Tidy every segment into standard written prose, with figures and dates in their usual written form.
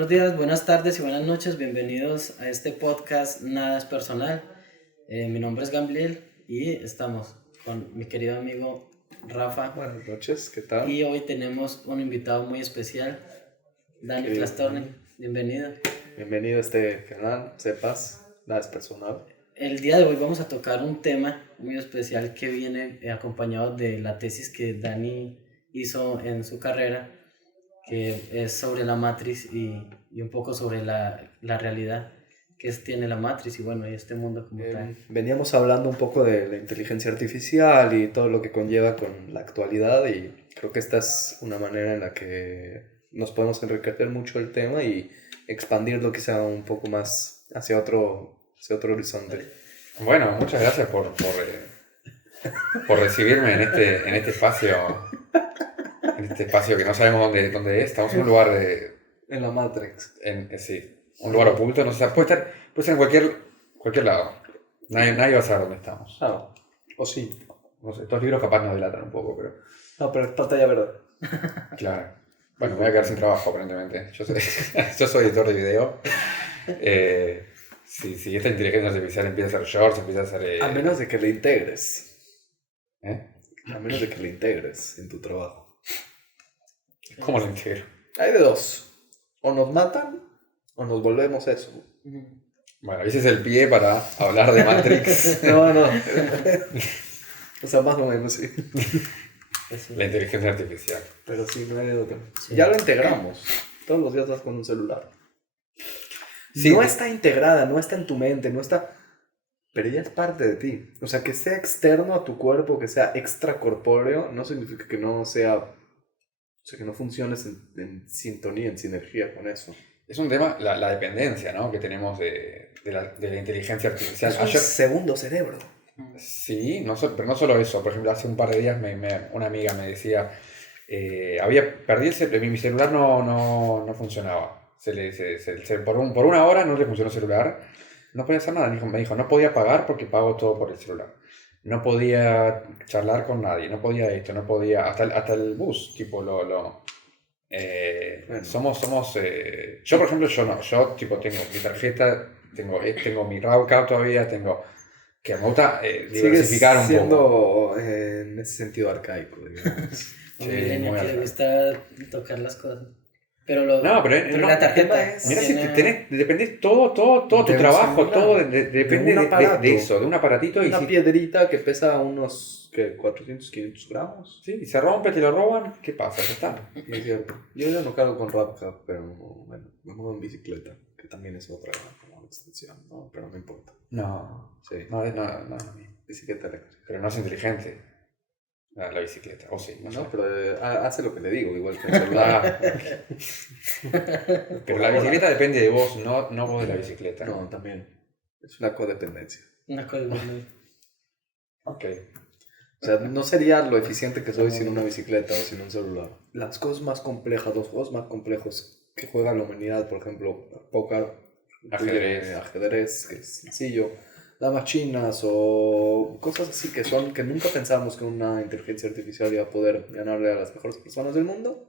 Buenos días, buenas tardes y buenas noches. Bienvenidos a este podcast Nada es Personal. Mi nombre es Gamliel y estamos con mi querido amigo Rafa. Buenas noches, ¿qué tal? Y hoy tenemos un invitado muy especial, Dani Clastorni. Bienvenido. Bienvenido a este canal, sepas, Nada es Personal. El día de hoy vamos a tocar un tema muy especial que viene acompañado de la tesis que Dani hizo en su carrera, que es sobre la Matrix y un poco sobre la realidad que tiene la Matrix y bueno, y este mundo como tal. Veníamos hablando un poco de la inteligencia artificial y todo lo que conlleva con la actualidad, y creo que esta es una manera en la que nos podemos enriquecer mucho el tema y expandirlo quizá un poco más hacia otro horizonte. Bueno, muchas gracias por recibirme en este espacio. En este espacio que no sabemos dónde es. Estamos en un lugar En la Matrix. sí, un lugar oculto. No sé, puede ser en cualquier lado. Nadie va a saber dónde estamos. Ah, o sí. No sé, estos libros capaz nos delatan un poco, pero... No, pero es pantalla verde. Claro. Bueno, me voy a quedar sin trabajo, aparentemente. Yo soy editor de video. Si esta inteligencia artificial empieza a hacer shorts, empieza a hacer... A menos de que le integres. ¿Eh? A menos de que le integres en tu trabajo. ¿Cómo lo integro? Hay de dos. O nos matan o nos volvemos eso. Bueno, ese es el pie para hablar de Matrix. No. O sea, más o menos sí. La inteligencia artificial. Pero sí, no hay de otra. Sí. Ya lo integramos. Todos los días estás con un celular. Sí, No está integrada, no está en tu mente, no está... Pero ya es parte de ti. O sea, que sea externo a tu cuerpo, que sea extracorpóreo, no significa que no sea... O sea, que no funciones en sintonía, en sinergia con eso. Es un tema, la dependencia, ¿no?, que tenemos de la inteligencia artificial. Es un segundo cerebro. Sí, pero no solo eso. Por ejemplo, hace un par de días una amiga me decía, mi celular no funcionaba. Por una hora no le funcionó el celular. No podía hacer nada. Me dijo, no podía pagar porque pago todo por el celular. No podía charlar con nadie, no podía esto, no podía... Hasta el bus, tipo, Bueno. yo, por ejemplo, yo tipo, tengo mi tarjeta, tengo mi RAWCAP todavía, que me gusta diversificar un poco. Siendo en ese sentido arcaico, digamos. Un Sí, milenio muy que le arcaico. gusta tocar las cosas. Pero el la tarjeta tema es... Mira, si tiene- depende todo tu De un trabajo, celular, todo depende un aparato, de eso, de un aparatito. una piedrita que pesa unos, ¿qué? 400, 500 gramos. Sí, y se rompe, te lo roban, ¿qué pasa? Ya está. Sí, es cierto. Yo ya no cargo con RapCap, pero bueno, me muevo en bicicleta, que también es otra como extensión, ¿no? Pero no importa. No, Sí, no, bicicleta eléctrica. pero no es inteligente la bicicleta, o sí, no sé. No, pero hace lo que le digo, igual que el celular. Pero la bicicleta depende de vos, no vos de la bicicleta. No, también. Es una codependencia. una cosa muy... Ok. O sea, no sería lo eficiente que soy sin una bicicleta o sin un celular. Las cosas más complejas, los juegos más complejos que juega la humanidad, por ejemplo, póker, ajedrez, que es sencillo, damas chinas o cosas así que nunca pensábamos que una inteligencia artificial iba a poder ganarle a las mejores personas del mundo.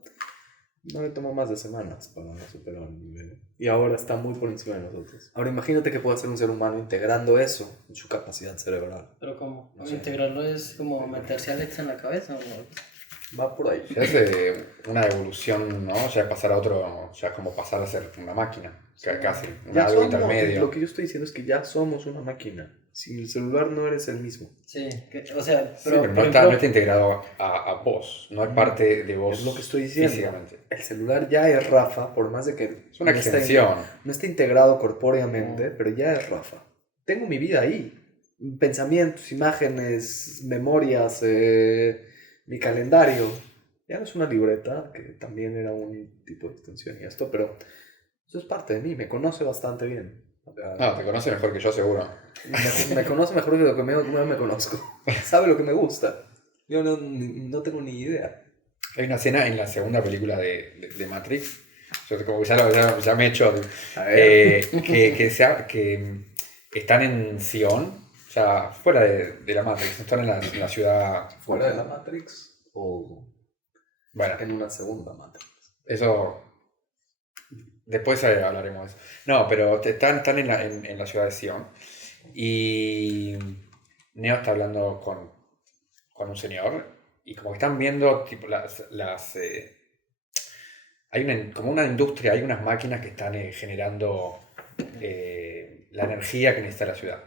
No le tomó más de semanas para superar el nivel. Y ahora está muy por encima de nosotros. Ahora imagínate que puede hacer un ser humano integrando eso en su capacidad cerebral. Pero como No sé. integrarlo es como meterse a Alex en la cabeza. Va por ahí. Ya es una evolución, ¿no? Ya pasar a otro, ya como pasar a ser una máquina, casi, Ya algo somos, intermedio. lo que yo estoy diciendo es que ya somos una máquina. Sin el celular no eres el mismo. Sí, o sea, Sí, pero pero por no ejemplo, está integrado a vos, no es parte de vos Es lo que estoy diciendo. físicamente. El celular ya es Rafa, por más de que Es una extensión. no esté integrado corpóreamente, pero ya es Rafa. Tengo mi vida ahí. Pensamientos, imágenes, memorias, mi calendario. Ya no es una libreta, que también era un tipo de extensión y esto, pero eso es parte de mí, me conoce bastante bien. O sea, No, te conoce mejor que yo, seguro. me conoce mejor que lo que me conozco. Sabe lo que me gusta. Yo no tengo ni idea. Hay una escena en la segunda película de Matrix, yo como que ya me he hecho, A ver. que están en Sion, o sea, fuera de la Matrix, están en la ciudad... ¿Fuera de la Matrix o Bueno, en una segunda Matrix? eso Después hablaremos de eso. No, pero están en la ciudad de Sion. Y Neo está hablando con un señor. Y como que están viendo tipo como una industria, hay unas máquinas que están generando la energía que necesita la ciudad.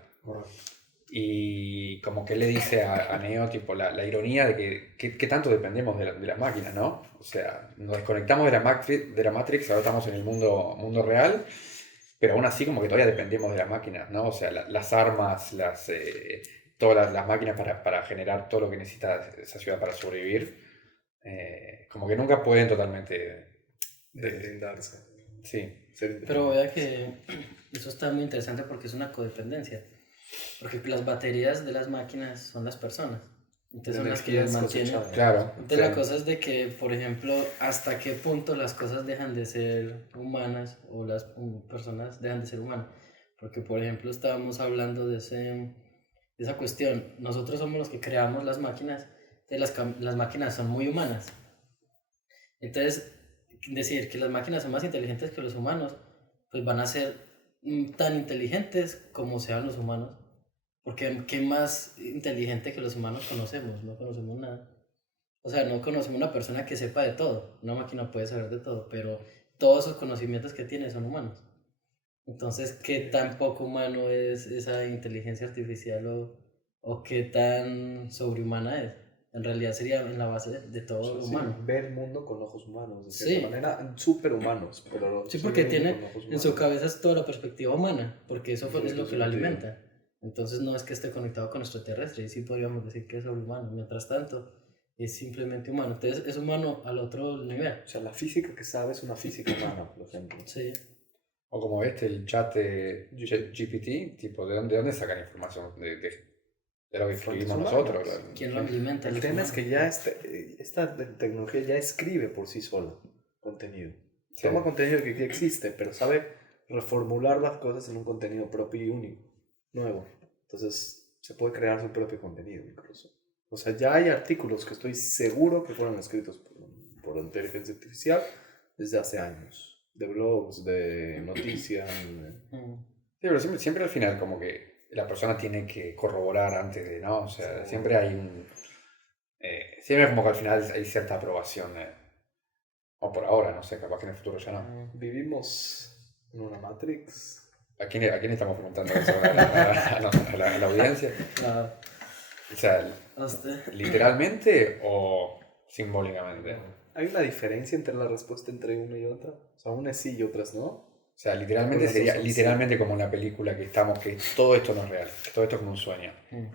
Y como que él le dice a Neo, tipo, la ironía de que tanto dependemos de las máquinas, ¿no? O sea, nos desconectamos de la Matrix, ahora estamos en el mundo real, pero aún así como que todavía dependemos de las máquinas, ¿no? O sea, las armas, todas las máquinas para generar todo lo que necesita esa ciudad para sobrevivir, como que nunca pueden totalmente... Deslindarse. Sí. Pero vea que eso está muy interesante porque es una codependencia. Porque las baterías de las máquinas son las personas. Entonces son las que las mantienen. Claro. Entonces la cosa es de que, por ejemplo, hasta qué punto las cosas dejan de ser humanas o las personas dejan de ser humanas. Porque, por ejemplo, estábamos hablando de esa cuestión. Nosotros somos los que creamos las máquinas. Entonces las máquinas son muy humanas. Entonces, decir que las máquinas son más inteligentes que los humanos, pues van a ser tan inteligentes como sean los humanos. Porque ¿qué más inteligente que los humanos conocemos? No conocemos nada. O sea, no conocemos una persona que sepa de todo. Una máquina puede saber de todo, pero todos esos conocimientos que tiene son humanos. Entonces, ¿qué tan poco humano es esa inteligencia artificial o qué tan sobrehumana es? En realidad sería en la base de todo lo humano. Ve el mundo con ojos humanos, de cierta manera, superhumanos. Pero sí, porque tiene en su cabeza es toda la perspectiva humana, porque eso es lo que lo alimenta. Entonces no es que esté conectado con extraterrestre, y sí podríamos decir que es sobrehumano. Mientras tanto, es simplemente humano. Entonces es humano al otro nivel. O sea, la física que sabe es una física humana, por ejemplo. Sí. O como el chat de GPT, tipo, ¿de dónde sacan información? De lo que escribimos nosotros. ¿Quién lo alimenta? El tema es que ya esta tecnología ya escribe por sí sola contenido. Sí. Toma contenido que ya existe, pero sabe reformular las cosas en un contenido propio y único, nuevo. Entonces se puede crear su propio contenido incluso. O sea, ya hay artículos que estoy seguro que fueron escritos por inteligencia artificial desde hace años. De blogs, de noticias. Sí, pero siempre al final como que la persona tiene que corroborar antes de, ¿no? O sea, siempre hay siempre como que al final hay cierta aprobación. O por ahora, no sé, capaz que en el futuro ya no. Vivimos en una Matrix. ¿A quién estamos preguntando eso? ¿A la audiencia? Claro. O sea, ¿literalmente o simbólicamente? ¿Hay una diferencia entre la respuesta entre una y otra? O sea, una es sí y otras no. O sea, literalmente sería literalmente como en la película que todo esto no es real, que todo esto es como un sueño,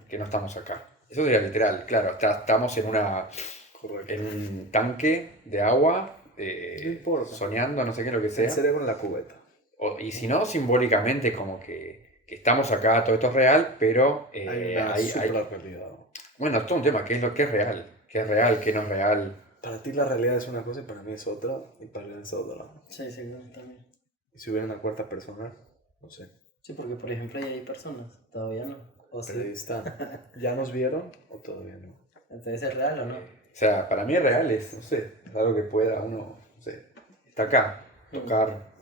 que no estamos acá. Eso sería literal, claro, estamos en un tanque de agua, soñando, no sé qué, lo que sea. Sería con la cubeta. Y si no, simbólicamente como que estamos acá, todo esto es real, pero hay una realidad. Bueno, es todo un tema, ¿qué es lo que es real? ¿Qué es real? ¿Qué no es real? Para ti la realidad es una cosa y para mí es otra, y para él es otra. Sí, también. ¿Y si hubiera una cuarta persona? No sé. Sí, porque por ejemplo ahí hay personas, todavía no. Pero ahí está. ¿Ya nos vieron o todavía no? Entonces, ¿es real o no? O sea, para mí real es, no sé, es algo que pueda uno, no sé, está acá, tocar.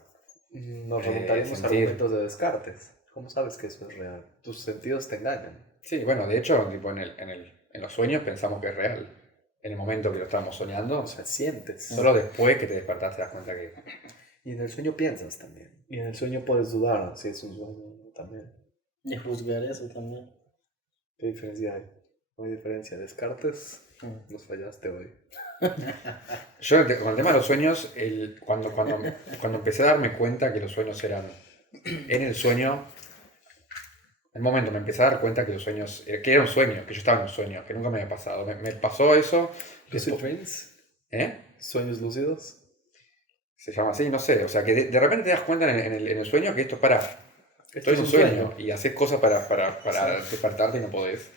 Nos remontaremos a argumentos de Descartes. ¿Cómo sabes que eso es real? Tus sentidos te engañan. Sí, bueno, de hecho, tipo, en los sueños pensamos que es real. En el momento que lo estábamos soñando, o sea, sientes. Solo después que te despertás te das cuenta que... Y en el sueño piensas también. Y en el sueño puedes dudar si es un sueño también. Y juzgar eso también. ¿Qué diferencia hay? No hay diferencia. Descartes, nos fallaste hoy. Yo con el tema de los sueños, cuando empecé a darme cuenta que los sueños eran... En el sueño... El momento me empecé a dar cuenta que los sueños... Que era un sueño, que yo estaba en un sueño, que nunca me había pasado. Me pasó eso... ¿Lucid dreams? ¿Sueños lúcidos? Se llama así, no sé. O sea, que de repente te das cuenta en el sueño que esto es un sueño. Y haces cosas para despertarte y no podés.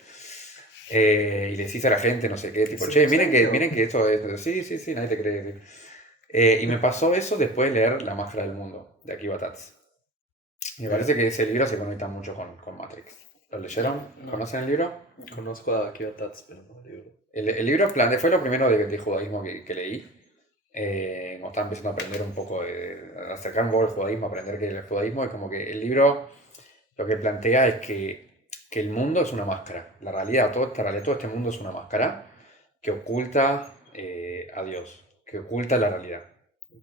Y le decís a la gente, no sé qué, tipo, che, miren que esto es... Sí, nadie te cree. Y me pasó eso después de leer La Máscara del Mundo, de Akiva Tatz. Me parece que ese libro se conecta mucho con Matrix. ¿Lo leyeron? No. ¿Conocen el libro? Conozco a Akiva Tatz, pero no el libro. El libro fue lo primero de judaísmo que leí. como estaba empezando a aprender un poco, a acercarme un poco al judaísmo, a aprender qué es el judaísmo, y como que el libro lo que plantea es que el mundo es una máscara. La realidad, todo este mundo es una máscara que oculta a Dios, que oculta la realidad.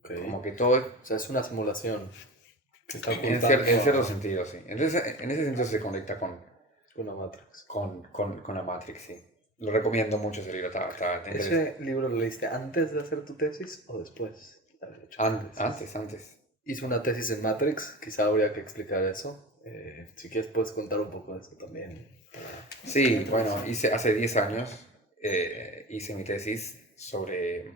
Okay. Como que todo es... O sea, es una simulación que está En cierto sentido, sí. Entonces, en ese sentido se conecta con una Matrix. Con la Matrix, sí. Lo recomiendo mucho ese libro, está interesante. ¿Ese libro lo leíste antes de hacer tu tesis o después? Antes. Hice una tesis en Matrix, quizá habría que explicar eso. Si quieres puedes contar un poco de eso también. Sí, bueno, hace 10 años hice mi tesis sobre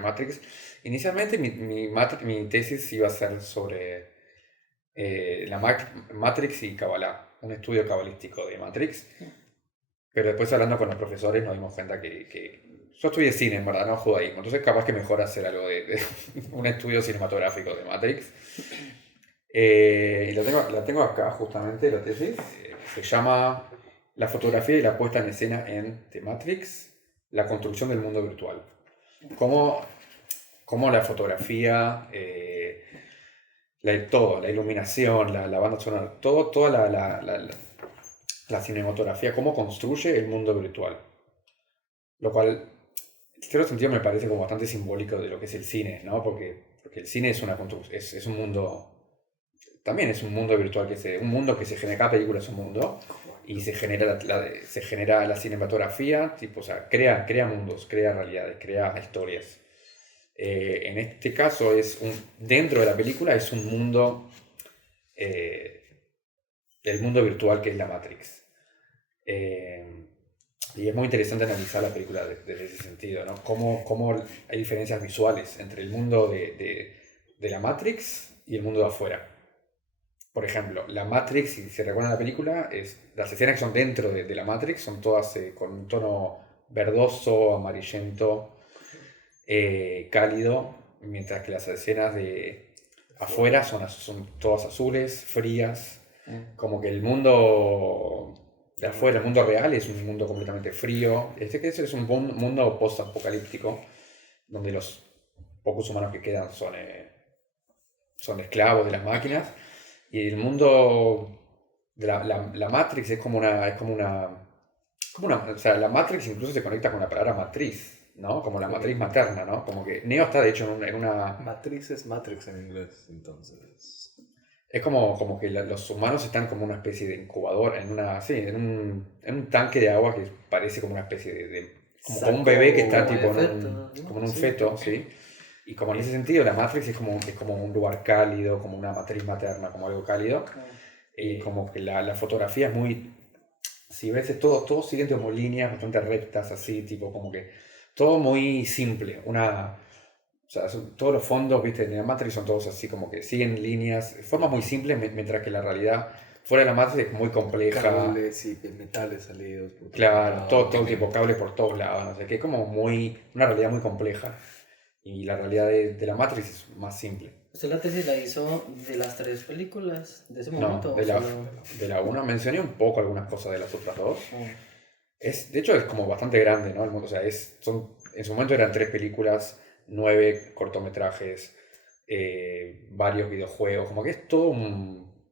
Matrix. Inicialmente mi tesis iba a ser sobre la Matrix y Kabbalah, un estudio cabalístico de Matrix. Pero después hablando con los profesores nos dimos cuenta que yo estudié cine, en verdad, no judaísmo. Entonces capaz que mejor hacer algo de un estudio cinematográfico de Matrix. Y la tengo acá justamente, la tesis. Se llama La fotografía y la puesta en escena en The Matrix, la construcción del mundo virtual. Cómo la fotografía, todo, la iluminación, la banda sonora, toda la cinematografía, cómo construye el mundo virtual. Lo cual, en cierto sentido, me parece como bastante simbólico de lo que es el cine, ¿no? Porque el cine es es un mundo... También es un mundo virtual, un mundo que se genera, cada película es un mundo, y se genera se genera la cinematografía, tipo, o sea, crea mundos, crea realidades, crea historias. En este caso, dentro de la película es un mundo, el mundo virtual que es la Matrix. Y es muy interesante analizar la película desde ese sentido, ¿no? Cómo hay diferencias visuales entre el mundo de la Matrix y el mundo de afuera. Por ejemplo, la Matrix, si se recuerdan la película, las escenas que son dentro de la Matrix son todas con un tono verdoso, amarillento, cálido, mientras que las escenas de afuera son todas azules, frías, como que el mundo de afuera, el mundo real, es un mundo completamente frío. Que es un mundo post-apocalíptico, donde los pocos humanos que quedan son esclavos de las máquinas. Y el mundo de la Matrix es como una... O sea, la Matrix incluso se conecta con la palabra matriz, ¿no? Como la matriz materna, ¿no? Como que Neo está de hecho en una... Matriz es Matrix en inglés, entonces... Es como que los humanos están como una especie de incubador, en un tanque de agua que parece como una especie como un bebé que está tipo como en un feto, ¿sí? Y como en ese sentido la Matrix es como un lugar cálido, como una matriz materna, como algo cálido. Y como que la fotografía es muy... Si ves, todos siguen como líneas bastante rectas, así, tipo como que... Todo muy simple, o sea, todos los fondos, viste, en la Matrix son todos así, como que siguen líneas, formas muy simples, mientras que la realidad fuera de la Matrix es muy compleja. Cables y metales salidos. Claro, todo el tiempo, cables por todos lados, no sé qué, como una realidad muy compleja. Y la realidad de la Matrix es más simple. ¿Usted la tesis la hizo de las 3 películas de ese momento? No, de la una mencioné un poco algunas cosas de las otras dos. De hecho, es como bastante grande, ¿no? O sea, en su momento eran 3 películas, 9 cortometrajes, varios videojuegos, como que es todo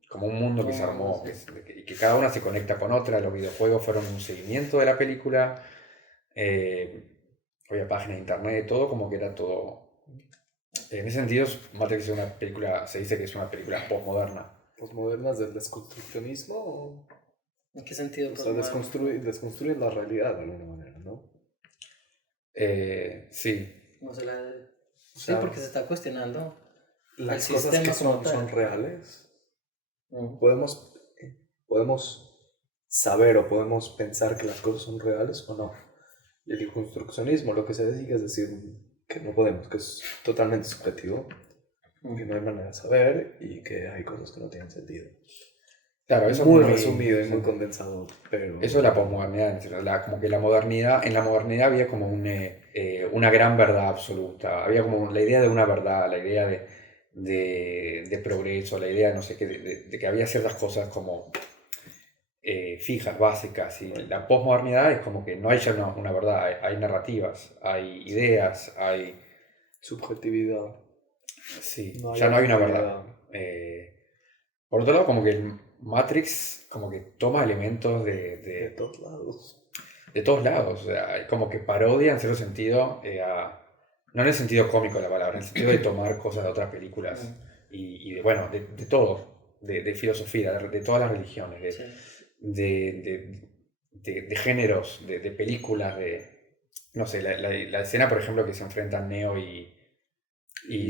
como un mundo que se armó, y que cada una se conecta con otra. Los videojuegos fueron un seguimiento de la película, había páginas de internet, todo como que era todo... En ese sentido, Matrix se dice que es una película postmoderna. ¿Postmodernas del desconstruccionismo? ¿O? ¿En qué sentido? O sea, desconstruyen la realidad de alguna manera, ¿no? Sí. No se la... Sí, sea, porque se está cuestionando las el cosas que sistema son reales. Podemos saber o podemos pensar que las cosas son reales o no. Y el construccionismo lo que se dedica es decir que no podemos, que es totalmente subjetivo, que no hay manera de saber y que hay cosas que no tienen sentido. Claro, eso muy resumido y muy condensado, pero... Eso es la posmodernidad, como que en la modernidad había como una gran verdad absoluta, había como la idea de una verdad, la idea de progreso, la idea, no sé qué, de que había ciertas cosas como fijas, básicas, y la posmodernidad es como que no hay ya una verdad, hay narrativas, hay ideas, hay Subjetividad. Sí, ya no hay una verdad. objetividad. Por otro lado, como que el Matrix como que toma elementos De todos lados. de todos lados, o sea, como que parodia en cierto sentido, no en el sentido cómico de la palabra, en el sentido de tomar cosas de otras películas y de, bueno, de todo, de filosofía, de todas las religiones, Sí. de géneros, de películas, no sé, la escena, por ejemplo, que se enfrentan Neo y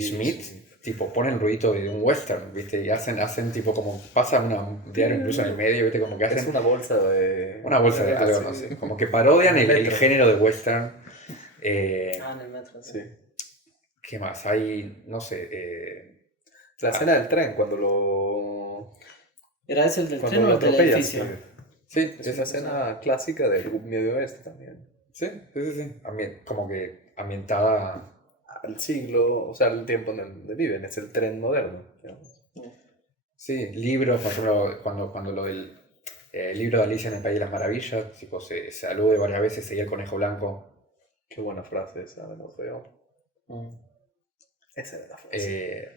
Smith, tipo, ponen el ruidito de un western, ¿viste? Y hacen tipo como, pasa un diario incluso en el medio, ¿viste? Como que hacen Es una bolsa de... una bolsa de algo, no sé, como que parodian el género de western. En el metro. Sí. ¿Qué más? Hay, no sé, La escena del tren, cuando lo... ¿Era ese el del Cuando tren o lo el del atropellas. edificio? sí, Es una escena clásica del medio oeste también. sí. Como que ambientada. Al siglo, o sea, el tiempo en el que viven, es el tren moderno, digamos. Sí, libros, por ejemplo, cuando lo del libro de Alicia en el País de las Maravillas, tipo, se alude varias veces, seguía el conejo blanco. Qué buena frase esa de Morfeo. Esa era la frase.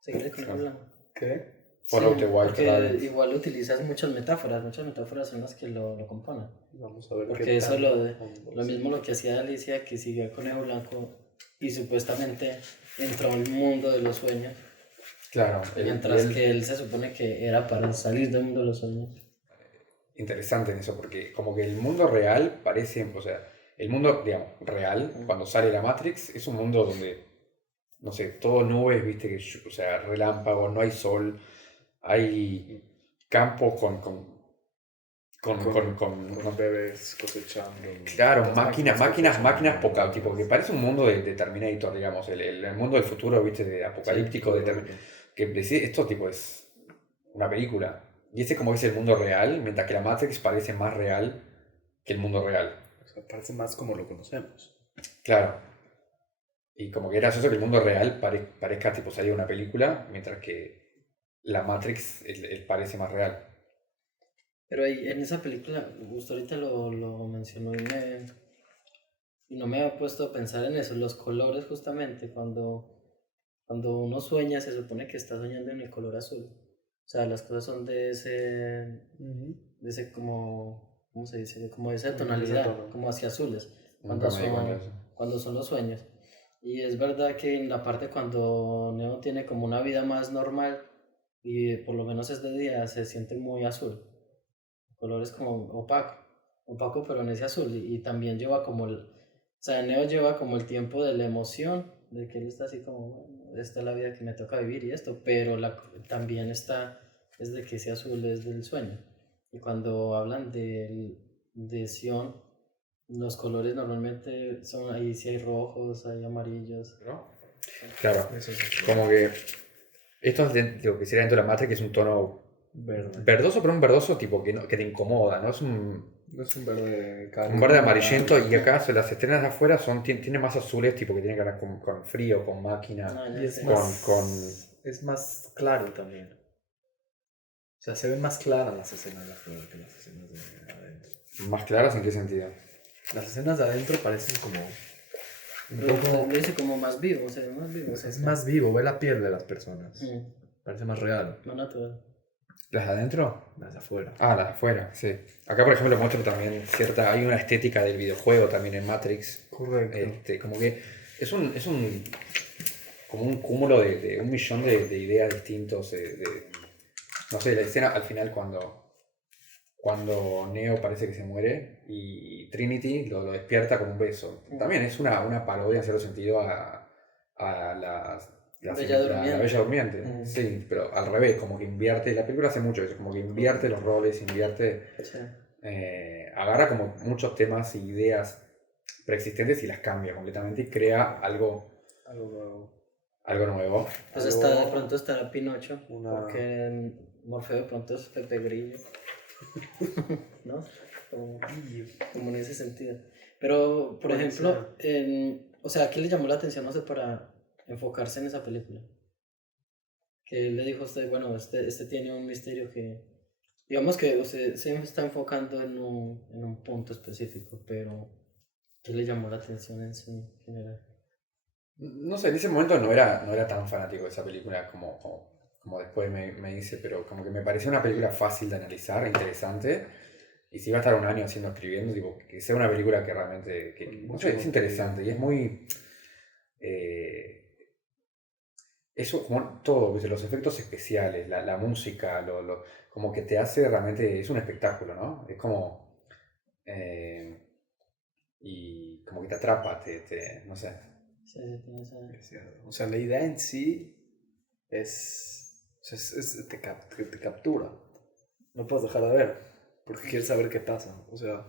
Seguir con el blanco. ¿Qué? Follow the White Porque Rabbit. igual utilizas muchas metáforas son las que lo componen. Vamos a ver Porque qué eso tal. lo mismo lo que hacía Alicia, que siguió al conejo blanco y supuestamente entró al mundo de los sueños. Claro. Mientras que él se supone que era para salir del mundo de los sueños. Interesante en eso, porque como que el mundo real parece, o sea, el mundo, digamos, real, cuando sale la Matrix, es un mundo donde, no sé, todo nubes, viste, o sea, relámpagos, no hay sol, hay campos con bebés cosechando. claro, máquinas poca, tipo, que parece un mundo de Terminator, digamos, el mundo del futuro, viste, de apocalíptico, que decide, esto tipo es una película. Y ese como es el mundo real, mientras que la Matrix parece más real que el mundo real. O sea, parece más como lo conocemos. Claro. Y como que era gracioso que el mundo real parezca tipo salir de una película, mientras que la Matrix parece más real. Pero ahí, en esa película, justo ahorita lo mencionó y no me había puesto a pensar en eso, los colores justamente, cuando uno sueña se supone que está soñando en el color azul. O sea, las cosas son de ese como, ¿cómo se dice? Como de esa tonalidad, como hacia azules, cuando son los sueños. Y es verdad que en la parte cuando Neo tiene como una vida más normal y por lo menos es de día, se siente muy azul. El color es como opaco pero en ese azul. Y también lleva como o sea, Neo lleva como el tiempo de la emoción, de que él está así como, bueno, esta es la vida que me toca vivir y esto, pero también es de que ese azul es del sueño. Y cuando hablan de Sion, los colores normalmente son ahí, si hay rojos, hay amarillos. ¿No? Claro, como que esto es lo que sería dentro de la Matrix, que es un tono verdoso, pero un verdoso tipo que te incomoda, ¿no? Es un verde un verde amarillento y acá las escenas de afuera tienen más azules, tipo que tienen que ver con frío, con máquina, y es más claro también. O sea, se ven más claras las escenas de afuera que las escenas de adentro. ¿Más claras en qué sentido? Las escenas de adentro parecen como... Lo dice como más vivo, o sea, más vivo. Es más vivo, ve la piel de las personas. Parece más real. Más natural. ¿Las de adentro? Las de afuera. Ah, las de afuera, sí. Acá, por ejemplo, muestra también hay una estética del videojuego también en Matrix. Correcto. Como que es como un cúmulo de un millón de ideas distintos. No sé, la escena al final cuando Neo parece que se muere y Trinity lo despierta con un beso. También es una parodia en cierto sentido a la Bella Durmiente. Sí, pero al revés, como que invierte, la película hace mucho eso, como que invierte los roles, agarra como muchos temas e ideas preexistentes y las cambia completamente y crea algo nuevo. Pues de pronto estará Pinocho, porque Morfeo de pronto es Pepe Grillo. ¿No? Como en ese sentido. Pero, por ejemplo, o sea, ¿qué le llamó la atención, no sé, para enfocarse en esa película? Que él le dijo a usted, bueno, este tiene un misterio que, digamos que usted se está enfocando en un punto específico, pero ¿qué le llamó la atención en general? No sé, en ese momento no era tan fanático de esa película como después me hice, pero como que me pareció una película fácil de analizar, interesante. Y si iba a estar un año escribiendo, tipo, que sea una película que realmente, no sé, es interesante y es muy... eso, como todo, ¿viste? Los efectos especiales, la música, como que te hace realmente, es un espectáculo, ¿no? Es como... eh, y como que te atrapa, no sé. Sí, tiene esa... Es cierto. O sea, la idea en sí o sea, te captura. No puedes dejar de ver, porque quieres saber qué pasa. O sea,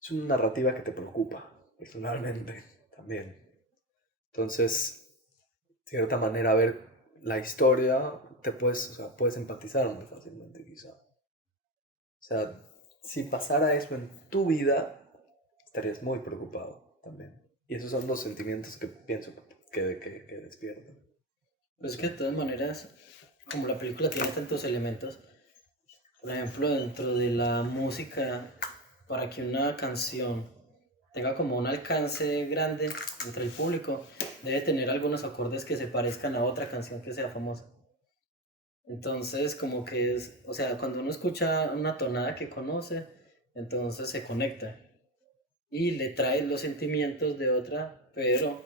es una narrativa que te preocupa, personalmente, también. Entonces, de cierta manera, ver la historia, o sea, puedes empatizar muy fácilmente, quizá. O sea, si pasara eso en tu vida, estarías muy preocupado también. Y esos son los sentimientos que pienso que despiertan. Pues es que de todas maneras, como la película tiene tantos elementos, por ejemplo, dentro de la música, para que una canción tenga como un alcance grande entre el público, debe tener algunos acordes que se parezcan a otra canción que sea famosa. Entonces, como que es, o sea, cuando uno escucha una tonada que conoce, entonces se conecta y le trae los sentimientos de otra, pero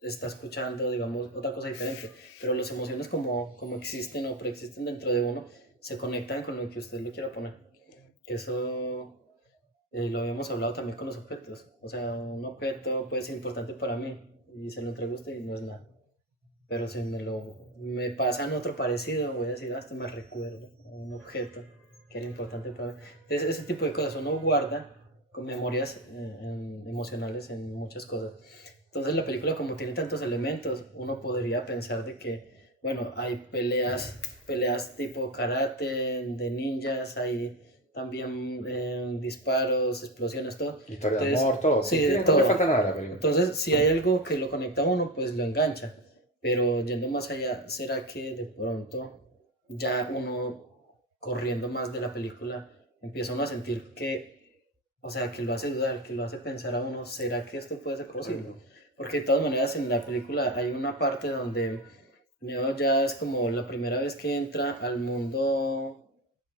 está escuchando, digamos, otra cosa diferente. Pero las emociones como existen o preexisten dentro de uno, se conectan con lo que usted le quiera poner. Que eso lo habíamos hablado también con los objetos. O sea, un objeto puede ser importante para mí y se lo entrego a usted y no es nada. Pero si me pasan otro parecido, voy a decir, esto me recuerda a un objeto que era importante para mí. Entonces, ese tipo de cosas uno guarda con memorias emocionales en muchas cosas. Entonces, la película, como tiene tantos elementos, uno podría pensar de que, bueno, hay peleas tipo karate, de ninjas, hay también disparos, explosiones, todo. Historia de Entonces, amor, todo. sí, Sí, de no le todo. falta nada a la película. Entonces, si hay algo que lo conecta a uno, pues lo engancha. Pero yendo más allá, ¿será que de pronto ya uno corriendo más de la película empieza uno a sentir que, o sea, que lo hace dudar, que lo hace pensar a uno, ¿será que esto puede ser posible? Porque de todas maneras en la película hay una parte donde Neo ya es como la primera vez que entra al mundo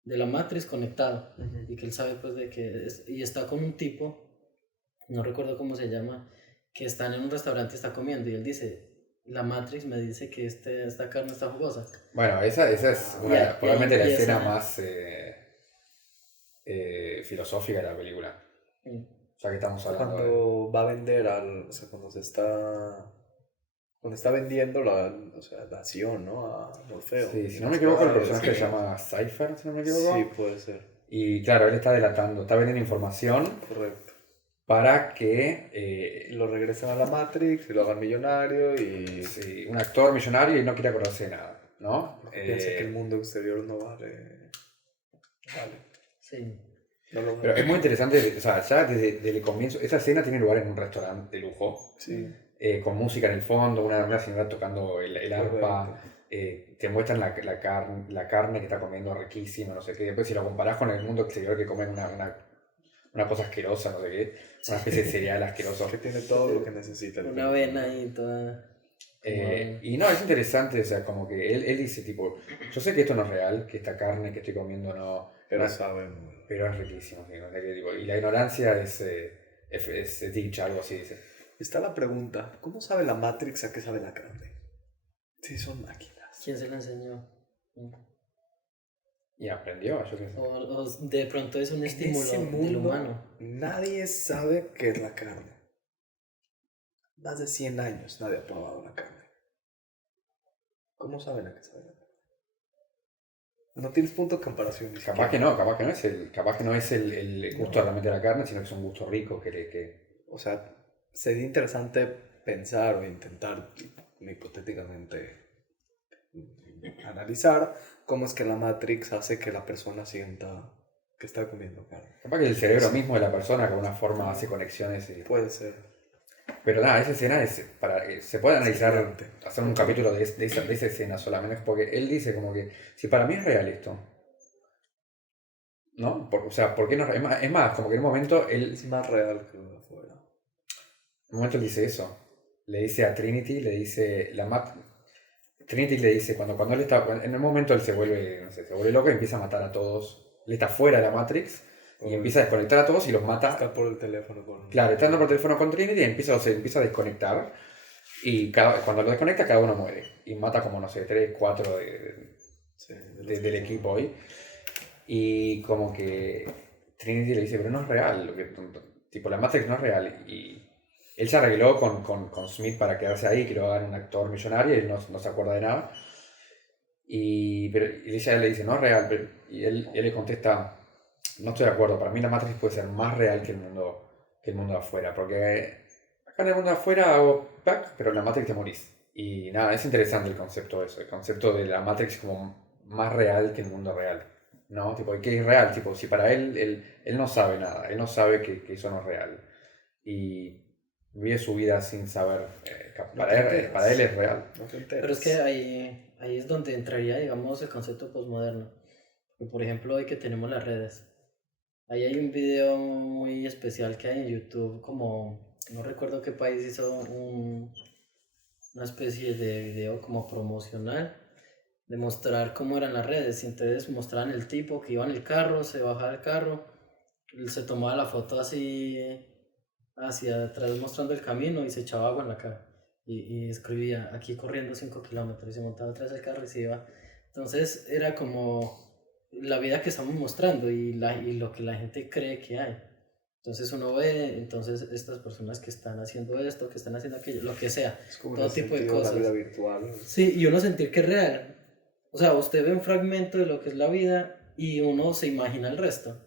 de la Matrix conectado y que él sabe pues de que y está con un tipo, no recuerdo cómo se llama, que están en un restaurante y está comiendo y él dice, la Matrix me dice que esta carne está jugosa. Bueno, esa es probablemente la escena más filosófica de la película. Ya que estamos hablando Cuando va a vender o sea, cuando está vendiendo o sea, la acción, ¿no? A Morfeo. Sí, si no me equivoco, el personaje se llama Cypher, si no me equivoco. Sí, puede ser. Y claro, él está delatando, está vendiendo información. Correcto. Para que lo regresen a la Matrix y lo hagan millonario y... Sí, un actor millonario y no quiere acordarse de nada, ¿no? Piensa que el mundo exterior no vale. Sí. No lo Pero vale. es muy interesante, o sea, ya desde el comienzo, esa escena tiene lugar en un restaurante de lujo, Sí. Con música en el fondo, una señora tocando el arpa, te muestran la carne que está comiendo riquísima, no sé qué. Después si lo comparás con el mundo exterior que comen una cosa asquerosa, no sé qué, una especie de cereal asqueroso. Que tiene todo lo que necesita. Una avena ahí toda... Y no, es interesante, o sea, como que él dice, tipo, yo sé que esto no es real, que esta carne que estoy comiendo no... Pero no, saben. pero es riquísimo, ¿sí? O sea, que, tipo, y la ignorancia es dicha, algo así dice. Está la pregunta, ¿cómo sabe la Matrix a qué sabe la carne? Sí, son máquinas. ¿Quién se la enseñó? Y aprendió, yo qué sé. O de pronto es un estímulo ese del mundo, humano. Nadie sabe qué es la carne. Más de 100 años nadie ha probado la carne. ¿Cómo saben a qué sabe la carne? No tienes punto de comparación. Capaz que no es el gusto realmente de la carne, sino que es un gusto rico O sea, sería interesante pensar o intentar, hipotéticamente, analizar cómo es que la Matrix hace que la persona sienta que está comiendo carne. Capaz que el cerebro mismo de la persona de alguna forma hace conexiones. Puede ser. Pero nada, esa escena se puede analizar, Sí, hacer un capítulo de esa escena solamente, porque él dice como que, si para mí es real esto, ¿no? O sea, ¿por qué no? Es más, como que en un momento él Es más real que lo de afuera. él dice eso. le dice a Trinity, Trinity le dice, cuando él está, en un momento él se vuelve, no sé, se vuelve loco y empieza a matar a todos. Él está fuera de la Matrix y empieza a desconectar a todos y los mata. Está por el teléfono con... Claro, está andando por teléfono con Trinity y empieza a desconectar. Y cuando lo desconecta, cada uno muere. Y mata como, no sé, 3, 4 del equipo hoy. Y como que Trinity le dice, pero no es real. Tipo, la Matrix no es real. Y él se arregló con Smith para quedarse ahí, que lo hagan un actor millonario y él no se acuerda de nada. Pero ella le dice, no es real. Y él le contesta, no estoy de acuerdo. Para mí la Matrix puede ser más real que el mundo de afuera. Porque acá en el mundo de afuera hago pack, pero en la Matrix te morís. Y nada, es interesante el concepto de eso. El concepto de la Matrix como más real que el mundo real. ¿No? Tipo, ¿qué es real? Tipo, si para él no sabe nada. Él no sabe que eso no es real. Y vive su vida sin saber. Para él es real. No te Pero es que ahí es donde entraría, digamos, el concepto posmoderno. Por ejemplo, hoy que tenemos las redes. Ahí hay un video muy especial que hay en YouTube, como, no recuerdo qué país hizo una especie de video como promocional, de mostrar cómo eran las redes. Y entonces mostraban el tipo que iba en el carro, se bajaba del carro, se tomaba la foto así hacia atrás mostrando el camino y se echaba agua en la cara. Y escribía, aquí corriendo 5 kilómetros, y se montaba atrás del carro y se iba. Entonces era como la vida que estamos mostrando y lo que la gente cree que hay. Entonces uno ve, entonces estas personas que están haciendo esto, que están haciendo aquello, lo que sea, es como todo tipo de cosas. La vida virtual. Sí, y uno sentir que es real. O sea, usted ve un fragmento de lo que es la vida y uno se imagina el resto.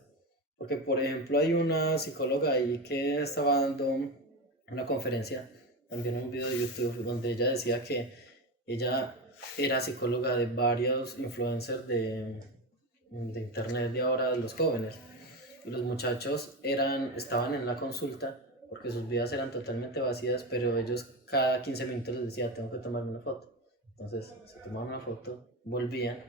Porque, por ejemplo, hay una psicóloga ahí que estaba dando una conferencia, también un video de YouTube, donde ella decía que ella era psicóloga de varios influencers de internet de ahora, de los jóvenes. Y los muchachos estaban en la consulta porque sus vidas eran totalmente vacías, pero ellos cada 15 minutos les decía, tengo que tomarme una foto. Entonces se tomaban una foto, volvían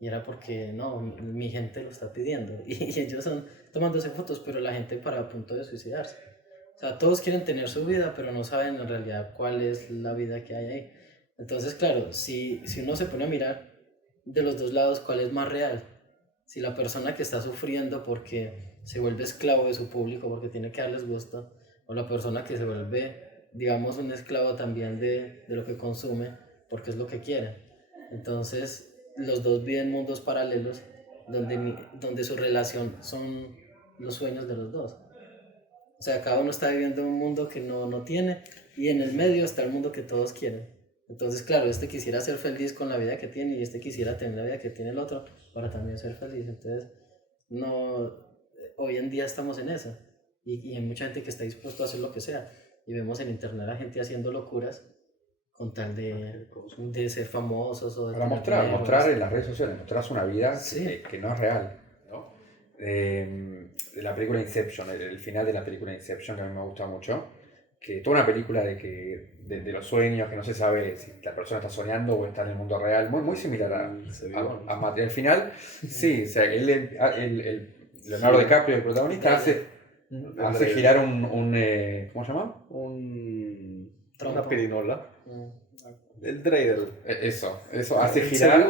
y era porque no, mi gente lo está pidiendo. Y ellos son tomándose fotos, pero la gente para a punto de suicidarse. O sea, todos quieren tener su vida, pero no saben en realidad cuál es la vida que hay ahí. Entonces, claro, si uno se pone a mirar de los dos lados, ¿cuál es más real? Si la persona que está sufriendo porque se vuelve esclavo de su público, porque tiene que darles gusto, o la persona que se vuelve, digamos, un esclavo también de lo que consume, porque es lo que quiere. Entonces, los dos viven mundos paralelos donde su relación son los sueños de los dos. O sea, cada uno está viviendo un mundo que no tiene y en el medio está el mundo que todos quieren. Entonces, claro, este quisiera ser feliz con la vida que tiene y este quisiera tener la vida que tiene el otro para también ser feliz. Entonces, hoy en día estamos en eso y hay mucha gente que está dispuesta a hacer lo que sea. Y vemos en internet a gente haciendo locuras con tal de ser famosos o de para mostrar en las redes sociales, mostrarse una vida que no es real, ¿no? De la película Inception, el final de la película Inception, que a mí me gusta mucho, que toda una película de los sueños, que no se sabe si la persona está soñando o está en el mundo real, muy similar a el final, sí, o sea, Leonardo DiCaprio, el protagonista, hace girar ¿cómo se llama? Una pirinola. El dreidel. Eso hace girar.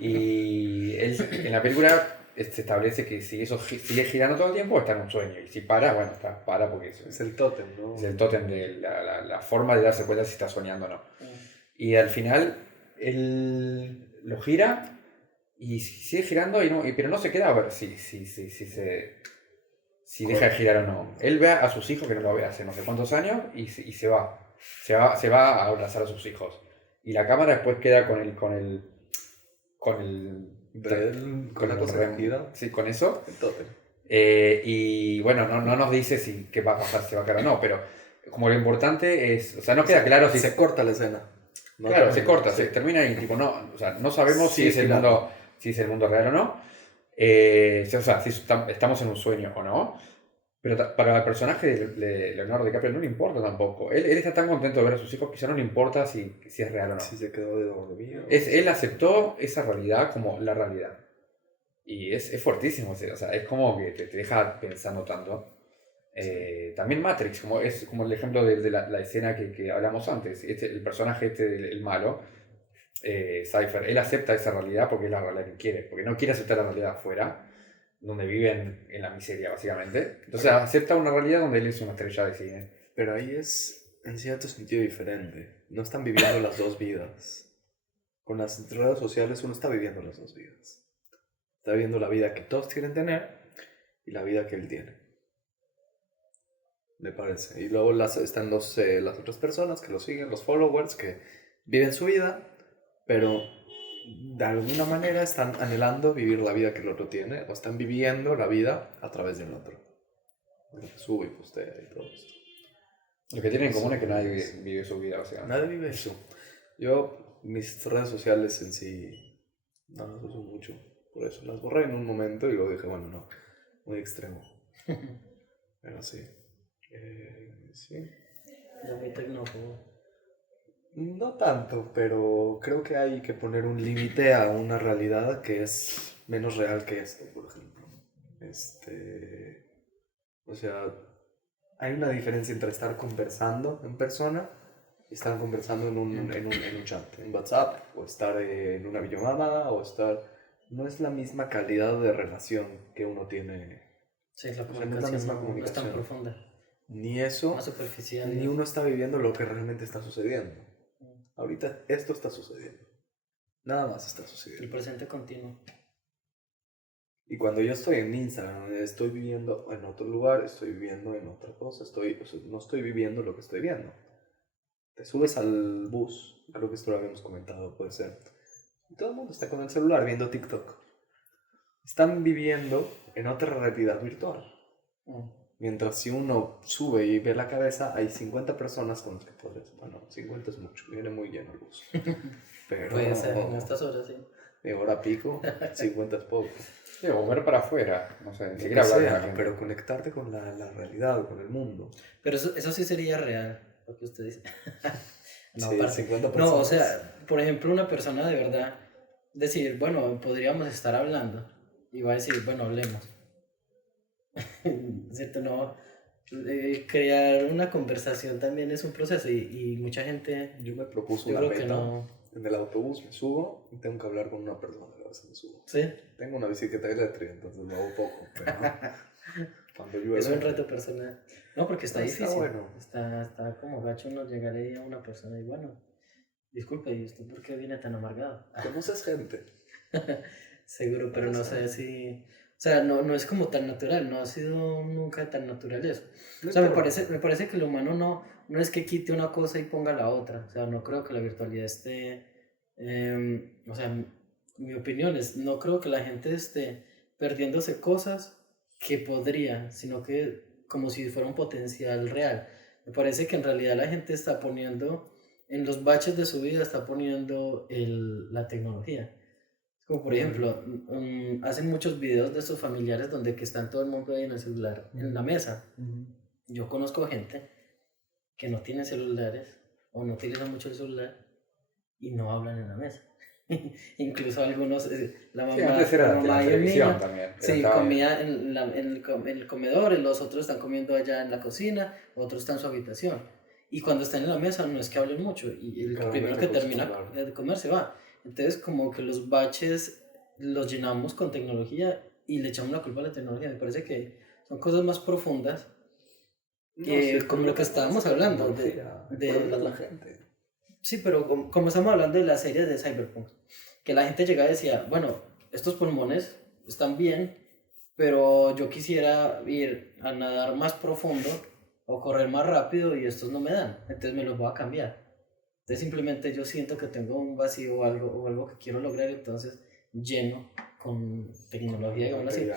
Y en la película se establece que si eso sigue girando todo el tiempo, está en un sueño. Y si para, bueno, para porque es el tótem, ¿no? Es el tótem de la forma de darse cuenta si está soñando o no. Y al final, él lo gira y sigue girando, pero no se queda a ver si deja de girar o no. Él ve a sus hijos, que no lo ve hace no sé cuántos años, y se va. Se va a abrazar a sus hijos. Y la cámara después queda con la cosa gira. Sí, con eso. El tótem. Y bueno, no nos dice qué va a pasar, si va a quedar o no, pero como lo importante es, o sea, no queda claro si... Se corta la escena. No, claro, se corta, se termina y tipo, no sabemos si es el mundo real o no. O sea, si estamos en un sueño o no. Pero para el personaje de Leonardo DiCaprio no le importa tampoco. Él está tan contento de ver a sus hijos que ya no le importa si es real o no. Si se quedó de dormido. Él aceptó esa realidad como la realidad. Y es fuertísimo, o sea, es como que te deja pensando tanto. También Matrix, es como el ejemplo de la escena que hablamos antes. El personaje el malo, Cypher, él acepta esa realidad porque es la realidad que quiere, porque no quiere aceptar la realidad afuera, donde viven en la miseria básicamente. Entonces acepta una realidad donde él es una estrella de cine. Pero ahí es en cierto sentido diferente. No están viviendo las dos vidas. Con las redes sociales uno está viviendo las dos vidas. Está viviendo la vida que todos quieren tener y la vida que él tiene. Me parece. Y luego están las otras personas que lo siguen, los followers, que viven su vida, pero de alguna manera están anhelando vivir la vida que el otro tiene, o están viviendo la vida a través del otro. Sube y postea y todo esto. Lo que tienen en común es que nadie vive su vida, básicamente. Nadie vive eso. Yo, mis redes sociales en sí, no las uso mucho. Por eso las borré en un momento y luego dije, bueno, no, muy extremo. Pero sí. Sí. Ya muy tecnófobo. No tanto, pero creo que hay que poner un límite a una realidad que es menos real que esto, por ejemplo. O sea, hay una diferencia entre estar conversando en persona y estar conversando en un chat, en WhatsApp, o estar en una videollamada, o estar... No es la misma calidad de relación que uno tiene. Sí, la comunicación no es tan profunda. Ni eso, más superficial, ni uno está viviendo lo que realmente está sucediendo. Ahorita esto está sucediendo. Nada más está sucediendo. El presente continuo. Y cuando yo estoy en Instagram, estoy viviendo en otro lugar, estoy viviendo en otra cosa, no estoy viviendo lo que estoy viendo. Te subes al bus, creo que esto lo habíamos comentado, puede ser. Y todo el mundo está con el celular viendo TikTok. Están viviendo en otra realidad virtual. Mientras si uno sube y ve la cabeza, hay 50 personas con las que podrías... Bueno, 50 es mucho, viene muy lleno el bus. Pero, puede ser, en estas horas, sí. De hora pico, 50 es poco. Sí, o ver para afuera, no sé, ni siquiera hablar con la gente. Pero conectarte con la realidad, con el mundo. Pero eso sí sería real, lo que usted dice. No, sí, 50 personas. No, o sea, por ejemplo, una persona de verdad, decir, bueno, podríamos estar hablando, y va a decir, bueno, hablemos. ¿Cierto? No, crear una conversación también es un proceso y mucha gente... Yo me propuse una meta. En el autobús me subo y tengo que hablar con una persona, a veces me subo. ¿Sí? Tengo una bicicleta eléctrica, entonces me hago poco, pero cuando llueve... Es un reto personal. No, porque está difícil. Bueno. Está como gacho uno llegar ahí a una persona y bueno, disculpe, ¿y usted por qué viene tan amargado? ¿Conoces gente? Seguro, pero no sé si... O sea, no es como tan natural, no ha sido nunca tan natural eso. O sea, me parece que el humano no es que quite una cosa y ponga la otra. O sea, no creo que la virtualidad esté... o sea, mi opinión es, no creo que la gente esté perdiéndose cosas que podría, sino que como si fuera un potencial real. Me parece que en realidad la gente está poniendo, en los baches de su vida está poniendo la tecnología. Como por ejemplo, hacen muchos videos de sus familiares donde que están todo el mundo ahí en el celular, en la mesa. Yo conozco gente que no tiene celulares o no utilizan mucho el celular y no hablan en la mesa. Incluso algunos, la mamá, sí, antes era la mamá y el niño también. Sí, comía en el comedor, y los otros están comiendo allá en la cocina, otros están en su habitación. Y cuando están en la mesa no es que hablen mucho, y el primero que termina de comer se va. Entonces como que los baches los llenamos con tecnología y le echamos la culpa a la tecnología. Me parece que son cosas más profundas que como lo que estábamos hablando de la gente. Sí, pero como estamos hablando de las series de Cyberpunk, que la gente llegaba y decía, bueno, estos pulmones están bien, pero yo quisiera ir a nadar más profundo o correr más rápido y estos no me dan, entonces me los voy a cambiar. Entonces simplemente yo siento que tengo un vacío o algo que quiero lograr, entonces lleno con tecnología y así.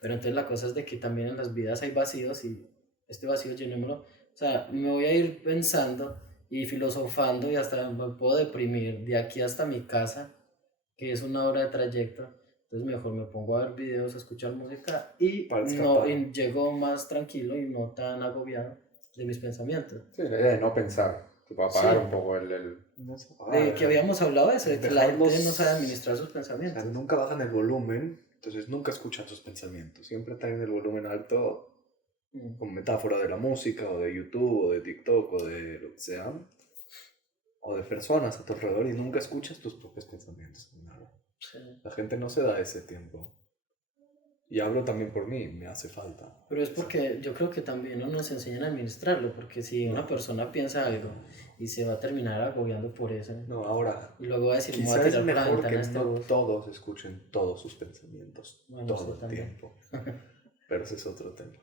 Pero entonces la cosa es de que también en las vidas hay vacíos y este vacío llenémoslo. O sea, me voy a ir pensando y filosofando y hasta me puedo deprimir de aquí hasta mi casa, que es una hora de trayecto. Entonces mejor me pongo a ver videos, a escuchar música y llego más tranquilo y no tan agobiado de mis pensamientos. Sí, la idea de no pensar, tipo apagar un poco de que habíamos hablado de eso, de que la gente no sabe administrar sus pensamientos. O sea, nunca bajan el volumen, entonces nunca escuchan sus pensamientos, siempre traen el volumen alto como metáfora de la música, o de YouTube, o de TikTok, o de lo que sea, o de personas a tu alrededor, y nunca escuchas tus propios pensamientos. Sí. La gente no se da ese tiempo. Y hablo también por mí, me hace falta. Pero es porque yo creo que también no nos enseñan a administrarlo, porque si una persona piensa algo y se va a terminar agobiando por eso, No, ahora, y luego va a decir, me voy a quizás es tirar por la mejor ventana que este no bus. todos escuchen todos sus pensamientos Bueno, todo sí, el también. tiempo. Pero ese es otro tema.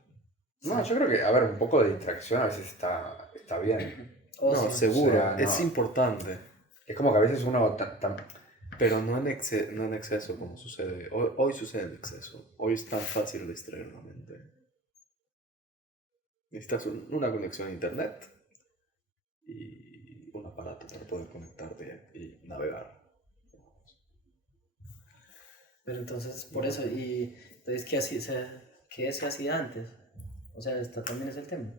No, yo creo que, a ver, un poco de distracción a veces está bien. Oh, No, sí. seguro, O sea, es no. importante. Es como que a veces uno Pero no en exceso como sucede. Hoy sucede en exceso. Hoy es tan fácil distraer la mente. Necesitas una conexión a internet y un aparato para poder conectarte y navegar. Pero entonces, por eso, y entonces, ¿qué se hacía antes? O sea, esto también es el tema.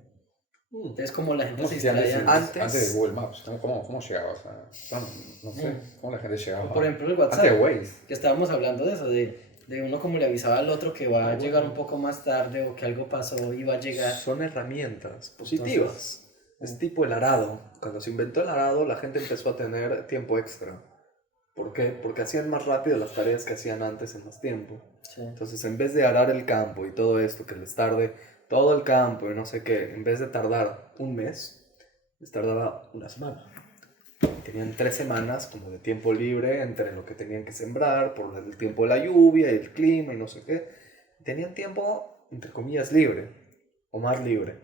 Entonces, como la gente ¿Cómo se se hacía distraía antes, antes. antes de Google Maps? ¿Cómo llegaba? O sea, no sé, ¿cómo la gente llegaba? Por ejemplo, el WhatsApp, Antes de Waze. que estábamos hablando de eso, de uno como le avisaba al otro que va a llegar un poco más tarde o que algo pasó y va a llegar. Son herramientas positivas. Es tipo el arado. Cuando se inventó el arado, la gente empezó a tener tiempo extra. ¿Por qué? Porque hacían más rápido las tareas que hacían antes en más tiempo. Sí. Entonces, en vez de arar el campo y todo esto, que les tarde todo el campo y no sé qué, en vez de tardar un mes, les tardaba una semana. Tenían 3 semanas como de tiempo libre entre lo que tenían que sembrar, por el tiempo de la lluvia y el clima y no sé qué. Tenían tiempo, entre comillas, libre, o más libre.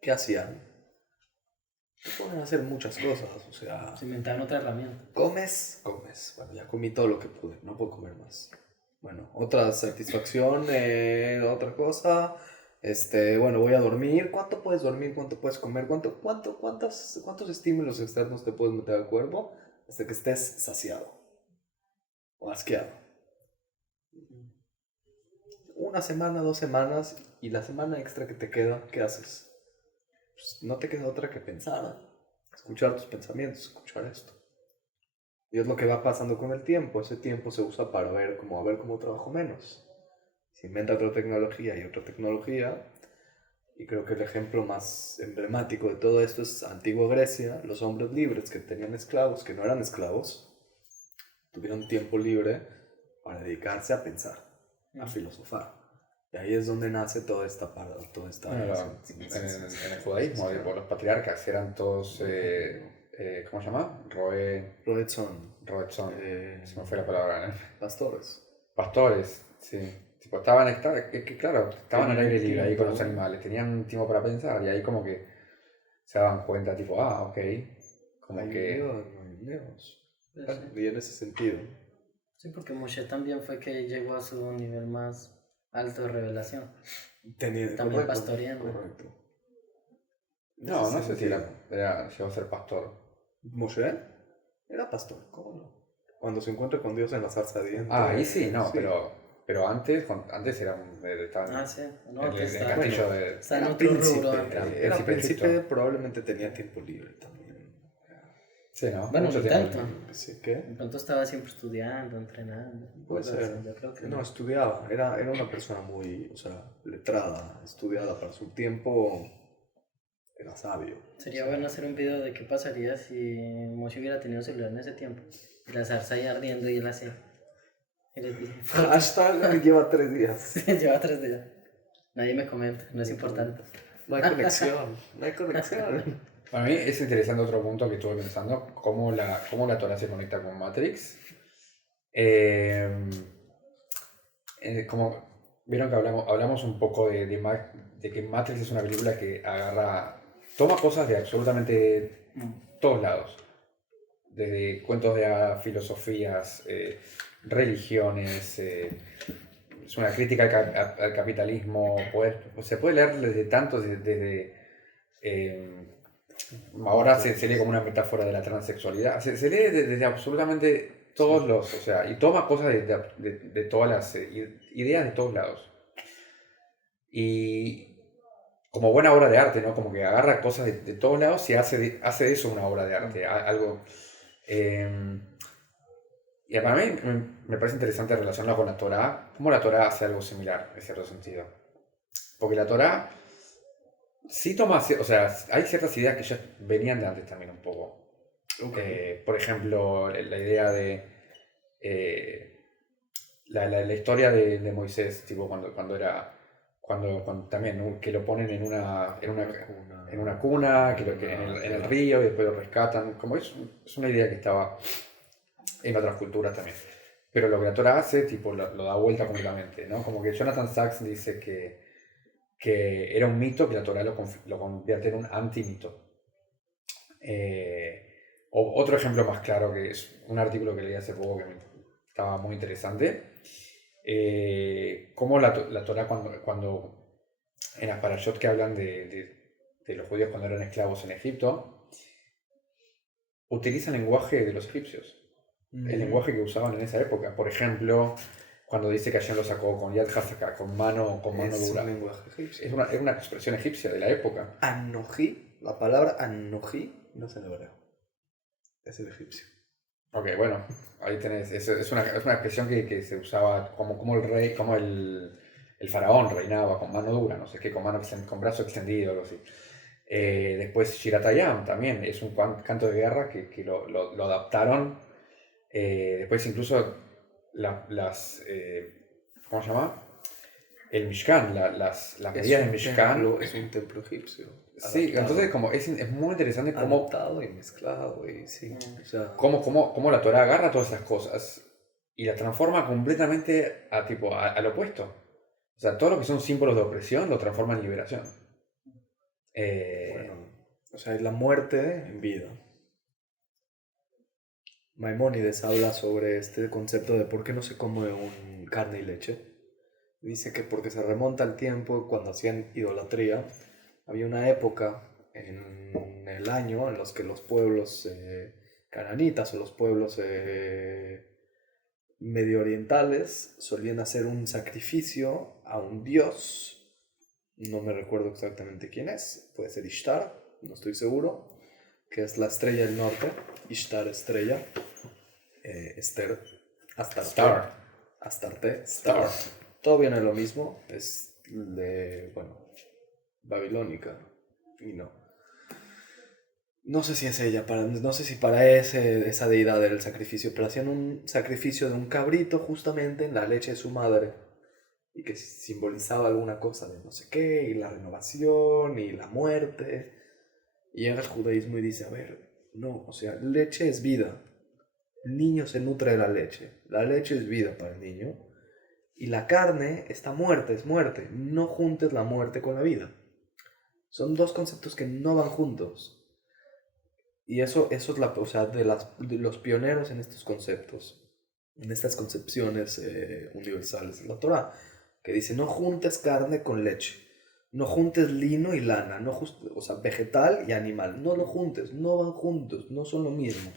¿Qué hacían? Pueden hacer muchas cosas, o sea... Se inventaron otra herramienta. Comes. Bueno, ya comí todo lo que pude, no puedo comer más. Bueno, otra satisfacción, otra cosa. Bueno, voy a dormir. ¿Cuánto puedes dormir? ¿Cuánto puedes comer? ¿Cuántos estímulos externos te puedes meter al cuerpo hasta que estés saciado o asqueado? Una semana, 2 semanas, y la semana extra que te queda, ¿qué haces? Pues no te queda otra que pensar, escuchar tus pensamientos, escuchar esto. Y es lo que va pasando con el tiempo. Ese tiempo se usa para ver cómo trabajo menos. Se inventa otra tecnología y otra tecnología. Y creo que el ejemplo más emblemático de todo esto es antigua Grecia. Los hombres libres que tenían esclavos, que no eran esclavos, tuvieron tiempo libre para dedicarse a pensar, a filosofar. Y ahí es donde nace toda esta Bueno, en el judaísmo, los patriarcas eran todos, ¿cómo se llama? Roetson. Se me fue la palabra, ¿no? Pastores. Pastores, sí. Tipo, claro, estaban al aire libre ahí con los Tiempo. animales, tenían tiempo para pensar y ahí como que se daban cuenta, tipo, ok, como Hay que... Dios. Sí. Y en ese sentido. Sí, porque Moshe también fue que llegó a su nivel más alto de revelación. También Correcto, pastoreando. correcto. No, Ese no sé si sentido. llegó a ser pastor. Moshe era pastor, ¿cómo no? Cuando se encuentra con Dios en la zarza ardiente. Ahí sí, no, pero antes era estaba Sí. No, en que el está, castillo de... está en Era otro príncipe, rubro. era príncipe príncipe, Egipto. probablemente tenía tiempo libre también. Sí, ¿no? Bueno, Mucho ni tiempo. tanto. ¿Sí qué? De pronto estaba siempre estudiando, entrenando. Puede cosas ser. así, yo creo que No, estudiaba. Era una persona muy, letrada, estudiada para su tiempo. Era sabio. Sería bueno hacer un video de qué pasaría si Moshe hubiera tenido celular en ese tiempo. Y la zarza ahí ardiendo y él así. Y les dije, Hashtag lleva 3 días. lleva 3 días. Nadie me comenta, no es importante. No hay conexión, no hay conexión. Para mí es interesante otro punto que estuve pensando, cómo la Torah se conecta con Matrix. Como vieron que hablamos un poco de que Matrix es una película que toma cosas de absolutamente todos lados. Desde cuentos de hadas, filosofías, religiones, es una crítica al capitalismo, se puede leer desde tantos, ahora se lee como una metáfora de la transexualidad, se lee desde absolutamente todos o sea, y toma cosas de todas las ideas de todos lados. Y como buena obra de arte, ¿no? Como que agarra cosas de todos lados y hace de eso una obra de arte, algo... y para mí me parece interesante relacionarlo con la Torá, cómo la Torá hace algo similar, en cierto sentido. Porque la Torá Sí toma, o sea, hay ciertas ideas que ya venían de antes también un poco. Okay. Por ejemplo, la idea de eh, la historia de Moisés, tipo cuando también que lo ponen en una cuna, en el río y después lo rescatan, como es una idea que estaba en otras culturas también. Pero lo que la Torah hace, tipo, lo da vuelta completamente, ¿no? Como que Jonathan Sachs dice que era un mito que la Torah lo convierte en un antimito. Otro ejemplo más claro, que es un artículo que leí hace poco que estaba muy interesante, cómo la Torah cuando en las parashot que hablan de los judíos cuando eran esclavos en Egipto, utilizan el lenguaje de los egipcios, el lenguaje que usaban en esa época. Por ejemplo, cuando dice que Hashem lo sacó con Yad Hazaka, con mano dura. Es un lenguaje egipcio. Es una expresión egipcia de la época. Anoji, la palabra anoji no es en hebreo, es el egipcio. Ok, bueno, ahí tenés, es una expresión que se usaba como el rey, como el faraón reinaba con mano dura, no sé qué, con brazo extendido, algo así. Después Shiratayam también es un canto de guerra que lo adaptaron. Después incluso ¿cómo se llama? El Mishkan, las medidas del Mishkan. Es un templo egipcio. Sí, Adaptado. entonces como es muy interesante cómo... Adaptado y mezclado, y sí. O sea, cómo la Torah agarra todas esas cosas y las transforma completamente al opuesto. O sea, todo lo que son símbolos de opresión lo transforma en liberación. bueno, o sea, es la muerte en vida. Maimónides habla sobre este concepto de por qué no se come un carne y leche. Dice que porque se remonta al tiempo cuando hacían idolatría. Había una época en el año en los que los pueblos cananitas o los pueblos medio orientales solían hacer un sacrificio a un dios. No me recuerdo exactamente quién es. Puede ser Ishtar, no estoy seguro. Que es la estrella del norte. Ishtar, estrella. Esther, Astarte. Astarte, Star. Todo viene lo mismo. Es de, bueno, babilónica. Y no. No sé si es ella, no sé si para esa deidad era el sacrificio, pero hacían un sacrificio de un cabrito justamente en la leche de su madre. Y que simbolizaba alguna cosa de no sé qué, y la renovación, y la muerte. Y llega el judaísmo y dice, a ver, no, o sea, leche es vida. El niño se nutre de la leche. La leche es vida para el niño. Y la carne está muerta, es muerte. No juntes la muerte con la vida. Son dos conceptos que no van juntos. Y eso es o sea, de los pioneros en estos conceptos, en estas concepciones universales de la Torah, que dice, no juntes carne con leche. No juntes lino y lana, o sea, vegetal y animal. No lo juntes, no van juntos, no son lo mismo.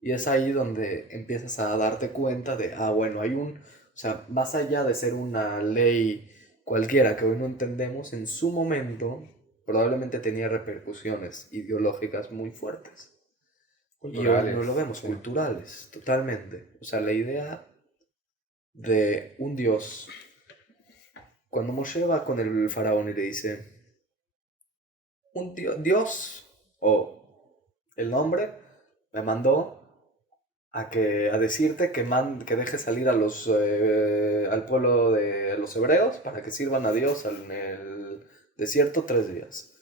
Y es ahí donde empiezas a darte cuenta de, bueno, o sea, más allá de ser una ley cualquiera que hoy no entendemos, en su momento probablemente tenía repercusiones ideológicas muy fuertes. Culturales, y hoy no lo vemos, sí. Culturales, totalmente. O sea, la idea de un dios, cuando Moshe va con el faraón y le dice, Dios, o el nombre, me mandó a decirte que deje salir al pueblo de los hebreos para que sirvan a Dios en el desierto 3 días.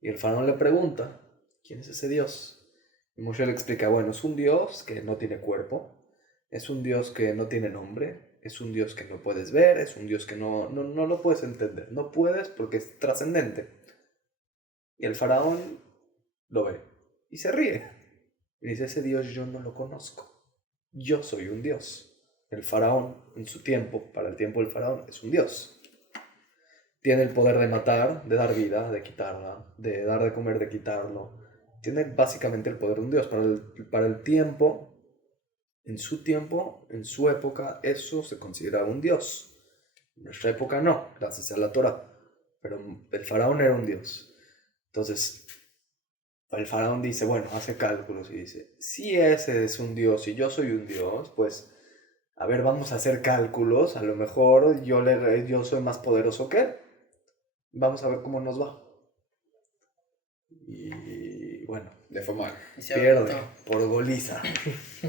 Y el faraón le pregunta, ¿quién es ese Dios? Y Moshe le explica, bueno, es un Dios que no tiene cuerpo, es un Dios que no tiene nombre, es un Dios que no puedes ver, es un Dios que no lo puedes entender, no puedes porque es trascendente. Y el faraón lo ve y se ríe. Y dice, ese Dios yo no lo conozco. Yo soy un dios. El faraón, en su tiempo, para el tiempo del faraón, es un dios. Tiene el poder de matar, de dar vida, de quitarla, de dar de comer, de quitarlo. Tiene básicamente el poder de un dios. Para el tiempo, en su época, eso se consideraba un dios. En nuestra época no, gracias a la Torah. Pero el faraón era un dios. Entonces, el faraón dice, bueno, hace cálculos y dice, si ese es un dios y yo soy un dios, pues, a ver, vamos a hacer cálculos, a lo mejor yo soy más poderoso que él. Vamos a ver cómo nos va. y bueno, Le fue mal. pierde por goliza.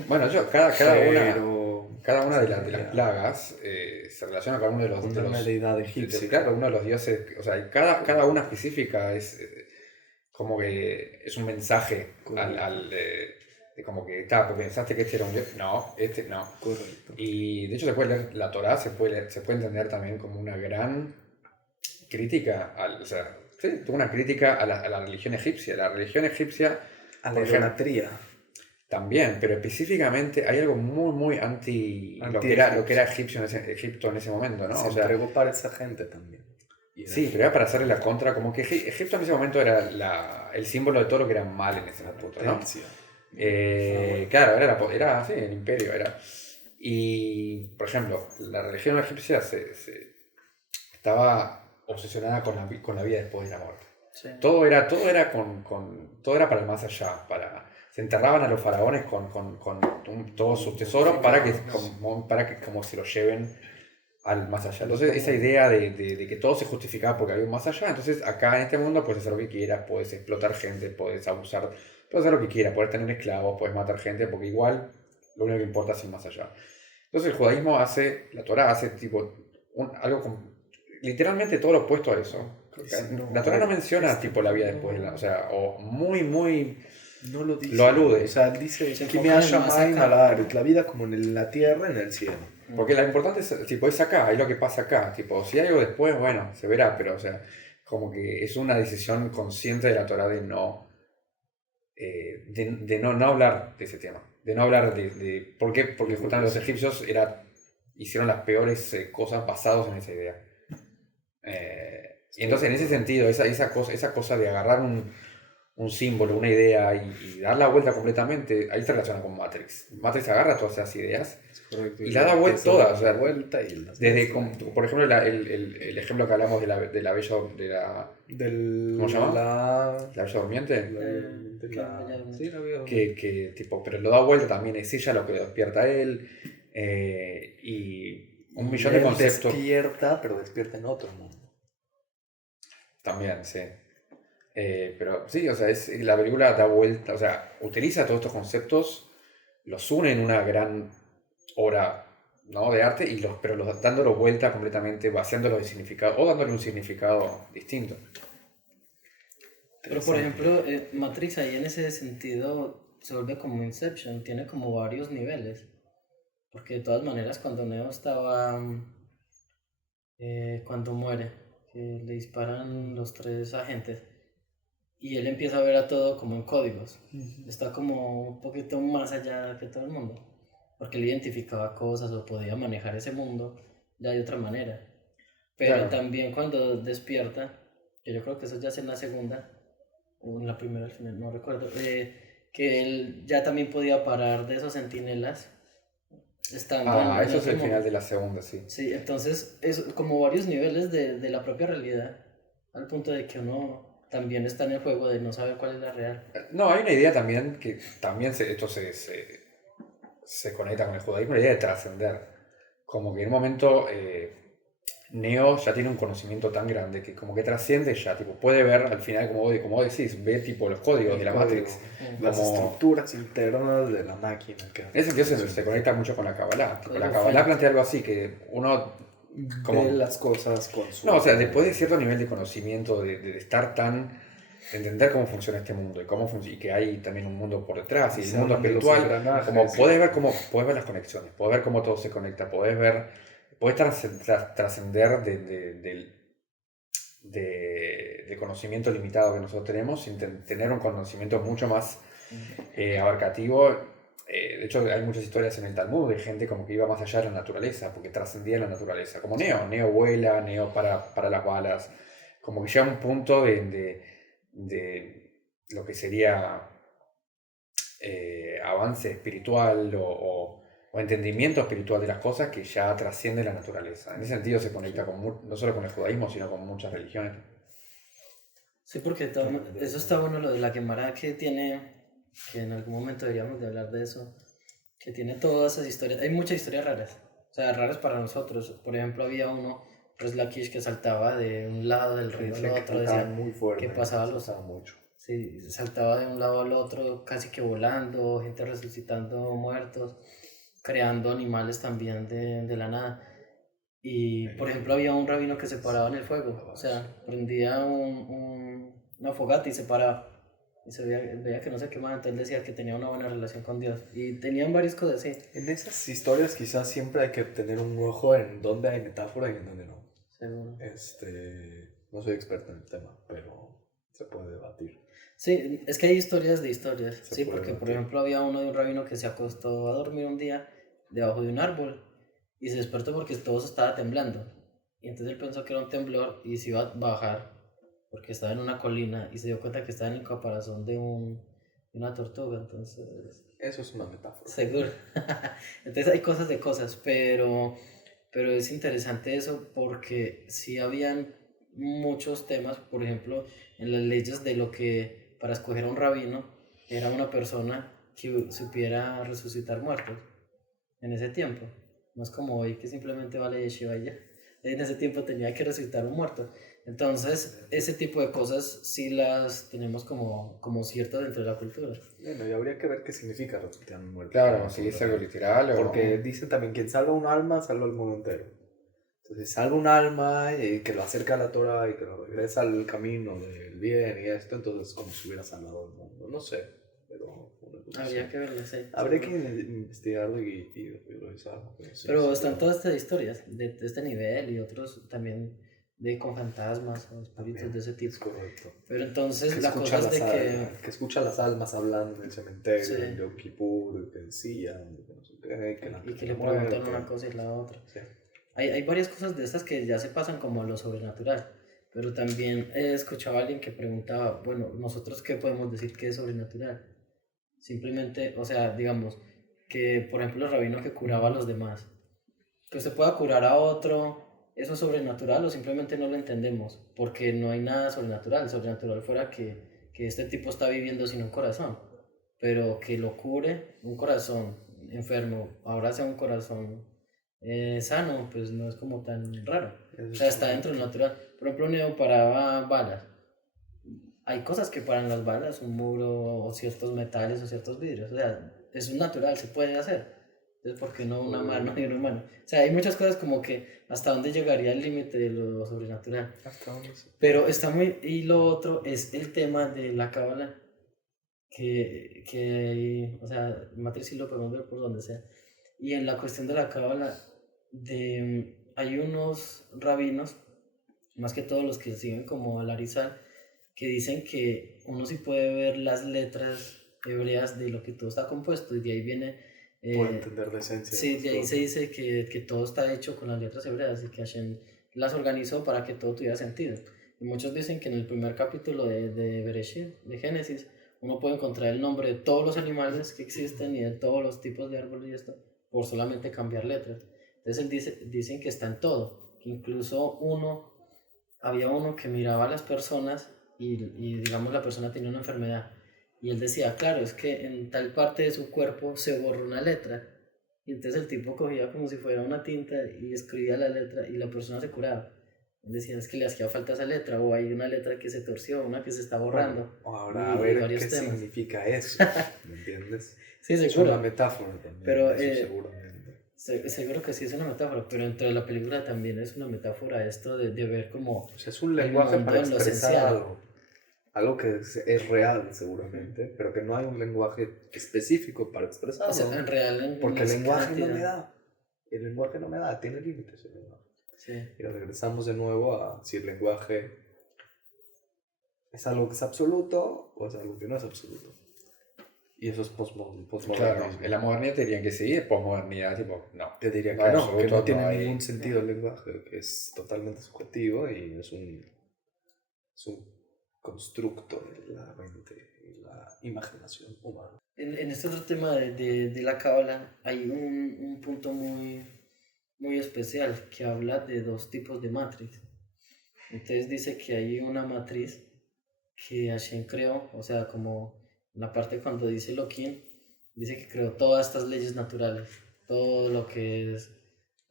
Bueno, cada una de las plagas se relaciona con uno de los... Una deidad egipcia. Claro, uno de los dioses, o sea, cada una específica es como que es un mensaje de como que, pensaste que este era un dios, no, este no. Correcto. Y de hecho se puede leer la Torá, se puede entender también como una gran crítica, o sea, sí, una crítica a la religión egipcia. La religión egipcia... A la idolatría. También, pero específicamente hay algo muy anti lo que era Egipto en ese momento, ¿no? Se entregó para esa gente también. Sí, pero era para hacerle la contra, como que Egipto en ese momento era el símbolo de todo lo que era mal en ese momento, ¿no? Claro, era sí, el imperio era. Y, por ejemplo, la religión egipcia estaba obsesionada con la vida después de la muerte. Sí. Todo era para el más allá, se enterraban a los faraones con todos sus tesoros para que como se los lleven al más allá. Entonces esa idea de que todo se justificaba porque había un más allá, entonces acá en este mundo puedes hacer lo que quieras, puedes explotar gente, puedes abusar, puedes hacer lo que quieras, puedes tener esclavos, puedes matar gente, porque igual lo único que importa es el más allá. Entonces el judaísmo la Torá hace tipo algo literalmente todo lo opuesto a eso. La Torá no menciona tipo la vida después de o sea, o muy no lo dice. Lo alude. O sea, dice que me la vida como en la tierra, en el cielo. Porque lo importante es acá, es lo que pasa acá. Tipo, si hay algo después, bueno, se verá, pero o sea, como que es una decisión consciente de la Torá de no hablar de ese tema. De no hablar de ¿por qué? Porque justamente los egipcios hicieron las peores cosas basados en esa idea. Y entonces en ese sentido, esa cosa de agarrar un símbolo, una idea y dar la vuelta completamente, ahí se relaciona con Matrix. Matrix agarra todas esas ideas y la da vuelta todas. O sea, desde, por ejemplo, el ejemplo que hablamos de la bella... ¿Cómo se llama? La bella durmiente. Que tipo, pero lo da vuelta también, es ella lo que lo despierta a él. Y un millón de conceptos. Pero despierta en otro mundo. También, sí. Pero sí, o sea, la película da vuelta, o sea, utiliza todos estos conceptos, los une en una gran obra, ¿no?, de arte, pero dándolo vuelta completamente, vaciándolo de significado o dándole un significado distinto. Pero por ejemplo, Matrix ahí en ese sentido se vuelve como Inception, tiene como varios niveles. Porque de todas maneras cuando Neo estaba, cuando muere, que le disparan los 3 agentes, y él empieza a ver a todo como en códigos. Está como un poquito más allá que todo el mundo. Porque él identificaba cosas o podía manejar ese mundo ya de otra manera. Pero claro, también cuando despierta, que yo creo que eso ya es en la segunda, o en la primera al final, no recuerdo, que él ya también podía parar de esos centinelas. Eso es el final de la segunda, sí. Sí, entonces es como varios niveles de la propia realidad, al punto de que uno también está en el juego de no saber cuál es la real. No, hay una idea también que también esto se conecta con el judaísmo, la idea de trascender. Como que en un momento Neo ya tiene un conocimiento tan grande que como que trasciende ya, tipo, puede ver al final, como vos decís, ve tipo los códigos de la Matrix. Las estructuras internas de la máquina. En ese sentido se conecta mucho con la Kabbalah. La Kabbalah plantea algo así, que uno... ve las cosas con su... No, o sea, después de cierto nivel de conocimiento, de estar tan... de entender cómo funciona este mundo y que hay también un mundo por detrás y el mundo espiritual, como puedes ver las conexiones, puedes ver cómo todo se conecta, puedes trascender del conocimiento limitado que nosotros tenemos sin tener un conocimiento mucho más abarcativo. De hecho, hay muchas historias en el Talmud de gente como que iba más allá de la naturaleza, porque trascendía la naturaleza, como Neo vuela, Neo para las balas, como que llega a un punto de lo que sería avance espiritual o entendimiento espiritual de las cosas que ya trasciende la naturaleza. En ese sentido se conecta no solo con el judaísmo, sino con muchas religiones. Sí, porque eso está bueno, lo de la Gemara que tiene, que en algún momento deberíamos de hablar de eso, que tiene todas esas historias. Hay muchas historias raras, o sea, raras para nosotros. Por ejemplo, había uno, Res Lakish, que saltaba de un lado del río al otro, decía muy fuerte, que pasaba Sí, saltaba de un lado al otro, casi que volando, gente resucitando muertos, creando animales también de la nada. Y, por ejemplo, había un rabino que se paraba en el fuego, o sea, prendía una fogata y se paraba. Y se veía que no se quemaba, entonces decía que tenía una buena relación con Dios. Y tenían varias cosas así. En esas historias quizás siempre hay que tener un ojo en dónde hay metáfora y en dónde no. Seguro. No soy experto en el tema, pero se puede debatir. Sí, es que hay historias de historias. Sí, porque debatir. por ejemplo había uno de un rabino que se acostó a dormir un día debajo de un árbol y se despertó porque todo se estaba temblando. Y entonces él pensó que era un temblor y se iba a bajar porque estaba en una colina y se dio cuenta que estaba en el caparazón de una tortuga. Entonces, eso es una metáfora. seguro. Entonces hay cosas de cosas, pero es interesante eso porque sí habían muchos temas, por ejemplo, en las leyes de lo que para escoger a un rabino era una persona que supiera resucitar muertos en ese tiempo. No es como hoy que simplemente va a la yeshiva y ya. En ese tiempo tenía que resucitar un muerto. Entonces, ese tipo de cosas sí las tenemos como ciertas dentro de la cultura. Bueno, y habría que ver qué significa resucitar un muerto. Claro, si es algo literal o... Porque dicen también, quien salva un alma, salva al mundo entero. Entonces, salva un alma y que lo acerca a la Torah y que lo regresa al camino del bien y esto, entonces como si hubiera salvado el mundo. No sé, pero... Habría que verlo, sí. Habría que investigarlo y revisarlo. Pero están todas estas historias de este nivel y otros también de con fantasmas o espíritus de ese tipo. Es correcto. Pero entonces la cosa es de que escucha las almas hablando en el cementerio, sí, en Yom Kippur, que decían, que no sé qué, y que le preguntan una cosa y la otra. Sí. Hay varias cosas de estas que ya se pasan como a lo sobrenatural. Pero también he escuchado a alguien que preguntaba, bueno, ¿nosotros qué podemos decir que es sobrenatural? Simplemente, o sea, digamos, que por ejemplo el rabino que curaba a los demás, que usted pueda curar a otro, ¿eso es sobrenatural o simplemente no lo entendemos? Porque no hay nada sobrenatural. Sobrenatural fuera que este tipo está viviendo sin un corazón, pero que lo cure un corazón enfermo, ahora sea un corazón sano, pues no es como tan raro. O sea, está dentro del natural. Por ejemplo, un Neo paraba balas. Hay cosas que paran las balas, un muro o ciertos metales o ciertos vidrios. O sea, es un natural, se puede hacer. Entonces, ¿por qué no una mano y un humano? O sea, hay muchas cosas como que hasta dónde llegaría el límite de lo sobrenatural. Hasta dónde sí. Pero está muy... Y lo otro es el tema de la cábala, que o sea, Matrix sí lo podemos ver por donde sea. Y en la cuestión de la cábala, hay unos rabinos, más que todos los que siguen como al Arizal, que dicen que uno sí puede ver las letras hebreas de lo que todo está compuesto y de ahí viene... Puede entender la esencia. Sí, de ahí se dice que todo está hecho con las letras hebreas y que Hashem las organizó para que todo tuviera sentido. Y muchos dicen que en el primer capítulo de Bereshit, de Génesis, uno puede encontrar el nombre de todos los animales que existen y de todos los tipos de árboles y esto, por solamente cambiar letras. Entonces dicen que está en todo, que incluso había uno que miraba a las personas y digamos la persona tenía una enfermedad y él decía, claro, es que en tal parte de su cuerpo se borró una letra y entonces el tipo cogía como si fuera una tinta y escribía la letra y la persona se curaba. Él decía, es que le hacía falta esa letra o hay una letra que se torció, una que se está borrando. Ahora, a ver qué significa eso, ¿me entiendes? Sí, seguro. Es una metáfora también, pero, eso seguramente. Seguro que sí es una metáfora, pero dentro de la película también es una metáfora esto de ver como... O sea, es un lenguaje para expresar algo que es real seguramente, pero que no hay un lenguaje específico para expresarlo. O sea, en real... Porque el lenguaje no me da. El lenguaje no me da, tiene límites el lenguaje. Sí. Y regresamos de nuevo a si el lenguaje es algo que es absoluto o es algo que no es absoluto. Y eso es postmodernismo. Claro, en la modernidad te dirían que sí, en posmodernidad tipo, no. Te diría que no tiene ningún sentido el lenguaje, que es totalmente subjetivo y es un constructo de la mente y la imaginación humana. En este otro tema de la cábala hay un punto muy, muy especial que habla de dos tipos de matriz. Entonces dice que hay una matriz que Hashem creó, o sea, como en la parte cuando dice Elohim, dice que creó todas estas leyes naturales, todo lo que es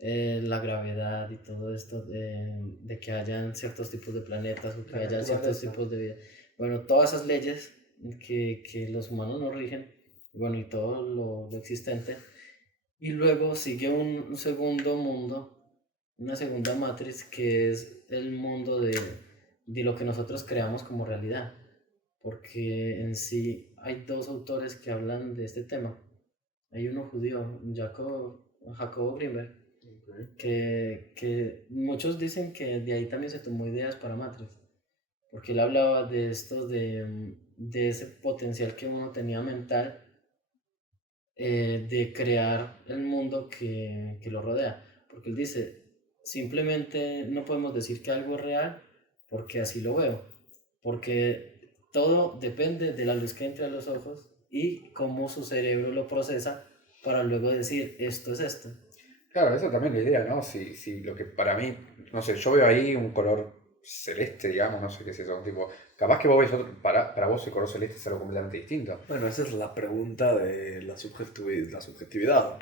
la gravedad y todo esto de que hayan ciertos tipos de planetas o que haya ciertos tipos de vida. bueno, todas esas leyes que los humanos nos rigen, bueno, y todo lo existente. Y luego sigue un segundo mundo, una segunda matriz, que es el mundo de lo que nosotros creamos como realidad. Porque en sí hay dos autores que hablan de este tema. Hay uno judío, Jacobo Grinberg, que muchos dicen que de ahí también se tomó ideas para Matrix, porque él hablaba de esto, de ese potencial que uno tenía mental, de crear el mundo que lo rodea, porque él dice, simplemente no podemos decir que algo es real porque así lo veo, porque todo depende de la luz que entre a los ojos y cómo su cerebro lo procesa para luego decir esto es esto. Claro, esa también es la idea, ¿no? Si lo que para mí, no sé, yo veo ahí un color celeste, digamos, no sé qué es eso, tipo, capaz que vos ves otro, para vos el color celeste es algo completamente distinto. Bueno, esa es la pregunta de la subjetividad.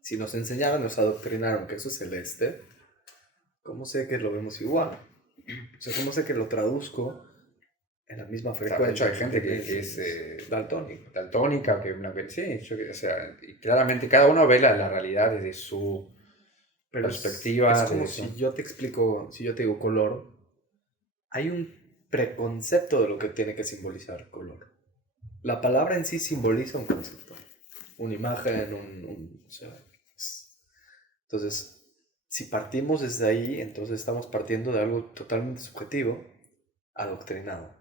Si nos enseñaron, nos adoctrinaron que eso es celeste, ¿cómo sé que lo vemos igual? O sea, ¿cómo sé que lo traduzco en la misma frecuencia? De hecho, hay gente que es daltónica. Daltónica, sí, o sea, y claramente cada uno ve la realidad desde su perspectiva. Es como si yo te explico, si yo te digo color, hay un preconcepto de lo que tiene que simbolizar color. La palabra en sí simboliza un concepto, una imagen, o sea, entonces, si partimos desde ahí, entonces estamos partiendo de algo totalmente subjetivo, adoctrinado.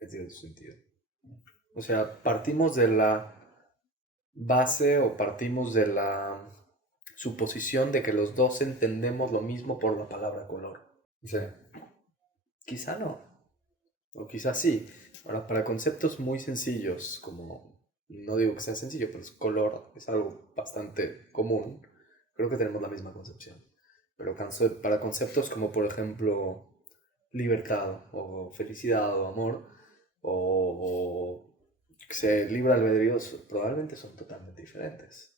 En cierto sentido. O sea, partimos de la base o partimos de la suposición de que los dos entendemos lo mismo por la palabra color. Sí. Quizá no, o quizá sí. Ahora, para conceptos muy sencillos, como, no digo que sea sencillo, pero color es algo bastante común, creo que tenemos la misma concepción. Pero para conceptos como, por ejemplo, libertad, o felicidad, o amor, o que se libre albedrío, probablemente son totalmente diferentes.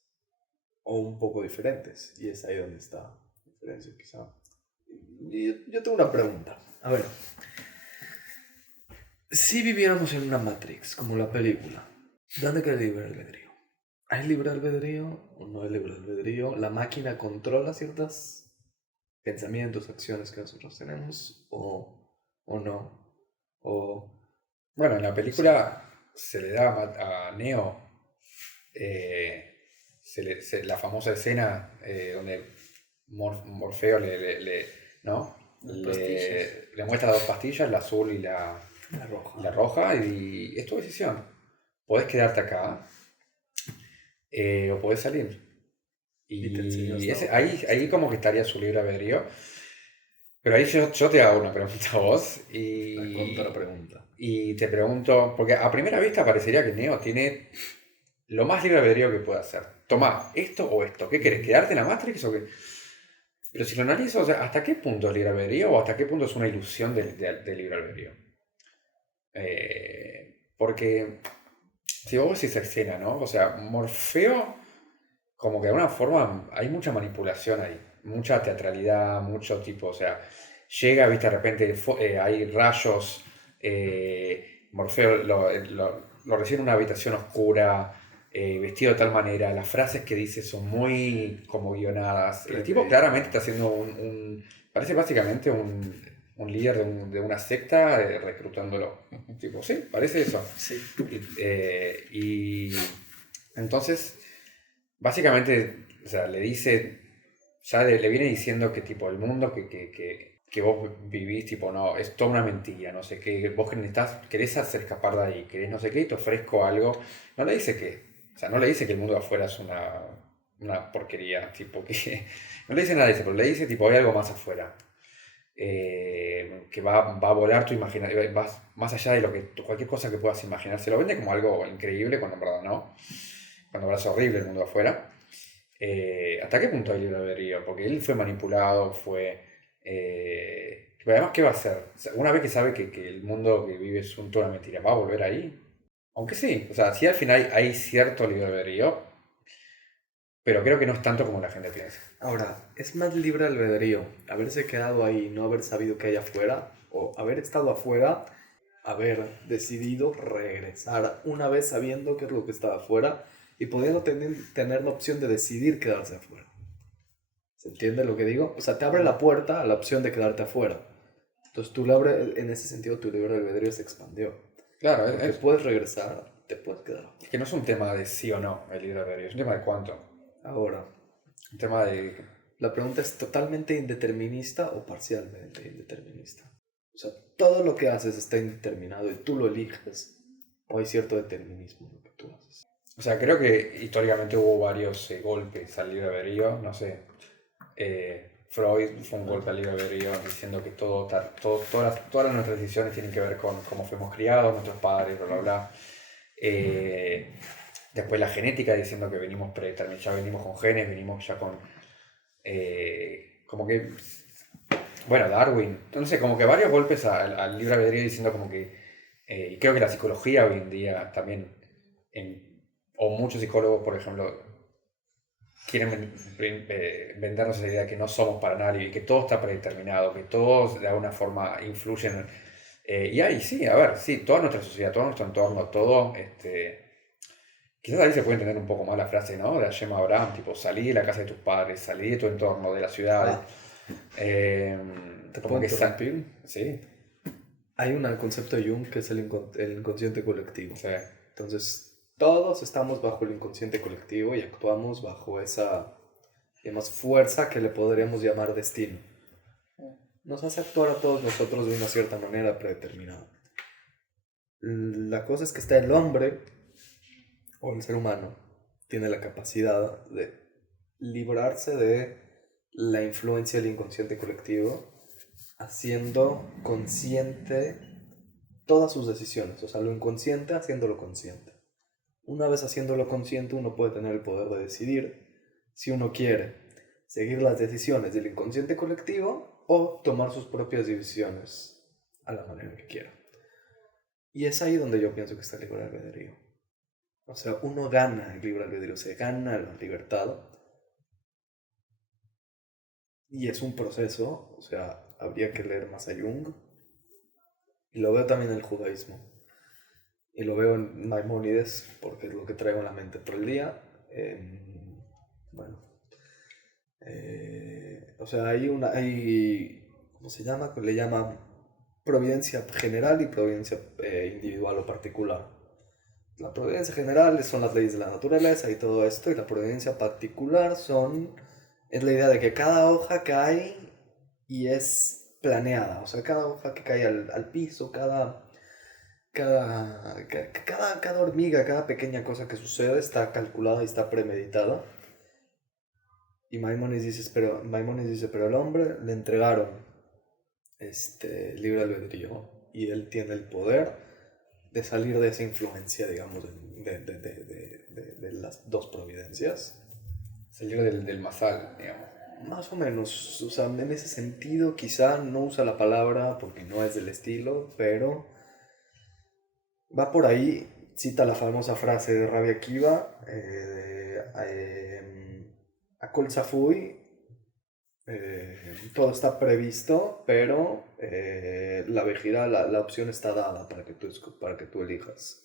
O un poco diferentes. Y es ahí donde está la diferencia, quizá. Y yo tengo una pregunta. A ver. Si viviéramos en una Matrix, como la película, ¿dónde queda el libre albedrío? ¿Hay libre albedrío o no hay libre albedrío? ¿La máquina controla ciertos pensamientos, acciones que nosotros tenemos o no? Bueno, en la película se le da a Neo la famosa escena donde Morfeo ¿no? le muestra dos pastillas, la azul y la roja, y es tu decisión. Podés quedarte acá o podés salir. Y ahí como que estaría su libre albedrío. Pero ahí yo te hago una pregunta a vos y te pregunto, porque a primera vista parecería que Neo tiene lo más libre albedrío que puede hacer. Toma, esto o esto. ¿Qué querés? ¿Quedarte en la Matrix o qué? Pero si lo analizo, o sea, ¿hasta qué punto es libre albedrío o hasta qué punto es una ilusión del libre albedrío? Porque si vos ves esa escena, ¿no? O sea, Morfeo, como que de alguna forma hay mucha manipulación ahí, mucha teatralidad, mucho tipo, o sea, llega, viste, de repente hay rayos, Morfeo lo recibe en una habitación oscura, vestido de tal manera, las frases que dice son muy como guionadas. El tipo claramente está haciendo parece básicamente un líder de una secta reclutándolo. Tipo, sí, parece eso. Sí. Y entonces, básicamente, o sea, le dice, ya le viene diciendo que tipo el mundo que vos vivís, tipo, no, es toda una mentira, no sé qué, vos querés hacer escapar de ahí, querés no sé qué, y te ofrezco algo. No le dice o sea, no le dice que el mundo de afuera es una porquería, tipo, que no le dice nada de eso, pero le dice, tipo, hay algo más afuera. Que va a volar tu imaginación, más allá de cualquier cosa que puedas imaginar. Se lo vende como algo increíble cuando en verdad no, cuando en verdad es horrible el mundo de afuera. ¿Hasta qué punto hay libre albedrío? Porque él fue manipulado, pero además, ¿qué va a hacer? O sea, una vez que sabe que el mundo que vive es toda una mentira, ¿va a volver ahí? Aunque sí, o sea, sí al final hay cierto libre albedrío, pero creo que no es tanto como la gente piensa. Ahora, ¿es más libre albedrío haberse quedado ahí y no haber sabido qué hay afuera? ¿O haber estado afuera haber decidido regresar una vez sabiendo qué es lo que estaba afuera y pudiendo tener la opción de decidir quedarse afuera. ¿Se entiende lo que digo? O sea, te abre la puerta a la opción de quedarte afuera. Entonces, en ese sentido, tu libre albedrío se expandió. Claro, Porque puedes regresar, te puedes quedar. Es que no es un tema de sí o no el libre albedrío, es un tema de cuánto. Ahora, Un tema de... la pregunta es totalmente indeterminista o parcialmente indeterminista. O sea, todo lo que haces está indeterminado y tú lo eliges. O hay cierto determinismo en lo que tú haces. O sea, creo que históricamente hubo varios golpes al libre albedrío, no sé. Freud fue un golpe al libre albedrío diciendo que todas nuestras decisiones tienen que ver con cómo fuimos criados, nuestros padres, bla, bla, bla. Después la genética diciendo que venimos predeterminados, ya venimos con genes, venimos ya con... como que... Bueno, Darwin, no sé, como que varios golpes al libre albedrío diciendo como que... y creo que la psicología hoy en día también, o muchos psicólogos, por ejemplo, quieren vendernos la idea de que no somos para nadie y que todo está predeterminado, que todos de alguna forma influyen. Y ahí sí, a ver, sí, toda nuestra sociedad, todo nuestro entorno, todo... quizás ahí se puede entender un poco más la frase, ¿no? De Gemma Abraham, tipo, salí de la casa de tus padres, salí de tu entorno, de la ciudad. ¿Te puedo interrumpir? Sí. Hay un concepto de Jung que es el inconsciente colectivo. Sí. Entonces, todos estamos bajo el inconsciente colectivo y actuamos bajo esa, digamos, fuerza que le podríamos llamar destino. Nos hace actuar a todos nosotros de una cierta manera predeterminada. La cosa es que está el hombre, o el ser humano, tiene la capacidad de librarse de la influencia del inconsciente colectivo, haciendo consciente todas sus decisiones, o sea, lo inconsciente haciéndolo consciente. Una vez haciéndolo consciente, uno puede tener el poder de decidir si uno quiere seguir las decisiones del inconsciente colectivo o tomar sus propias decisiones a la manera que quiera. Y es ahí donde yo pienso que está el libre albedrío. O sea, uno gana el libre albedrío, se gana la libertad. Y es un proceso, o sea, habría que leer más a Jung. Y lo veo también en el judaísmo. Y lo veo en Maimónides, porque es lo que traigo en la mente todo el día. O sea, hay, ¿cómo se llama? Le llama providencia general y providencia individual o particular. La providencia general son las leyes de la naturaleza y todo esto, y la providencia particular es la idea de que cada hoja cae y es planeada. O sea, cada hoja que cae al piso, cada hormiga, cada pequeña cosa que sucede está calculada y está premeditada. Y Maimónides dice, pero al hombre le entregaron libre albedrío y él tiene el poder de salir de esa influencia, digamos, de las dos providencias. Salir del masal, digamos. Más o menos, o sea, en ese sentido quizá no usa la palabra porque no es del estilo, pero va por ahí. Cita la famosa frase de Rabbi Akiva, Akol Zafui, todo está previsto, pero la vejira, la opción está dada para que tú elijas.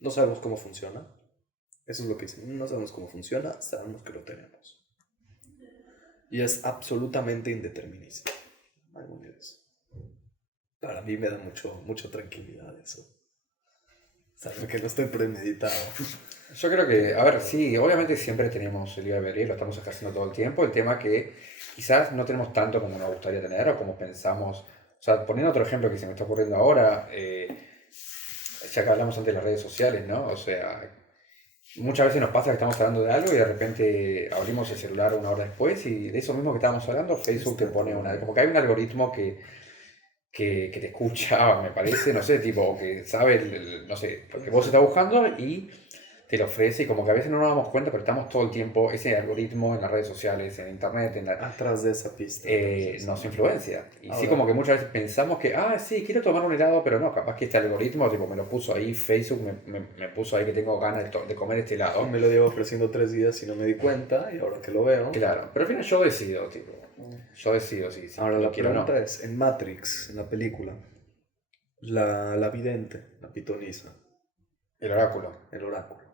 No sabemos cómo funciona, eso es lo que dicen, no sabemos cómo funciona, sabemos que lo tenemos. Y es absolutamente indeterminista. Para mí me da mucha tranquilidad eso. Saber que no estoy premeditado. Yo creo que, a ver, sí, obviamente siempre tenemos el libre albedrío, lo estamos ejerciendo todo el tiempo. El tema que quizás no tenemos tanto como nos gustaría tener o como pensamos. O sea, poniendo otro ejemplo que se me está ocurriendo ahora, ya que hablamos antes de las redes sociales, ¿no? O sea, muchas veces nos pasa que estamos hablando de algo y de repente abrimos el celular una hora después y de eso mismo que estábamos hablando, Facebook te pone como que hay un algoritmo que te escucha, me parece, no sé, tipo, que sabe, no sé, porque vos estás buscando y te lo ofrece y como que a veces no nos damos cuenta, pero estamos todo el tiempo, ese algoritmo en las redes sociales, en internet, atrás de esa pista. Nos influencia. Y ahora, sí, como que muchas veces pensamos que, sí, quiero tomar un helado, pero no, capaz que este algoritmo, tipo, me lo puso ahí, Facebook me puso ahí que tengo ganas de comer este helado. Me lo llevo ofreciendo 3 días y no me di cuenta, y ahora que lo veo. Claro, pero al final yo decido, tipo. Yo decido, sí. Ahora la quiero, pregunta no. es, en Matrix, en la película, La vidente, la pitonisa, El oráculo. el oráculo.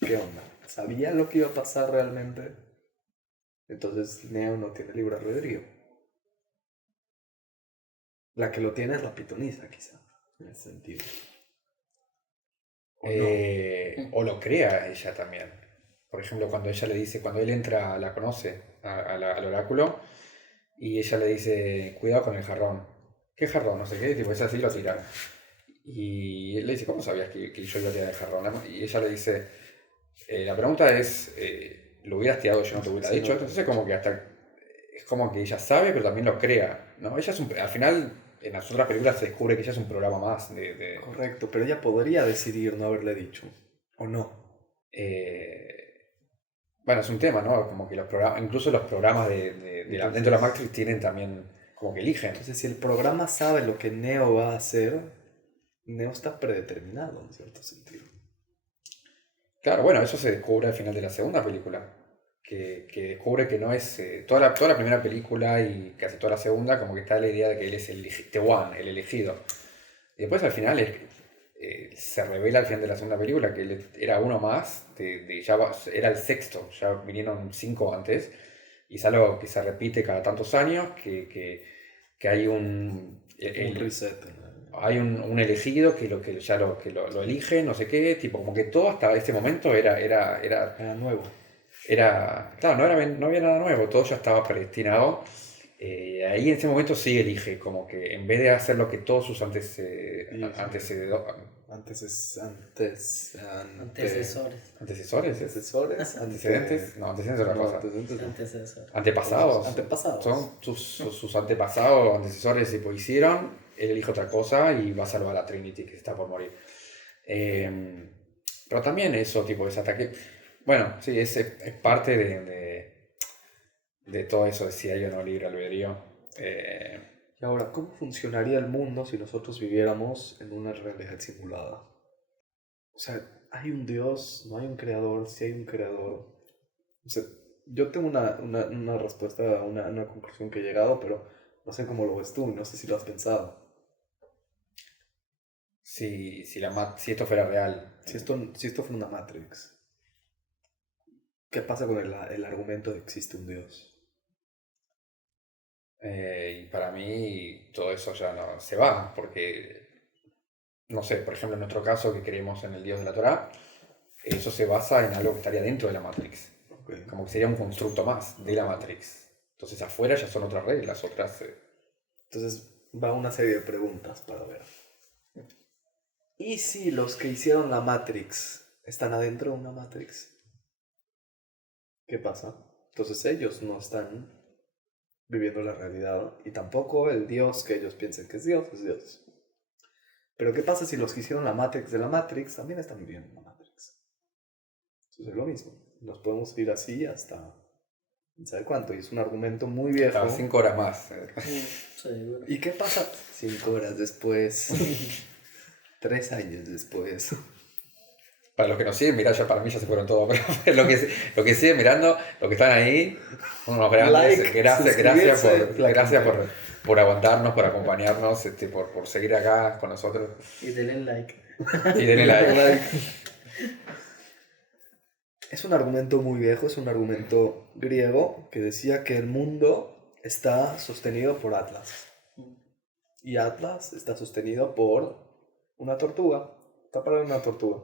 ¿Qué onda? ¿Sabía lo que iba a pasar realmente? Entonces Neo no tiene libre albedrío. La que lo tiene es la pitonisa, quizá, en ese sentido. ¿O no? O lo crea ella también. Por ejemplo, cuando ella le dice, cuando él entra, la conoce al oráculo, y ella le dice, cuidado con el jarrón. ¿Qué jarrón? No sé qué, tipo, es así, lo tira. Y él le dice, ¿cómo sabías que yo iba a tirar el jarrón? Y ella le dice, la pregunta es, ¿lo hubieras tirado yo no te hubiera dicho? Entonces como que hasta, es como que ella sabe, pero también lo crea, ¿no? Ella es al final, en las otras películas se descubre que ella es un programa más Correcto, pero ella podría decidir no haberle dicho, ¿o no? Bueno, es un tema, ¿no? Como que los programas, incluso los programas dentro de la Matrix tienen también, como que eligen. Entonces, si el programa sabe lo que Neo va a hacer, Neo está predeterminado en cierto sentido. Claro, bueno, eso se descubre al final de la segunda película. Que descubre que no es. Toda la primera película y casi toda la segunda, como que está la idea de que él es the one, el elegido. Y después al final se revela al final de la segunda película que él era uno más, era el sexto, ya vinieron 5 antes. Y es algo que se repite cada tantos años, que hay un reset. Hay un elegido que lo elige, no sé qué, tipo, como que todo hasta ese momento era nuevo. Claro, no había nada nuevo, todo ya estaba predestinado. Ahí en ese momento sí elige, como que en vez de hacer lo que todos sus antecesores. Antecedentes es otra cosa. Antepasados. Son sus antepasados, antecesores, tipo, hicieron, él elige otra cosa y va a salvar a Trinity que está por morir. Pero también eso, tipo, ese ataque. Bueno, sí, es parte de todo eso de si hay o no libre albedrío. Y ahora, ¿cómo funcionaría el mundo si nosotros viviéramos en una realidad simulada? O sea, ¿hay un Dios? ¿No hay un creador? ¿Si hay un creador? O sea, yo tengo una respuesta, una conclusión que he llegado, pero no sé cómo lo ves tú, no sé si lo has pensado. Si esto fuera real. Si esto fuera una Matrix, ¿qué pasa con el argumento de que existe un Dios? Y para mí todo eso ya no se va, porque, no sé, por ejemplo, en nuestro caso que creemos en el Dios de la Torá, eso se basa en algo que estaría dentro de la Matrix. Okay. Como que sería un constructo más de la Matrix. Entonces afuera ya son otras reglas, otras... Entonces va una serie de preguntas para ver. ¿Y si los que hicieron la Matrix están adentro de una Matrix? ¿Qué pasa? Entonces ellos no están viviendo la realidad y tampoco el Dios que ellos piensen que es Dios es Dios. Pero ¿qué pasa si los que hicieron la Matrix de la Matrix también están viviendo la Matrix? Entonces es lo mismo. Nos podemos ir así hasta no sé cuánto. Y es un argumento muy viejo. Hasta 5 horas más. Seguro. ¿Y qué pasa 5 horas después? 3 años después. Para los que nos siguen, mirá, ya para mí ya se fueron todos. Pero lo que siguen mirando, los que están ahí, unos grandes, gracias por aguantarnos, por acompañarnos, por seguir acá con nosotros. Y denle like. Y denle like. Es un argumento muy viejo, es un argumento griego que decía que el mundo está sostenido por Atlas. Y Atlas está sostenido por una tortuga. Está parada en una tortuga.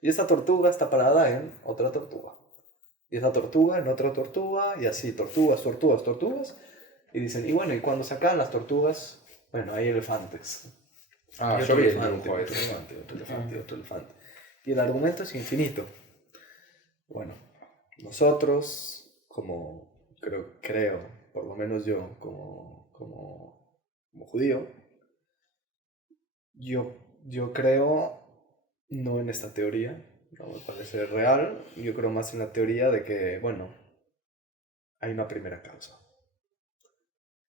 Y esa tortuga está parada en otra tortuga. Y esa tortuga en otra tortuga. Y así, tortugas. Y dicen, y bueno, y cuando se acaban las tortugas, bueno, hay elefantes. Ah, yo vi el dibujo. Otro elefante. Y el argumento es infinito. Bueno, nosotros, como creo, por lo menos yo, como judío, yo creo no en esta teoría, no me parece real, yo creo más en la teoría de que, bueno, hay una primera causa,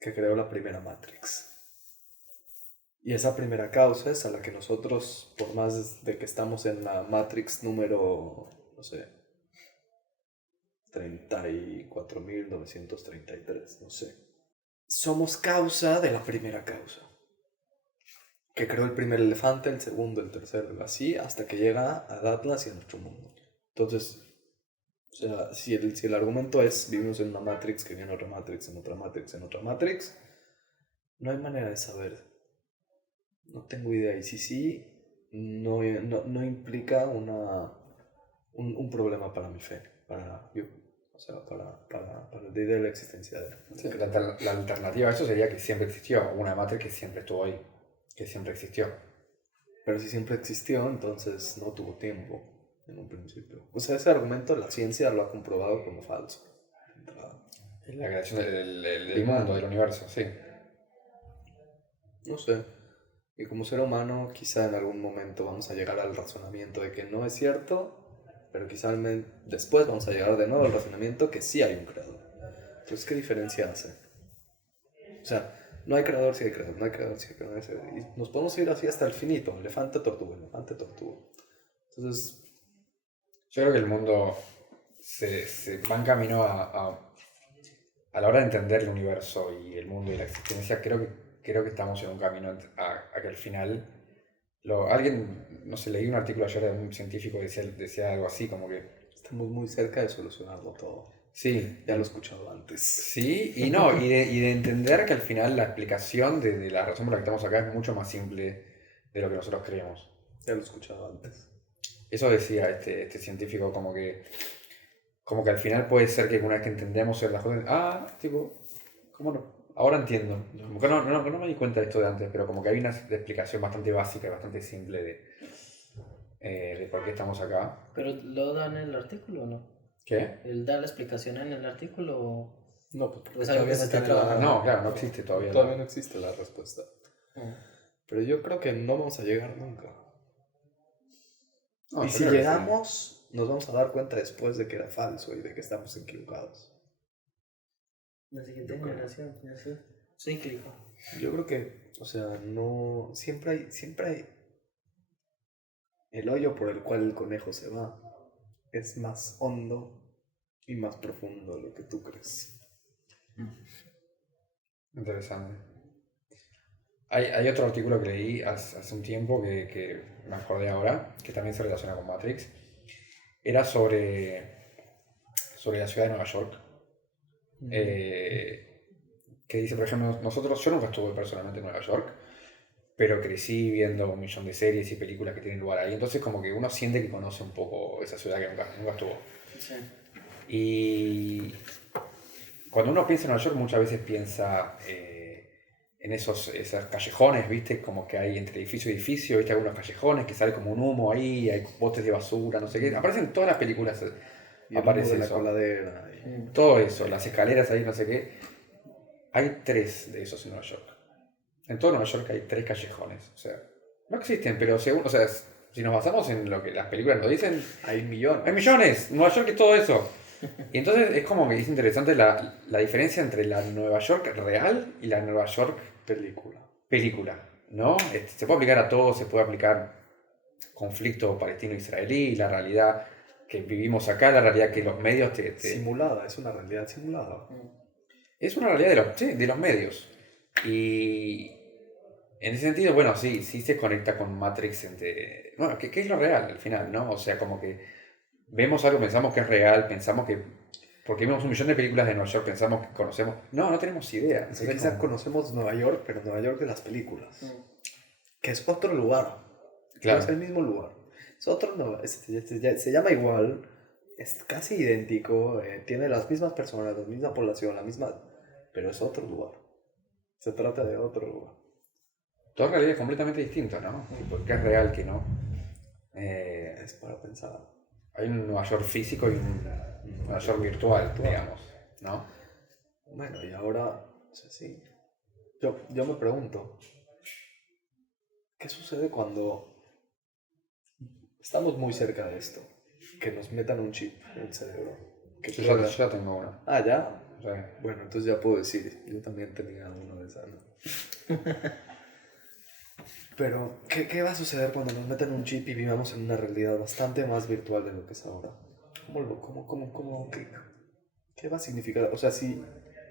que creó la primera Matrix. Y esa primera causa es a la que nosotros, por más de que estamos en la Matrix número, no sé, 34.933, no sé. Somos causa de la primera causa. que creó el primer elefante, el segundo, el tercero, así, hasta que llega a Atlas y a nuestro mundo. Entonces, o sea, si el argumento es vivimos en una Matrix, que viene otra Matrix, en otra Matrix, en otra Matrix, no hay manera de saber. No tengo idea. Y si sí, no implica un problema para mi fe, para yo. O sea, para la idea de la existencia de él. Sí, la alternativa a eso sería que siempre existió una Matrix que siempre estuvo ahí, que siempre existió. Pero si siempre existió, entonces no tuvo tiempo en un principio. O sea, ese argumento la ciencia lo ha comprobado como falso. La creación del mundo, del universo, sí. No sé. Y como ser humano, quizá en algún momento vamos a llegar al razonamiento de que no es cierto, pero quizá después vamos a llegar de nuevo al razonamiento que sí hay un creador. Entonces, ¿qué diferencia hace? O sea, no hay creador, sí hay creador, no hay creador, sí hay creador. Y nos podemos ir así hasta el finito, elefante, tortuga, elefante, tortuga. Entonces, yo creo que el mundo se va en camino a la hora de entender el universo y el mundo y la existencia. Creo que estamos en un camino a que al final alguien, no sé, leí un artículo ayer de un científico que decía algo así como que estamos muy cerca de solucionarlo todo. Sí. Ya lo he escuchado antes. Sí, y no, y de entender que al final la explicación de la razón por la que estamos acá es mucho más simple de lo que nosotros creemos. Ya lo he escuchado antes. Eso decía este científico, como que al final puede ser que una vez que entendemos las cosas, tipo, ¿cómo no? Ahora entiendo. Como que no me di cuenta de esto de antes, pero como que hay una explicación bastante básica y bastante simple de por qué estamos acá. ¿Pero lo da en el artículo o no? ¿Qué? ¿Él da la explicación en el artículo o...? No, pues algo que se está trabajando? No, claro, no existe todavía. Todavía no existe la respuesta. Pero yo creo que no vamos a llegar nunca. No, y si llegamos, nos vamos a dar cuenta después de que era falso y de que estamos equivocados. La siguiente generación, así, cíclico. Yo creo que, o sea, no... Siempre hay... El hoyo por el cual el conejo se va es más hondo y más profundo de lo que tú crees. Interesante. Hay otro artículo que leí hace un tiempo que me acordé ahora, que también se relaciona con Matrix. Era sobre la ciudad de Nueva York. Que dice, por ejemplo, yo nunca estuve personalmente en Nueva York, pero crecí viendo un millón de series y películas que tienen lugar ahí. Entonces como que uno siente que conoce un poco esa ciudad que nunca estuvo. Sí. Y cuando uno piensa en Nueva York muchas veces piensa en esos callejones, ¿viste? Como que hay entre edificio y edificio, ¿viste? Algunos callejones que sale como un humo ahí, hay botes de basura, no sé qué. Aparecen en todas las películas. Y aparece la coladera. Todo eso, las escaleras ahí, no sé qué. Hay 3 de esos en Nueva York. En todo Nueva York hay 3 callejones. O sea, no existen, pero según, o sea, si nos basamos en lo que las películas nos dicen, hay millones. Hay millones. Nueva York es todo eso. Y entonces es como que es interesante la diferencia entre la Nueva York real y la Nueva York película, ¿no? Se puede aplicar a todo, se puede aplicar conflicto palestino-israelí, la realidad que vivimos acá, la realidad que los medios Simulada, es una realidad simulada. Es una realidad de los medios. Y en ese sentido, bueno, sí se conecta con Matrix bueno, ¿qué es lo real al final, no? O sea, como que vemos algo, pensamos que es real, pensamos que... Porque vimos un millón de películas de Nueva York, pensamos que conocemos... No tenemos idea. Entonces, quizás conocemos Nueva York, pero Nueva York de las películas. Que es otro lugar. Claro. No es el mismo lugar. Es otro... se llama igual, es casi idéntico, tiene las mismas personas, la misma población, la misma... Pero es otro lugar. Se trata de otro lugar. Todo en realidad es completamente distinto, ¿no? ¿Qué es real, qué no? Es para pensar. Hay un Nueva York físico y un Nueva York virtual, digamos, ¿no? Bueno, y ahora, o sea, sí. Yo me pregunto, ¿qué sucede cuando estamos muy cerca de esto? Que nos metan un chip en el cerebro. Yo ya tengo uno. Ah, ¿ya? Sí. Bueno, entonces ya puedo decir, yo también tenía uno de esas, ¿no? Pero, ¿qué va a suceder cuando nos metan un chip y vivamos en una realidad bastante más virtual de lo que es ahora? ¿Qué va a significar? O sea, si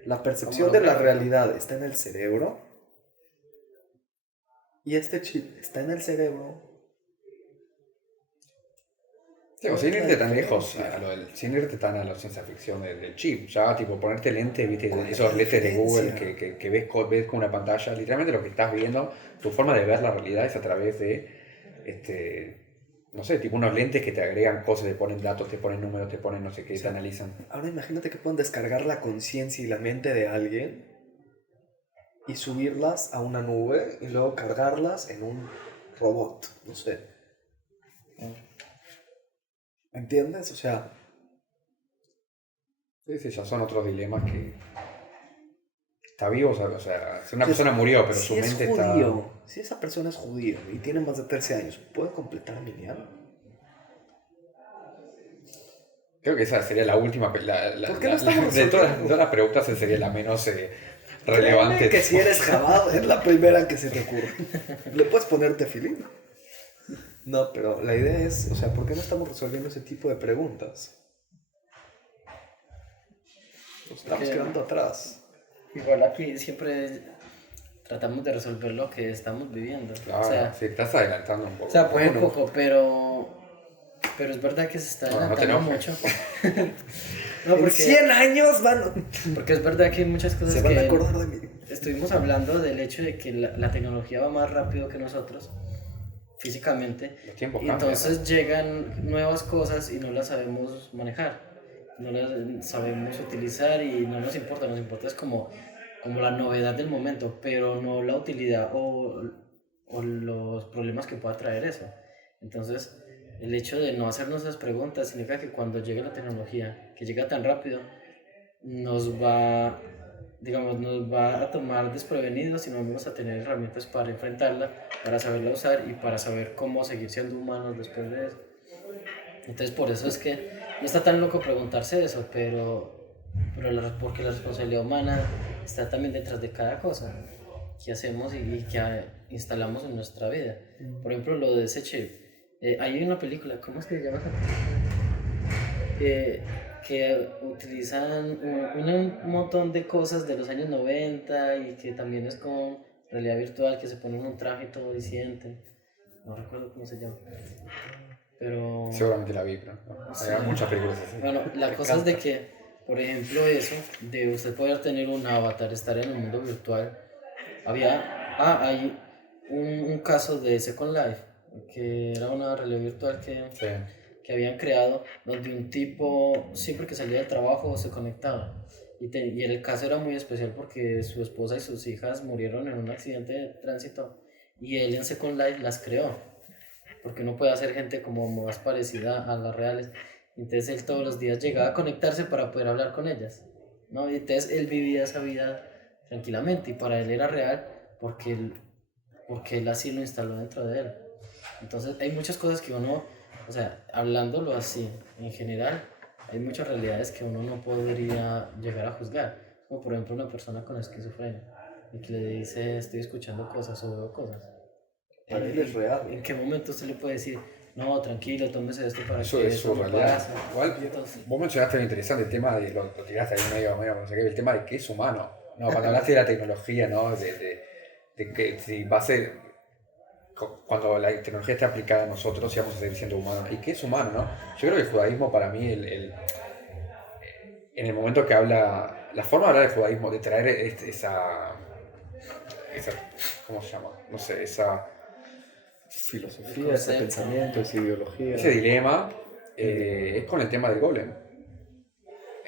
la percepción de la realidad está en el cerebro, Y este chip está en el cerebro. Sí, o sin irte tan lejos, sin irte tan a la ciencia ficción del chip, ya tipo ponerte lente, viste, esos lentes de Google que ves con una pantalla, literalmente lo que estás viendo, tu forma de ver la realidad es a través de, no sé, tipo unos lentes que te agregan cosas, te ponen datos, te ponen números, te ponen no sé qué, te analizan. Ahora imagínate que pueden descargar la conciencia y la mente de alguien y subirlas a una nube y luego cargarlas en un robot, no sé. ¿Entiendes? O sea... Sí, ya son otros dilemas que... Está vivo, o sea, si una persona murió, pero si su mente es está... judío, si esa persona es judío y tiene más de 13 años, ¿puede completar Minyan? Creo que esa sería la última... ¿Por qué no estamos de todas las preguntas, esa sería la menos relevante. Créeme que si eres jabado, es la primera que se te ocurre. Le puedes poner tefilín. No, pero la idea es, o sea, ¿por qué no estamos resolviendo ese tipo de preguntas? Nos estamos quedando atrás. Igual aquí siempre tratamos de resolver lo que estamos viviendo. Claro, o sea, sí, estás adelantando un poco. O sea, puede poco, pero es verdad que se está adelantando mucho. No, porque, en 100 años van... Porque es verdad que hay muchas cosas se van a acordar de mí. Estuvimos hablando del hecho de que la tecnología va más rápido que nosotros, físicamente. Los tiempos y cambian, entonces ¿no? llegan nuevas cosas y no las sabemos manejar. No las sabemos utilizar y no nos importa. Nos importa es como la novedad del momento, pero no la utilidad o los problemas que pueda traer eso. Entonces, el hecho de no hacernos esas preguntas significa que cuando llegue la tecnología, que llega tan rápido, nos va a tomar desprevenidos y no vamos a tener herramientas para enfrentarla, para saberla usar y para saber cómo seguir siendo humanos después de eso. Entonces, por eso es que no está tan loco preguntarse eso, porque la responsabilidad humana está también detrás de cada cosa que hacemos y que instalamos en nuestra vida. Por ejemplo, lo de ese chip. Hay una película, ¿cómo es que se llama esa película? Que utilizan un montón de cosas de los años 90 y que también es con realidad virtual, que se ponen un traje y todo y sienten. No recuerdo cómo se llama. Pero... Seguramente la vi, pero no. Sí. Hay muchas películas así. Bueno, la cosa es de que, por ejemplo, eso, de usted poder tener un avatar, estar en el mundo virtual. Hay un caso de Second Life, que era una realidad virtual que habían creado, donde un tipo siempre que salía del trabajo se conectaba. Y el caso era muy especial porque su esposa y sus hijas murieron en un accidente de tránsito y él en Second Life las creó, porque uno puede hacer gente como más parecida a las reales. Entonces él todos los días llegaba a conectarse para poder hablar con ellas, ¿no? Y entonces él vivía esa vida tranquilamente y para él era real porque él así lo instaló dentro de él. Entonces hay muchas cosas que uno, o sea, hablándolo así en general, hay muchas realidades que uno no podría llegar a juzgar, como por ejemplo una persona con esquizofrenia y que le dice estoy escuchando cosas o veo cosas. Para él es real. ¿En qué momento usted le puede decir, no, tranquilo, tómese esto para eso que es su realidad? pase? Igual, vos mencionaste lo interesante, el tema de, lo tiraste ahí medio, no sé qué, el tema de que es humano. No, cuando hablaste de la tecnología, ¿no? De que si va a ser, cuando la tecnología esté aplicada a nosotros, si vamos a seguir siendo humanos. ¿Y qué es humano, no? Yo creo que el judaísmo para mí, en el momento que habla, la forma de hablar del judaísmo, de traer esa ¿cómo se llama? No sé, esa filosofía, ese pensamiento, esa ideología. Ese dilema es con el tema del golem.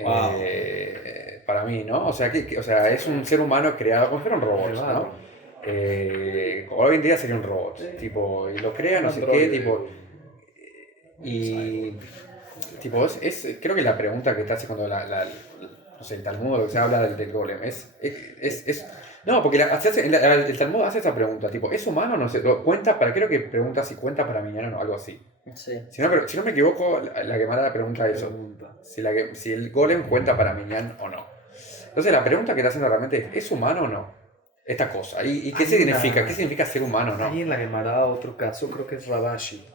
Wow. Para mí, ¿no? O sea, o sea, es un ser humano creado como si fuera un robot, ¿no? Hoy en día sería un robot, sí. Tipo, y lo crea, no sé qué, tipo. Y. Tipo, creo que la pregunta que te hace cuando no sé, el Talmud, lo que se habla del golem, no, porque el Talmud hace esa pregunta, tipo, ¿es humano? No sé, creo que pregunta si cuenta para Minyan o no, algo así. Sí. Si no me equivoco, la Gemara pregunta eso, si el golem cuenta para Minyan o no. Entonces la pregunta que te hacen realmente es humano o no? Esta cosa, ¿y qué significa? ¿Qué significa ser humano o no? Ahí en la Gemara, otro caso, creo que es Rabashi.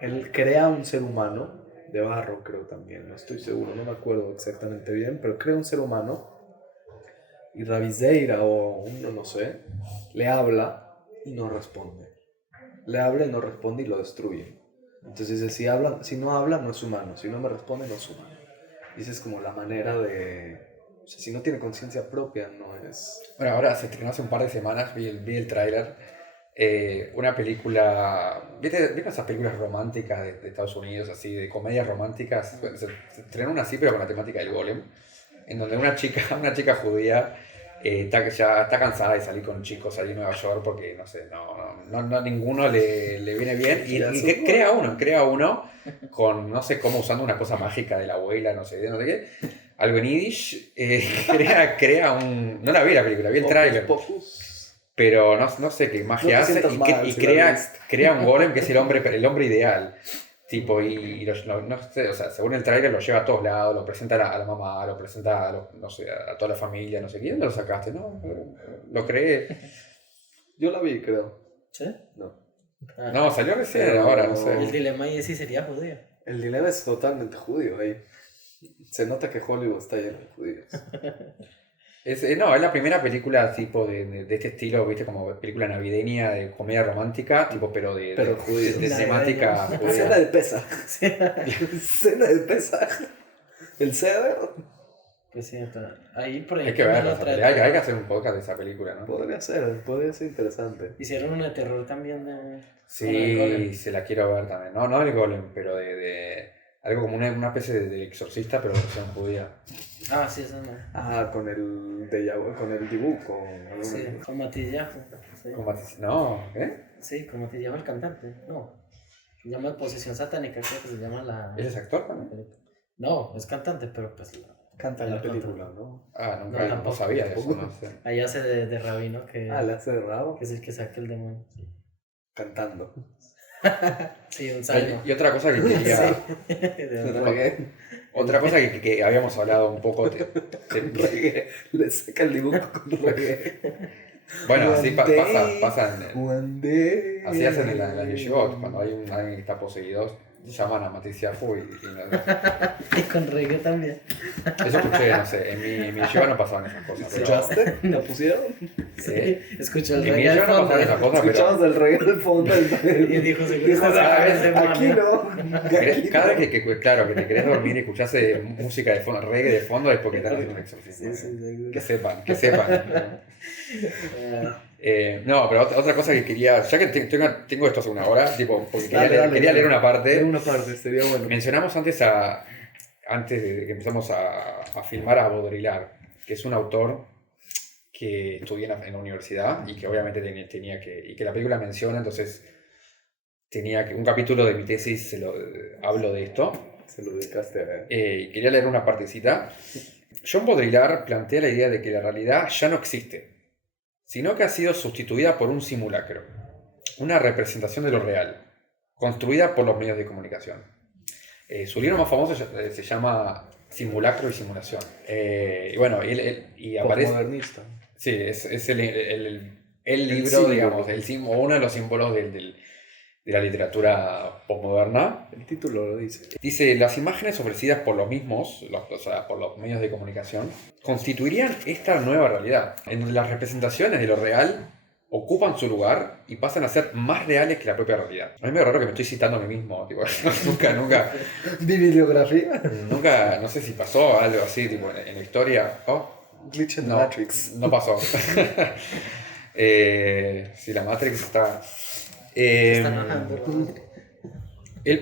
Él crea un ser humano, de barro creo también, no estoy seguro, no me acuerdo exactamente bien, pero crea un ser humano. Y Rabi Zeira o uno, no sé, le habla y no responde. Le habla y no responde y lo destruye. Entonces dice, si no habla, no es humano. Si no me responde, no es humano. Y esa es como la manera de... O sea, si no tiene conciencia propia, no es... Bueno, ahora se estrenó hace un par de semanas, vi el tráiler. Una película... ¿Viste esas películas románticas de Estados Unidos, así, de comedias románticas? Bueno, se estrenó una así, pero con la temática del golem. En donde una chica judía ya está cansada de salir con chicos allí en Nueva York porque, no sé, no ninguno le viene bien. Y crea uno con, no sé cómo, usando una cosa mágica de la abuela, no sé qué. Algo en Yiddish, crea un... No la vi la película, vi el tráiler. Pero no sé qué magia hace y crea un golem que es el hombre ideal. Tipo, no sé, o sea, según el tráiler lo lleva a todos lados, lo presenta a la mamá, lo presenta no sé, a toda la familia, no sé qué. ¿Dónde lo sacaste? No, lo creé. Yo la vi, creo. ¿Sí? No. No, salió recién ahora, no sé. El dilema ahí es si sería judío. El dilema es totalmente judío ahí. Se nota que Hollywood está lleno de judíos. No, es la primera película tipo de este estilo, viste, como película navideña de comedia romántica, tipo, pero de temática judía. Cena de Pesaj. Cena de Pesaj. El ceder. Pues sí, ahí por Hay ejemplo. que verla, hay que hacer un podcast de esa película, ¿no? Podría ser interesante. Hicieron una de terror también de... Sí, se la quiero ver también. No del golem, pero de algo como una especie de exorcista, pero versión judía. Ah, sí, esa no. Con el dibujo. Sí, con Matillajo. Sí. No, ¿qué? Sí, con Matillajo el cantante. No. Se llama Posesión Satánica, creo que se llama la... ¿Él es actor también? No, es cantante, pero pues... Canta en la película, ¿no? Ah, no sabía eso, no sé. Ahí hace de rabino que... le hace de rabo. Que es el que saca el demonio. Sí. Cantando. Sí, un salmo. Y otra cosa que quería... Otra cosa que habíamos hablado un poco... Reggae. Le saca el dibujo con reggae. Bueno, así pasa Así hacen en la yeshivot, cuando hay alguien que está poseído, llaman a Matisiafu y Y con reggae también. Eso escuché, no sé, en mi yeshiva no pasaban esas cosas. ¿Escuchaste? ¿La pusieron? Sí, escuchó el en mi reggae. yeshiva no pasaban esas cosas, pero... Escuchamos el reggae del fondo. Y dijo, aquí no. Cada vez claro, que te querés dormir y escuchás música de fondo, reggae de fondo, es porque están haciendo un exorcismo. Sí, que sepan. No, pero otra cosa que quería, ya que tengo esto hace una hora, tipo, porque quería leer una parte. Sería bueno. Mencionamos antes de que empezamos a filmar a Baudrillard, que es un autor que estudié en la universidad y que obviamente tenía que, y que la película menciona, entonces tenía que, un capítulo de mi tesis hablo de esto. Se lo dedicaste a ver. Y quería leer una partecita. John Baudrillard plantea la idea de que la realidad ya no existe, sino que ha sido sustituida por un simulacro, una representación de lo real, construida por los medios de comunicación. Su libro más famoso se llama Simulacro y Simulación. Y bueno, y aparece... Postmodernista. Sí, es el libro, digamos, o uno de los símbolos de la literatura postmoderna. El título lo dice. Dice, las imágenes ofrecidas por los mismos, o sea, por los medios de comunicación, constituirían esta nueva realidad, en donde las representaciones de lo real ocupan su lugar y pasan a ser más reales que la propia realidad. A mí me es raro que me estoy citando a mí mismo, tipo, nunca... ¿Bibliografía? Nunca, no sé si pasó algo así, tipo, en la historia. Glitch in Matrix. No pasó. Si la Matrix está... Él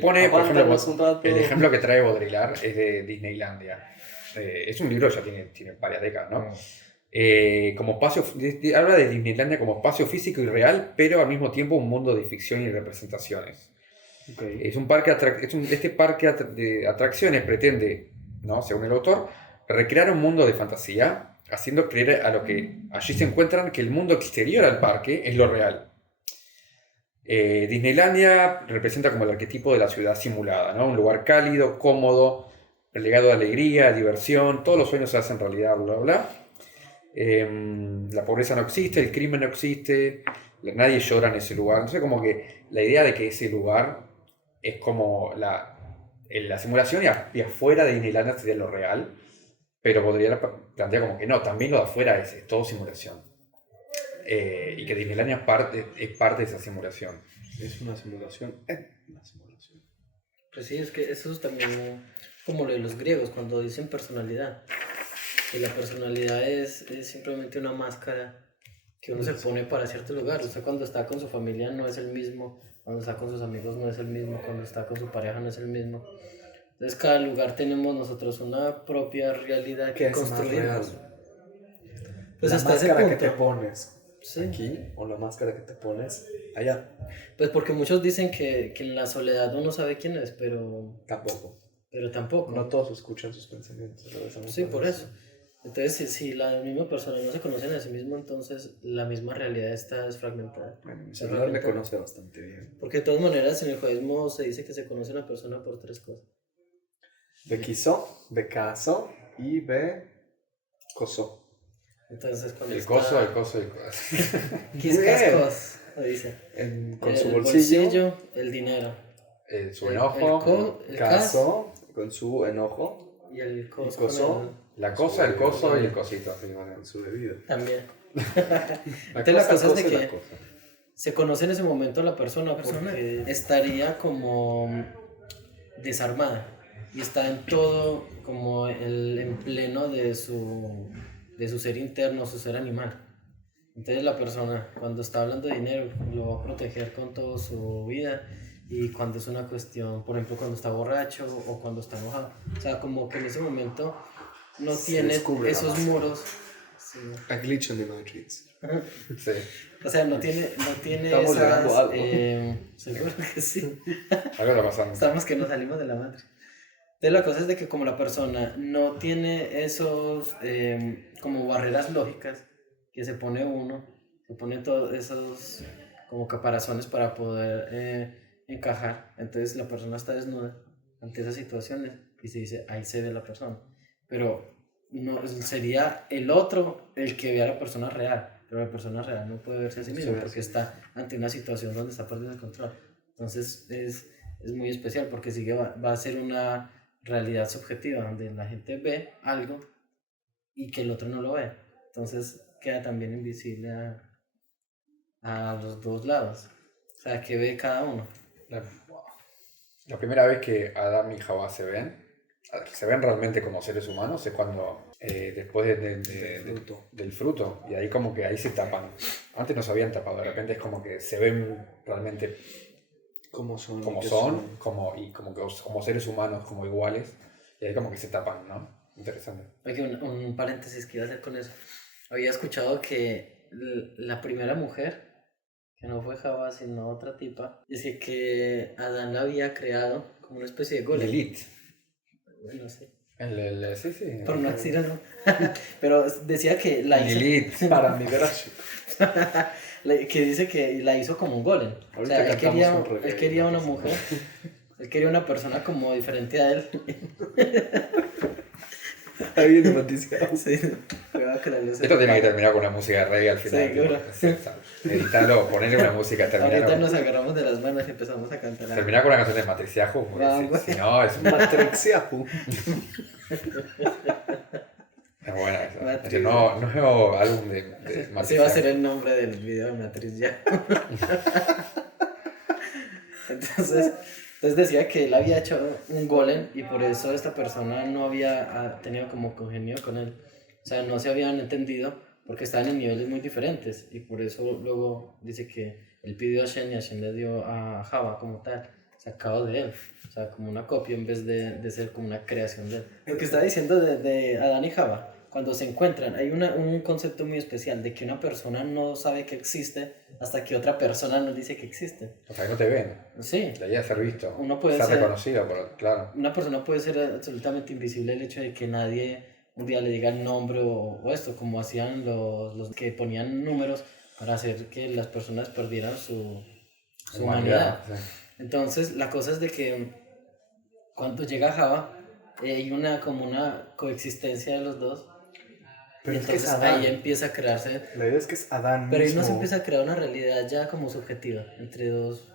pone, por ejemplo, el ejemplo que trae Baudrillard es de Disneylandia. Es un libro que ya tiene varias décadas, ¿no? Como espacio, habla de Disneylandia como espacio físico y real, pero al mismo tiempo un mundo de ficción y representaciones. Okay. Es un parque este parque de atracciones pretende, ¿no?, según el autor, recrear un mundo de fantasía, haciendo creer a lo que allí se encuentran que el mundo exterior al parque es lo real. Disneylandia representa como el arquetipo de la ciudad simulada, ¿no? Un lugar cálido, cómodo, relegado a alegría, diversión, todos los sueños se hacen realidad, bla, bla, bla. La pobreza no existe, el crimen no existe, nadie llora en ese lugar. Entonces, como que la idea de que ese lugar es como la simulación y afuera de Disneylandia sería lo real, pero podría plantear como que no, también lo de afuera es todo simulación. y que Disneylandia es parte de esa simulación. Es una simulación. Una simulación. Pues sí, es que eso es también como lo de los griegos, cuando dicen personalidad. Y la personalidad es simplemente una máscara que uno se pone para cierto lugar. Usted cuando está con su familia no es el mismo, cuando está con sus amigos no es el mismo, cuando está con su pareja no es el mismo. Entonces cada lugar tenemos nosotros una propia realidad ¿Qué que es más real? construimos. Pues ¿La hasta ese máscara que punto. te pones Sí. aquí o la máscara que te pones allá? Pues porque muchos dicen que en la soledad uno sabe quién es, pero tampoco. No todos escuchan sus pensamientos. Sí, por eso. Entonces, si la misma persona no se conoce a sí mismo, entonces la misma realidad está desfragmentada. Bueno, mi celular me conoce bastante bien. Porque de todas maneras en el judaísmo se dice que se conoce a una persona por 3 cosas. Bequiso, becaso y becoso. Entonces, cuando El coso, el coso, el coso. Quiscascos, lo dice. Con el su bolsillo, el dinero. Su enojo. El caso, con su enojo, y el coso. coso, La cosa, el coso y el cosito. Así, con su bebida. También. La La cosa es de y la que cosa. se conoce en ese momento la persona porque estaría como desarmada y está en todo como en pleno de su ser interno, su ser animal. Entonces la persona cuando está hablando de dinero lo va a proteger con toda su vida, y cuando es una cuestión, por ejemplo, cuando está borracho o cuando está enojado, o sea, como que en ese momento no tiene esos muros. Sí. A glitch in the matrix. Sí. O sea, no tiene Estamos llegando a algo. Seguro que sí. Algo está pasando. Estamos que nos salimos de la madre. Entonces la cosa es de que como la persona no tiene esos como barreras lógicas que se pone uno, se pone todos esos como caparazones para poder encajar, entonces la persona está desnuda ante esas situaciones y se dice, ahí se ve la persona. Pero no sería el otro el que ve a la persona real, pero la persona real no puede verse a sí misma porque está ante una situación donde está perdiendo el control. Entonces es muy especial porque va a ser una realidad subjetiva donde la gente ve algo y que el otro no lo ve. Entonces queda también invisible a los dos lados. O sea, que ve cada uno. La primera vez que Adán y Jabá se ven realmente como seres humanos es cuando después del fruto, y ahí como que ahí se tapan. Antes no se habían tapado, de repente es como que se ven realmente como seres humanos, como iguales, y ahí como que se tapan, ¿no? Interesante. Oye, un paréntesis que iba a hacer con eso. Había escuchado que la primera mujer, que no fue Java sino otra tipa, dice que Adán la había creado como una especie de golem. Lilith. Bueno, sí. Sí. Por no decir algo. Pero decía que la hizo. Lilith. Para mi gracia. Que dice que la hizo como un golem. O sea, él quería una mujer. Él quería una persona como diferente a él. Ahí viene noticia. Sí. Cuidado que la luz. Esto tiene que terminar con una música de reggae al final. Seguro. Editalo, ponerle una música, terminar. Ahorita nos agarramos de las manos y empezamos a cantar. Terminar con una canción de Matriciajo. Si no, es Matriciajo. Es buena esa. Es el nuevo álbum de Matriciajo. Ese va a ser el nombre del video de Matriz ya. Entonces decía que él había hecho un golem y por eso esta persona no había tenido como congenio con él. O sea, no se habían entendido porque estaban en niveles muy diferentes, y por eso luego dice que él pidió a Shen y a Shen le dio a Java como tal, sacado de él. O sea, como una copia en vez de ser como una creación de él. Lo que está diciendo de Adán y Java, cuando se encuentran, hay un concepto muy especial de que una persona no sabe que existe hasta que otra persona nos dice que existe. O sea, que no te ven. Sí. La idea de ser visto. Uno puede ser ser reconocido, claro. Una persona puede ser absolutamente invisible el hecho de que nadie un día le diga el nombre o esto, como hacían los que ponían números para hacer que las personas perdieran su humanidad. Sí. Entonces, la cosa es de que cuando llega Java, hay una coexistencia de los dos. Pero y entonces ahí empieza a crearse. La idea es que es Adán mismo. Pero ahí no se empieza a crear una realidad ya como subjetiva entre dos.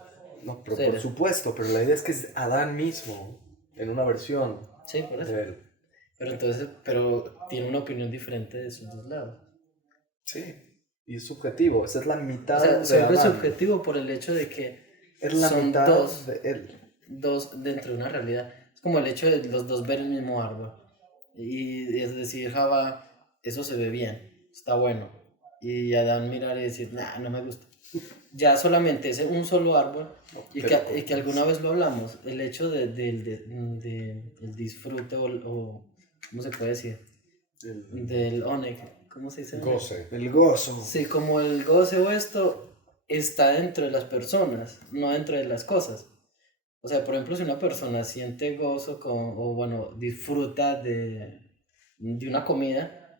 No, pero seres. Por supuesto, pero la idea es que es Adán mismo en una versión. Sí, por eso. Pero tiene una opinión diferente de sus dos lados. Sí. Y es subjetivo, esa es la mitad O sea, de se vuelve Adán. subjetivo por el hecho de que Es la son mitad dos, de él. dos dentro de una realidad. Es como el hecho de los dos ver el mismo árbol. Y es decir, Java, eso se ve bien, está bueno. Y Adán mirar y decir, nah, no me gusta. Ya solamente ese un solo árbol, y que alguna vez lo hablamos, el hecho el disfrute o, ¿cómo se puede decir? Del oneg, ¿cómo se dice? Goce. El gozo. Sí, como el goce o esto está dentro de las personas, no dentro de las cosas. O sea, por ejemplo, si una persona siente gozo o bueno, disfruta de una comida,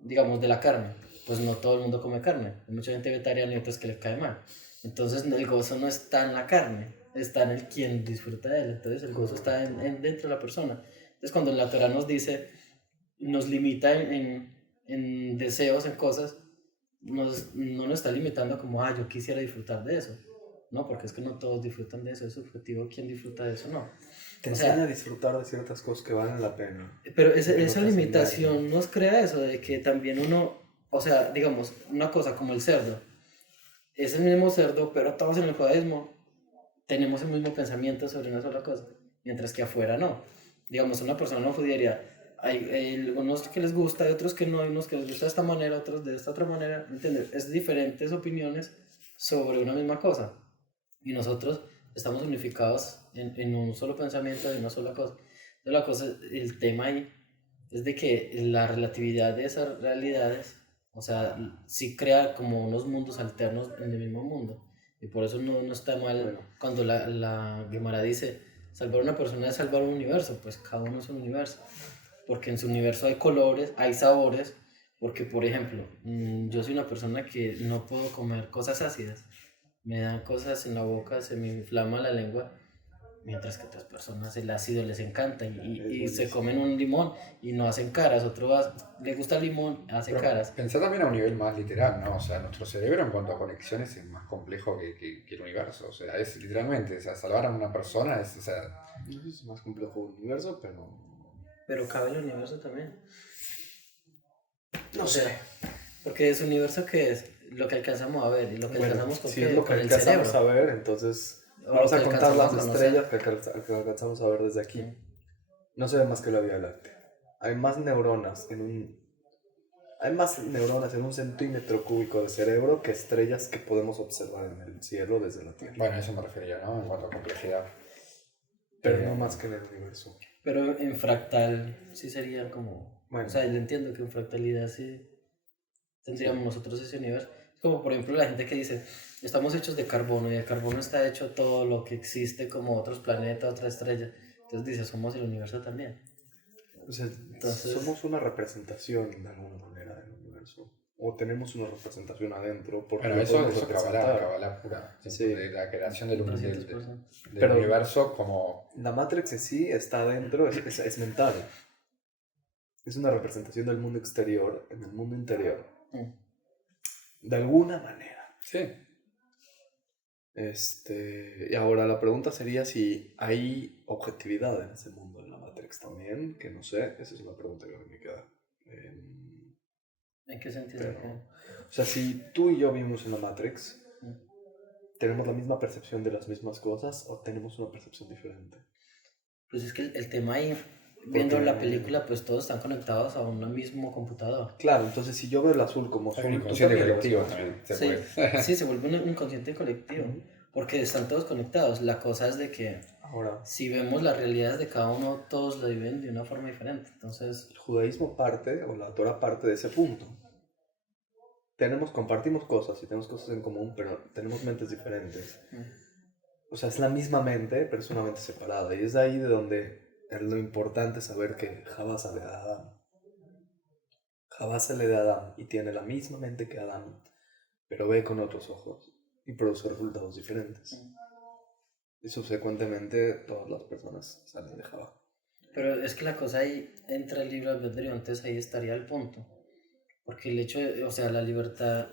digamos, de la carne, pues no todo el mundo come carne. Hay mucha gente vegetariana y otros que le cae mal. Entonces el gozo no está en la carne, está en el quien disfruta de él. Entonces el gozo está dentro de la persona. Entonces cuando la Torah nos dice, nos limita en deseos, en cosas, no nos está limitando como, yo quisiera disfrutar de eso. No, porque es que no todos disfrutan de eso, es subjetivo quién disfruta de eso, no. Te O enseña sea, a disfrutar de ciertas cosas que valen la pena. pero Que no esa te hacen limitación daño. nos crea eso, de que también uno, o sea, digamos, una cosa como el cerdo, es el mismo cerdo, pero todos en el judaísmo tenemos el mismo pensamiento sobre una sola cosa, mientras que afuera no. Digamos, una persona no judía diría, hay algunos que les gusta, hay otros que no, hay unos que les gusta de esta manera, otros de esta otra manera, ¿me entiendes? Es diferentes opiniones sobre una misma cosa. Y nosotros estamos unificados en un solo pensamiento de una sola cosa. Entonces la cosa, el tema ahí es de que la relatividad de esas realidades, o sea, sí crea como unos mundos alternos en el mismo mundo. Y por eso no está mal Bueno. cuando la Gemara dice, salvar a una persona es salvar un universo, pues cada uno es un universo. Porque en su universo hay colores, hay sabores, porque por ejemplo, yo soy una persona que no puedo comer cosas ácidas, me dan cosas en la boca, se me inflama la lengua, mientras que a otras personas el ácido les encanta y se comen un limón y no hacen caras, le gusta el limón, hace Pero caras. pensá también a un nivel más literal, ¿no? O sea, nuestro cerebro en cuanto a conexiones es más complejo que el universo. O sea, es literalmente, o sea, salvar a una persona es, o sea... No sé si es más complejo el universo, pero... Pero cabe el universo también. No O sé. sea, porque ese universo que es lo que alcanzamos a ver y lo que Bueno, alcanzamos con, si es lo que con el alcanzamos cerebro. a ver, entonces O vamos lo a que contar alcanzamos las a conocer. estrellas que alcanzamos a ver desde aquí. No se ve más que la Vía Láctea. Hay más neuronas en un centímetro cúbico de cerebro que estrellas que podemos observar en el cielo desde la Tierra. Bueno, a eso me refería, ¿no? En cuanto a complejidad. Pero no más que en el universo. Pero en fractal sí sería como... Bueno. O sea, yo entiendo que en fractalidad sí tendríamos nosotros ese universo. Es como por ejemplo la gente que dice, estamos hechos de carbono y el carbono está hecho todo lo que existe como otros planetas, otras estrellas. Entonces dice, somos el universo también. O sea, Entonces, somos una representación de alguna manera del universo. O tenemos una representación adentro. Porque Bueno, lo podemos eso es representar. Cabala pura. Sí. De la creación del 300%. Pero- universo como... La Matrix en sí está adentro, es mental. Es una representación del mundo exterior en el mundo interior. De alguna manera. Sí. Y ahora la pregunta sería si hay objetividad en ese mundo, en la Matrix también, que no sé, esa es una pregunta que me queda. ¿En qué sentido? Pero, o sea, si tú y yo vivimos en la Matrix, ¿tenemos la misma percepción de las mismas cosas o tenemos una percepción diferente? Pues es que el tema ahí, viendo Porque- la película, pues todos están conectados a un mismo computador. Claro, entonces si yo veo el azul como Hay azul, un tú inconsciente también lo ves colectivo como azul. también. Se Sí, puede. sí, se vuelve un inconsciente colectivo, porque están todos conectados. La cosa es de que Ahora, si vemos las realidades de cada uno, todos lo viven de una forma diferente. Entonces, el judaísmo parte, o la Torah parte de ese punto. Compartimos cosas y tenemos cosas en común, pero tenemos mentes diferentes. O sea, es la misma mente, pero es una mente separada. Y es de ahí de donde es lo importante saber que Jabá sale de Adán. Jabá sale de Adán y tiene la misma mente que Adán, pero ve con otros ojos y produce resultados diferentes. Y subsecuentemente todas las personas salen de Jabá. pero es que la cosa ahí entra el libre albedrío, entonces ahí estaría el punto. Porque el hecho de, o sea, la libertad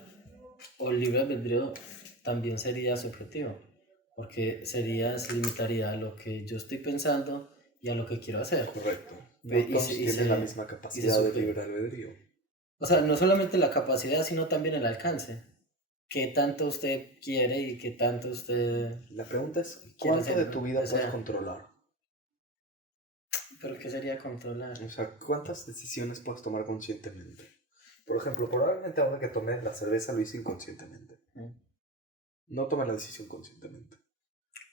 o el libre albedrío también sería subjetivo. Porque se limitaría a lo que yo estoy pensando y a lo que quiero hacer. Correcto. Ve, No todos tienen la misma capacidad de supli- libre albedrío. O sea, no solamente la capacidad, sino también el alcance. ¿Qué tanto usted quiere y qué tanto usted La pregunta es, quiere ¿cuánto de hacer? tu vida O puedes sea, controlar? ¿pero qué sería controlar? O sea, ¿cuántas decisiones puedes tomar conscientemente? Por ejemplo, probablemente ahora que tomé la cerveza lo hice inconscientemente. Mm. No tomé la decisión conscientemente.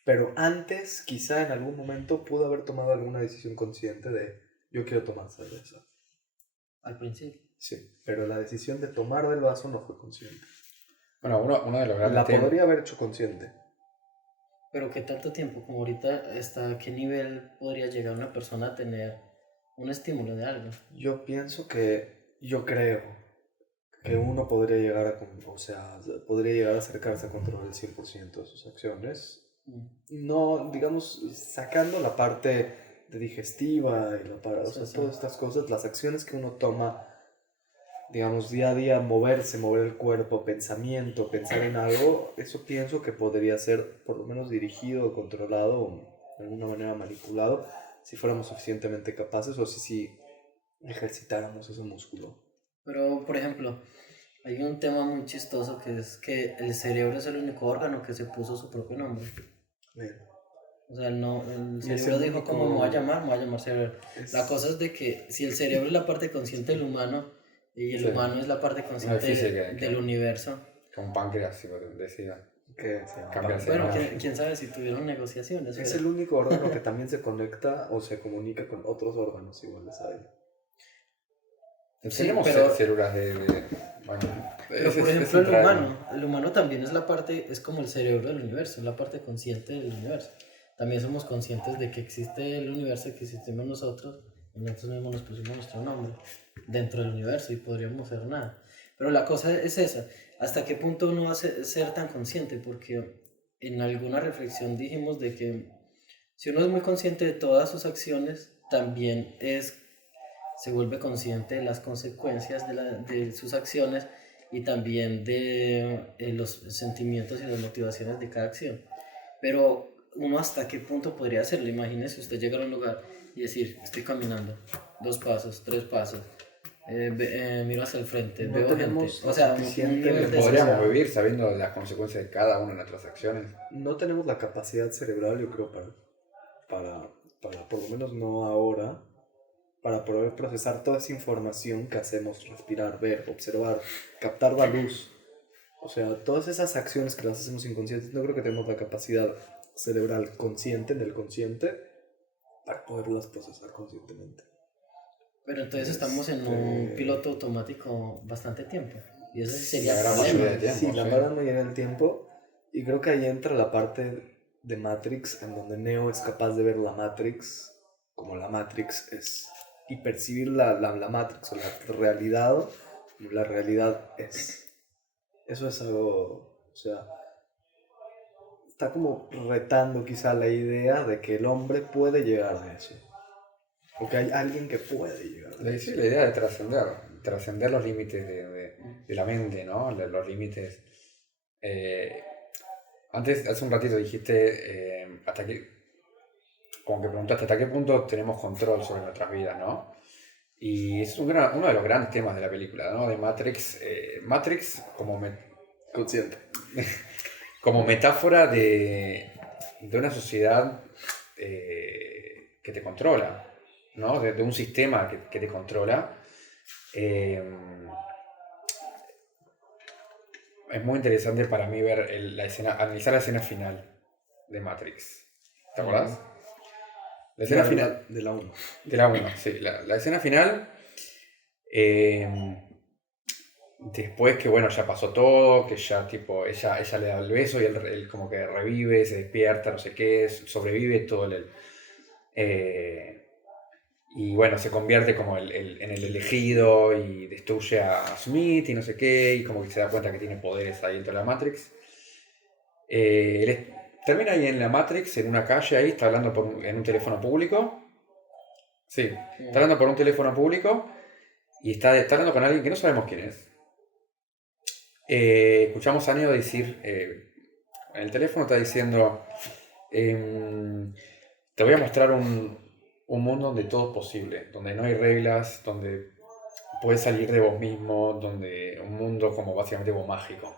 Pero antes, quizá en algún momento, pude haber tomado alguna decisión consciente de yo quiero tomar cerveza. Al principio. Sí, pero la decisión de tomar del vaso no fue consciente. Bueno, uno de los grandes La temas. podría haber hecho consciente. Pero ¿qué tanto tiempo? Como ahorita, ¿hasta qué nivel podría llegar una persona a tener un estímulo de algo? Yo creo que uno podría llegar o sea, podría llegar a acercarse a controlar el 100% de sus acciones. Mm. No, digamos, sacando la parte de digestiva y o Sí, sea, sí. todas estas cosas, las acciones que uno toma, digamos, día a día, moverse, mover el cuerpo, pensamiento, pensar en algo, eso pienso que podría ser por lo menos dirigido o controlado o de alguna manera manipulado si fuéramos suficientemente capaces o si ejercitáramos ese músculo. Pero, por ejemplo, hay un tema muy chistoso que es que el cerebro es el único órgano que se puso su propio nombre. Bien. O sea, no, el Y es cerebro el dijo, ¿cómo me voy a llamar cerebro. La cosa es de que si el cerebro es la parte consciente del humano y el Sí. humano es la parte No es consciente difícil del universo. que un páncreas si decida Que se llama cambiarse. Bueno, ¿no? quién sabe si tuvieron negociaciones. Es pero- el único órgano que también se conecta o se comunica con otros órganos iguales a él. Sí, Tenemos pero- células bueno, Pero es por ejemplo central. el humano también es la parte, es como el cerebro del universo, es la parte consciente del universo. También somos conscientes de que existe el universo, que existimos nosotros, y nosotros mismos nos pusimos nuestro nombre dentro del universo y podríamos ser nada. Pero la cosa es esa, ¿hasta qué punto uno va a ser tan consciente? Porque en alguna reflexión dijimos de que si uno es muy consciente de todas sus acciones, también se vuelve consciente de las consecuencias de sus acciones y también de los sentimientos y las motivaciones de cada acción. Pero uno hasta qué punto podría hacerlo. Imagínese usted llegar a un lugar y decir, estoy caminando, 2 pasos, 3 pasos, miro hacia el frente, No veo gente. tenemos O sea, un suficiente nivel de Podríamos social. vivir sabiendo las consecuencias de cada una de nuestras acciones. No tenemos la capacidad cerebral, yo creo, para por lo menos no ahora, para poder procesar toda esa información que hacemos, respirar, ver, observar, captar la luz. O sea, todas esas acciones que las hacemos inconscientes, no creo que tenemos la capacidad cerebral consciente, del consciente, para poderlas procesar conscientemente. Pero entonces estamos en un piloto automático bastante tiempo. Y ese sería La el gran problema. mayoría de tiempo. Sí, la sí. gran mayoría del tiempo. Y creo que ahí entra la parte de Matrix, en donde Neo es capaz de ver la Matrix como la Matrix es. Y percibir la Matrix o la realidad como la realidad es. Eso es algo, o sea, está como retando quizá la idea de que el hombre puede llegar a eso. O que hay alguien que puede llegar a eso. Sí, la idea de trascender los límites de la mente, ¿no? Los límites. Antes, hace un ratito dijiste, como que preguntaste hasta qué punto tenemos control sobre nuestras vidas, ¿no? Y es uno de los grandes temas de la película, ¿no? De Matrix. Matrix Consciente. como metáfora de una sociedad que te controla, ¿no? De un sistema que te controla. Es muy interesante para mí ver analizar la escena final de Matrix. ¿Te acuerdas? La escena final De la 1. de la 1, sí. La escena final, después que bueno, ya pasó todo, que ya tipo, ella le da el beso y él como que revive, se despierta, no sé qué, sobrevive todo y bueno, se convierte como en el elegido y destruye a Smith y no sé qué, y como que se da cuenta que tiene poderes ahí dentro de la Matrix. Termina ahí en la Matrix, en una calle ahí, está hablando en un teléfono público. Sí, está hablando por un teléfono público y está hablando con alguien que no sabemos quién es. Escuchamos a Neo decir, en el teléfono está diciendo, te voy a mostrar un mundo donde todo es posible, donde no hay reglas, donde puedes salir de vos mismo, donde un mundo como básicamente vos mágico.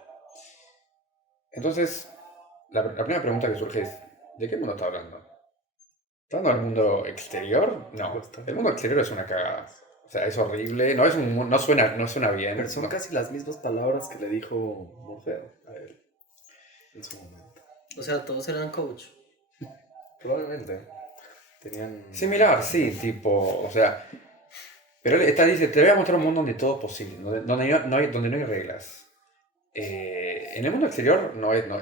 Entonces, la primera pregunta que surge es, ¿de qué mundo está hablando? ¿Está hablando del mundo exterior? No, el mundo exterior es una cagada. O sea, es horrible, no suena bien. Pero son casi las mismas palabras que le dijo Morfeo a él en su momento. O sea, todos eran coach. Probablemente. Tenían... Similar, sí, tipo, o sea... Pero él dice, te voy a mostrar un mundo donde todo es posible, donde no hay reglas. En el mundo exterior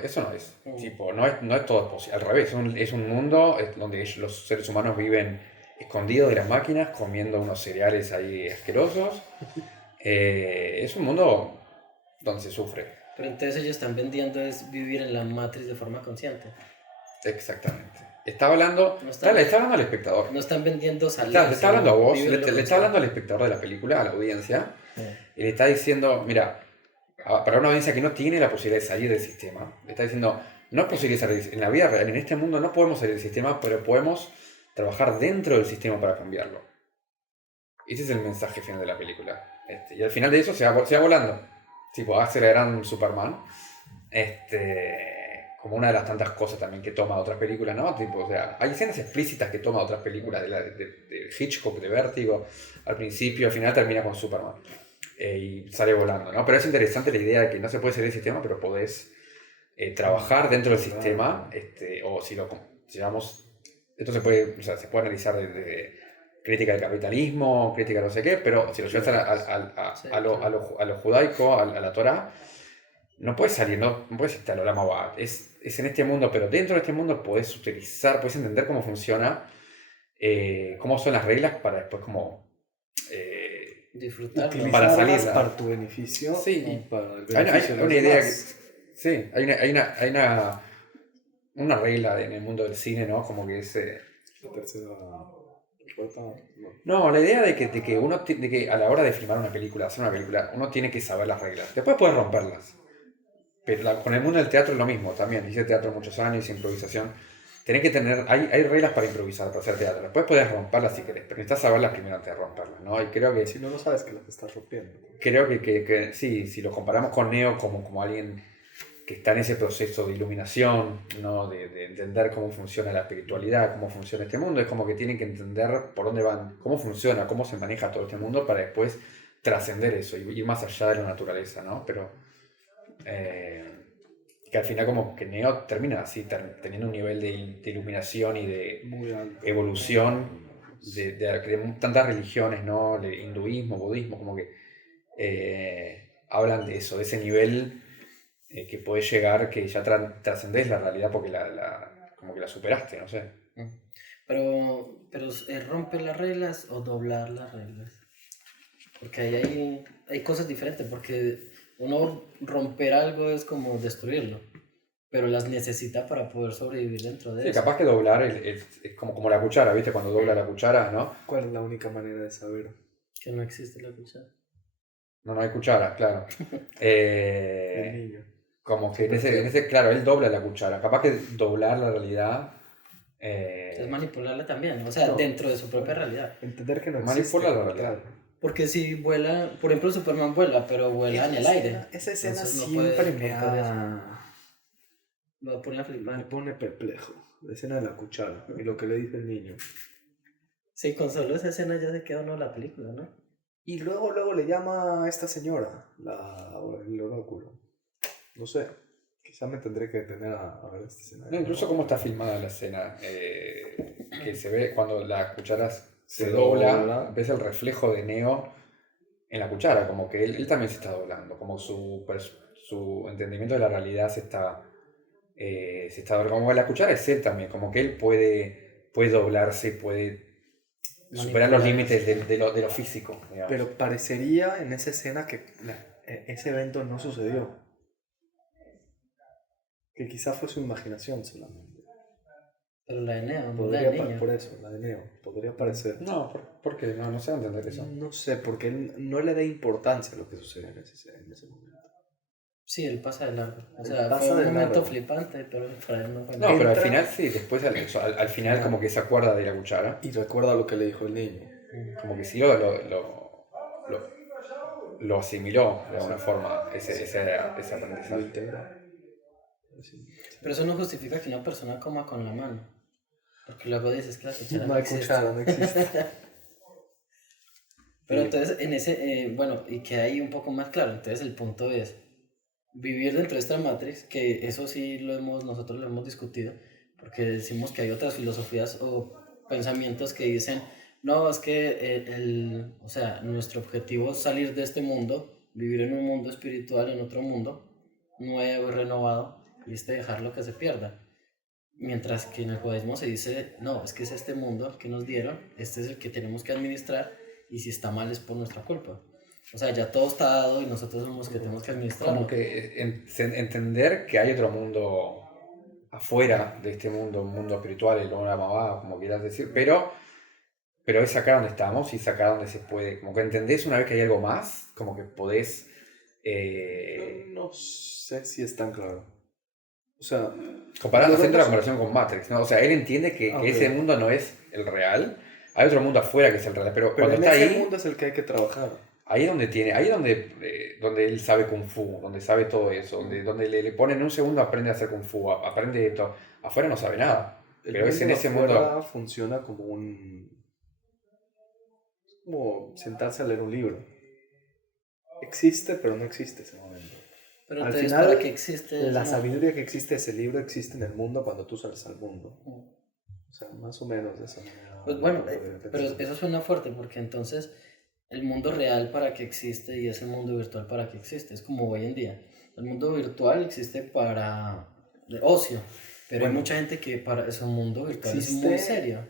eso no es. Tipo, no es todo posible. Al revés, es un mundo donde los seres humanos viven escondidos de las máquinas, comiendo unos cereales ahí asquerosos. Es un mundo donde se sufre. Pero entonces ellos están vendiendo es vivir en la Matrix de forma consciente. Exactamente. Está hablando, le está hablando al espectador. No están vendiendo salud. Le está hablando a vos, le está hablando al espectador de la película, a la audiencia, y le está diciendo, mira, para una audiencia que no tiene la posibilidad de salir del sistema, le está diciendo, no es posible salir en la vida real, en este mundo no podemos salir del sistema, pero podemos trabajar dentro del sistema para cambiarlo. Ese es el mensaje final de la película. Y al final de eso se va volando. Tipo, hace la gran Superman. Como una de las tantas cosas también que toma otras películas, ¿no? Tipo, o sea, hay escenas explícitas que toma otras películas de Hitchcock, de Vértigo. Al principio, al final termina con Superman. Y sale volando, ¿no? Pero es interesante la idea de que no se puede salir del sistema, pero podés trabajar dentro del sistema, o si lo llevamos, esto se puede analizar desde crítica del capitalismo, crítica de no sé qué, pero si lo llevas a lo judaico, a la Torá, no puedes salir, no puedes estar a la Mabad. Es en este mundo, pero dentro de este mundo puedes entender cómo funciona, cómo son las reglas para después como... disfrutarlo. Para salir para tu beneficio, sí, y para el beneficio hay una idea sí, hay una regla en el mundo del cine, ¿no? Como que es la tercera puerta, no, la idea de que de que a la hora de filmar una película, hacer una película, uno tiene que saber las reglas. Después puedes romperlas. Pero con el mundo del teatro es lo mismo también. Hice teatro muchos años, improvisación. Tenés que tener, hay reglas para improvisar, para hacer teatro. Después puedes romperlas si querés, pero necesitas saberlas primero antes de romperlas, ¿no? Y creo que... Si no, no sabes que las estás rompiendo. Creo que sí, si lo comparamos con Neo como alguien que está en ese proceso de iluminación, ¿no? De entender cómo funciona la espiritualidad, cómo funciona este mundo, es como que tienen que entender por dónde van, cómo funciona, cómo se maneja todo este mundo para después trascender eso y ir más allá de la naturaleza, ¿no? Pero... que al final como que Neo termina así, teniendo un nivel de iluminación y de evolución de tantas religiones, ¿no? El hinduismo, budismo, como que hablan de eso, de ese nivel que puede llegar, que ya trascendés la realidad porque como que la superaste, no sé. Pero ¿es romper las reglas o doblar las reglas? Porque ahí hay cosas diferentes, porque uno romper algo es como destruirlo, pero las necesita para poder sobrevivir dentro de sí, eso. Capaz que doblar es como la cuchara, ¿viste? Cuando dobla la cuchara, ¿no? ¿Cuál es la única manera de saber? Que no existe la cuchara. No hay cuchara, claro. El niño. Como que en ese, claro, él dobla la cuchara. Capaz que doblar la realidad... es manipularla también, o sea, dentro de su propia realidad. Entender que no existe. Manipula la realidad. Porque si vuela, por ejemplo, Superman vuela, pero vuela en el aire. Esa escena Entonces siempre me pone a flipar. me pone perplejo. La escena de la cuchara y lo que le dice el niño. Sí, con solo esa escena ya se queda uno la película, ¿no? Y luego le llama a esta señora, el oráculo. No sé, quizá me tendré que detener a ver esta escena. No, incluso cómo está filmada la escena, que se ve cuando la cuchara se dobla, ves el reflejo de Neo en la cuchara, como que él también se está doblando, como su entendimiento de la realidad se está doblando, como la cuchara es él también, como que él puede doblarse, puede superar los límites de lo físico, digamos. Pero parecería en esa escena que ese evento no sucedió. Que quizá fue su imaginación solamente. Pero la de Neo, no Podría, la de niño. por eso, la de Neo. Podría parecer. No, ¿por qué? No sé entender eso. No sé, porque él no le da importancia a lo que sucede en ese momento. Sí, él pasa de largo. O Él sea, pasa fue un de momento largo. flipante, pero para él no fue No, nada. pero al final sí, después al final como que se acuerda de la cuchara. Y recuerda lo que le dijo el niño. Como que sí lo asimiló de alguna forma, ese aprendizaje. Pero eso no justifica que una persona coma con la mano. Porque luego dices que la cuchara No hay cuchara, no existe. Pero entonces, en ese, bueno, y que ahí un poco más claro, entonces el punto es vivir dentro de esta Matrix, que eso sí nosotros lo hemos discutido, porque decimos que hay otras filosofías o pensamientos que dicen, no, es que o sea, nuestro objetivo es salir de este mundo, vivir en un mundo espiritual, en otro mundo, nuevo y renovado, y dejarlo que se pierda. Mientras que en el judaísmo se dice, no, es que es este mundo el que nos dieron, este es el que tenemos que administrar, y si está mal es por nuestra culpa. O sea, ya todo está dado y nosotros somos los que tenemos que administrarlo. Como que entender que hay otro mundo afuera de este mundo, un mundo espiritual, el Olam, como quieras decir, pero es acá donde estamos y es acá donde se puede, como que entendés una vez que hay algo más, como que podés... No sé si es tan claro. O sea... haciendo la comparación con Matrix, ¿no? O sea, él entiende que ese mundo no es el real, hay otro mundo afuera que es el real, pero cuando está ese ahí... mundo es el que hay que trabajar. Ahí es donde él sabe Kung Fu, donde sabe todo eso, donde le ponen en un segundo aprende a hacer Kung Fu, aprende esto. Afuera no sabe nada, pero es en ese mundo... funciona como como sentarse a leer un libro. Existe, pero no existe ese momento. Pero al entonces, final, ¿para qué existe la sabiduría que existe ese libro existe en el mundo cuando tú sales al mundo. O sea, más o menos de esa manera. Pues bueno, pero eso suena fuerte porque entonces el mundo real para qué existe y ese mundo virtual para qué existe. Es como hoy en día. El mundo virtual existe para ocio, pero hay mucha gente que para ese mundo virtual es muy serio.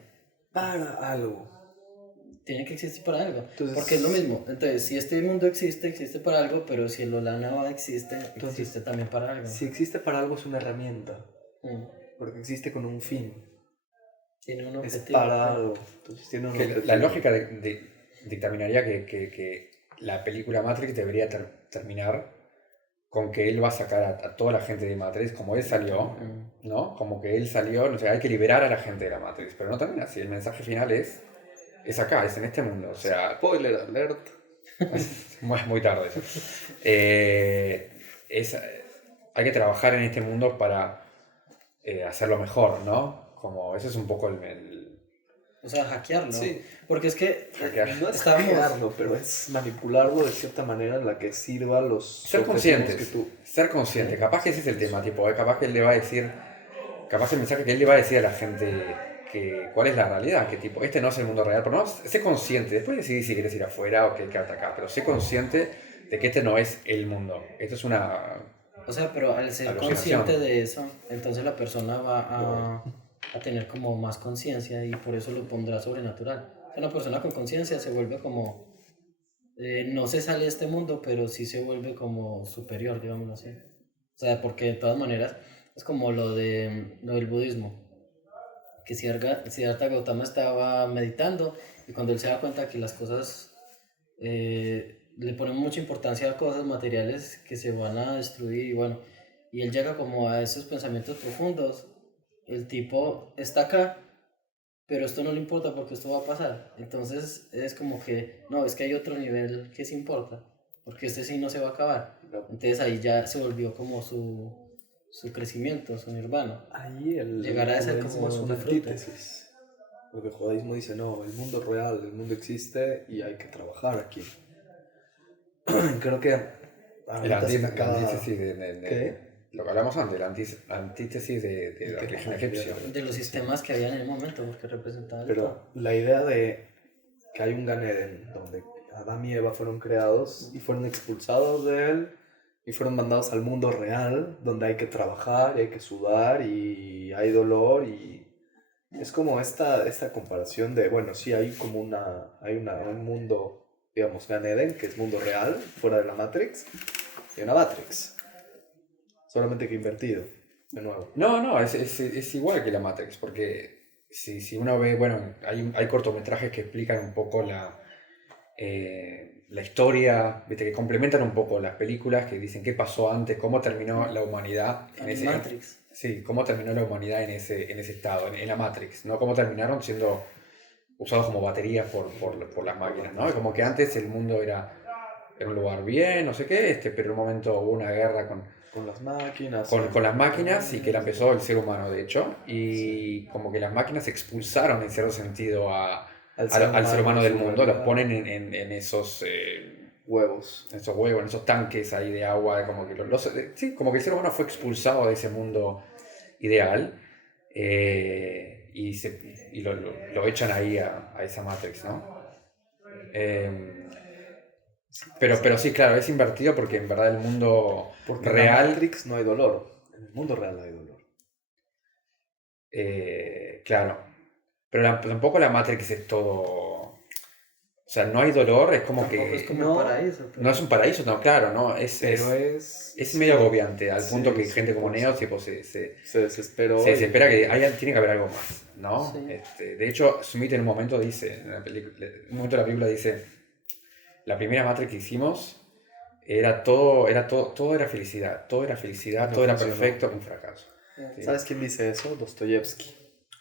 Para algo. Tiene que existir para algo. Entonces, porque es lo mismo. Entonces, si este mundo existe para algo, pero si el Olam existe también para algo. Si existe para algo es una herramienta. Porque existe con un fin. Tiene un objetivo. Es para algo. Entonces, tiene un objetivo. La lógica dictaminaría que la película Matrix debería terminar con que él va a sacar a toda la gente de Matrix, como él salió, ¿no? Como que él salió, no sé, hay que liberar a la gente de la Matrix, pero no termina así. El mensaje final es acá, es en este mundo, o sea... Spoiler alert. muy tarde. Hay que trabajar en este mundo para hacerlo mejor, ¿no? Como ese es un poco o sea, hackearlo. Sí. Porque es que... No es hackearlo, pero es manipularlo de cierta manera en la que sirva los... Ser conscientes. Ser consciente. Capaz que ese es el tema, tipo, capaz que él le va a decir... Capaz el mensaje que él le va a decir a la gente... cuál es la realidad, que tipo, este no es el mundo real, pero no, sé consciente, después decidí si quieres ir afuera o quedarte acá, pero sé consciente de que este no es el mundo, esto es una... O sea, pero al ser consciente de eso, entonces la persona va a tener como más conciencia y por eso lo pondrá sobrenatural. Una persona con conciencia se vuelve como, no se sale de este mundo, pero sí se vuelve como superior, digámoslo así. O sea, porque de todas maneras es como lo del budismo. Que Siddhartha Gautama estaba meditando y cuando él se da cuenta que las cosas le ponen mucha importancia a cosas materiales que se van a destruir y bueno, y él llega como a esos pensamientos profundos, el tipo está acá, pero esto no le importa porque esto va a pasar, entonces es como que, no, es que hay otro nivel que sí importa, porque este sí no se va a acabar, entonces ahí ya se volvió como su crecimiento, su nirvana. Ahí llegará a ser como es una antítesis. Porque el judaísmo dice, no, el mundo es real, el mundo existe y hay que trabajar aquí. Creo que... La antítesis lo que hablamos antes, la antítesis de la religión egipcia. De los sistemas que había en el momento, porque representaban... Pero la idea de que hay un Gan Eden donde Adán y Eva fueron creados y fueron expulsados de él y fueron mandados al mundo real, donde hay que trabajar y hay que sudar y hay dolor y es como esta comparación de, bueno, sí, hay como un mundo, digamos, Gan Eden, que es mundo real, fuera de la Matrix, y una Matrix, solamente que invertido, de nuevo. No, es igual que la Matrix, porque si uno ve, bueno, hay cortometrajes que explican un poco la historia, ¿viste? Que complementan un poco las películas, que dicen qué pasó antes, cómo terminó la humanidad en ese Matrix. Sí, cómo terminó la humanidad en ese estado, en la Matrix, ¿no? Cómo terminaron siendo usados como baterías por las máquinas, ¿no? Como que antes el mundo era en un lugar bien, no sé qué, pero en un momento hubo una guerra con las máquinas. con las máquinas y que la empezó el ser humano, de hecho, y como que las máquinas expulsaron en cierto sentido al ser humano del mundo, los ponen en esos... huevos. Esos huevos, en esos tanques ahí de agua, como que sí, como que el ser humano fue expulsado de ese mundo ideal y lo echan ahí a esa Matrix, ¿no? Pero sí, claro, es invertido porque en verdad el mundo porque real... en la Matrix no hay dolor, en el mundo real hay dolor. Claro, pero tampoco la Matrix es todo... O sea, no hay dolor, es como Tampoco que... es como un paraíso. No es un paraíso, no, claro, no, es medio agobiante, al punto que gente como Neo tipo, se desesperó. se desespera que tiene que haber algo más, ¿no? Sí. De hecho, Smith en un momento dice, en un momento de la película dice, la primera Matrix que hicimos todo era felicidad, todo era perfecto, un fracaso. ¿Sí? ¿Sabes quién dice eso? Dostoyevsky.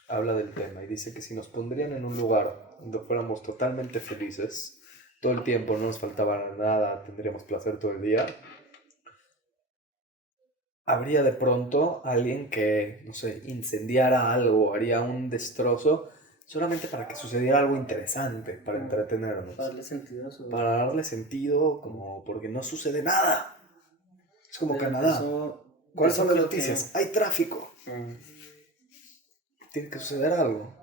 Habla del tema y dice que si nos pondrían en un lugar donde fuéramos totalmente felices, todo el tiempo no nos faltaba nada, tendríamos placer todo el día, habría de pronto alguien que, no sé, incendiara algo, haría un destrozo, solamente para que sucediera algo interesante, para entretenernos. Para darle sentido a su... Para darle sentido, como porque no sucede nada. Es como Canadá. ¿Cuáles son las noticias? Hay tráfico. Tiene que suceder algo.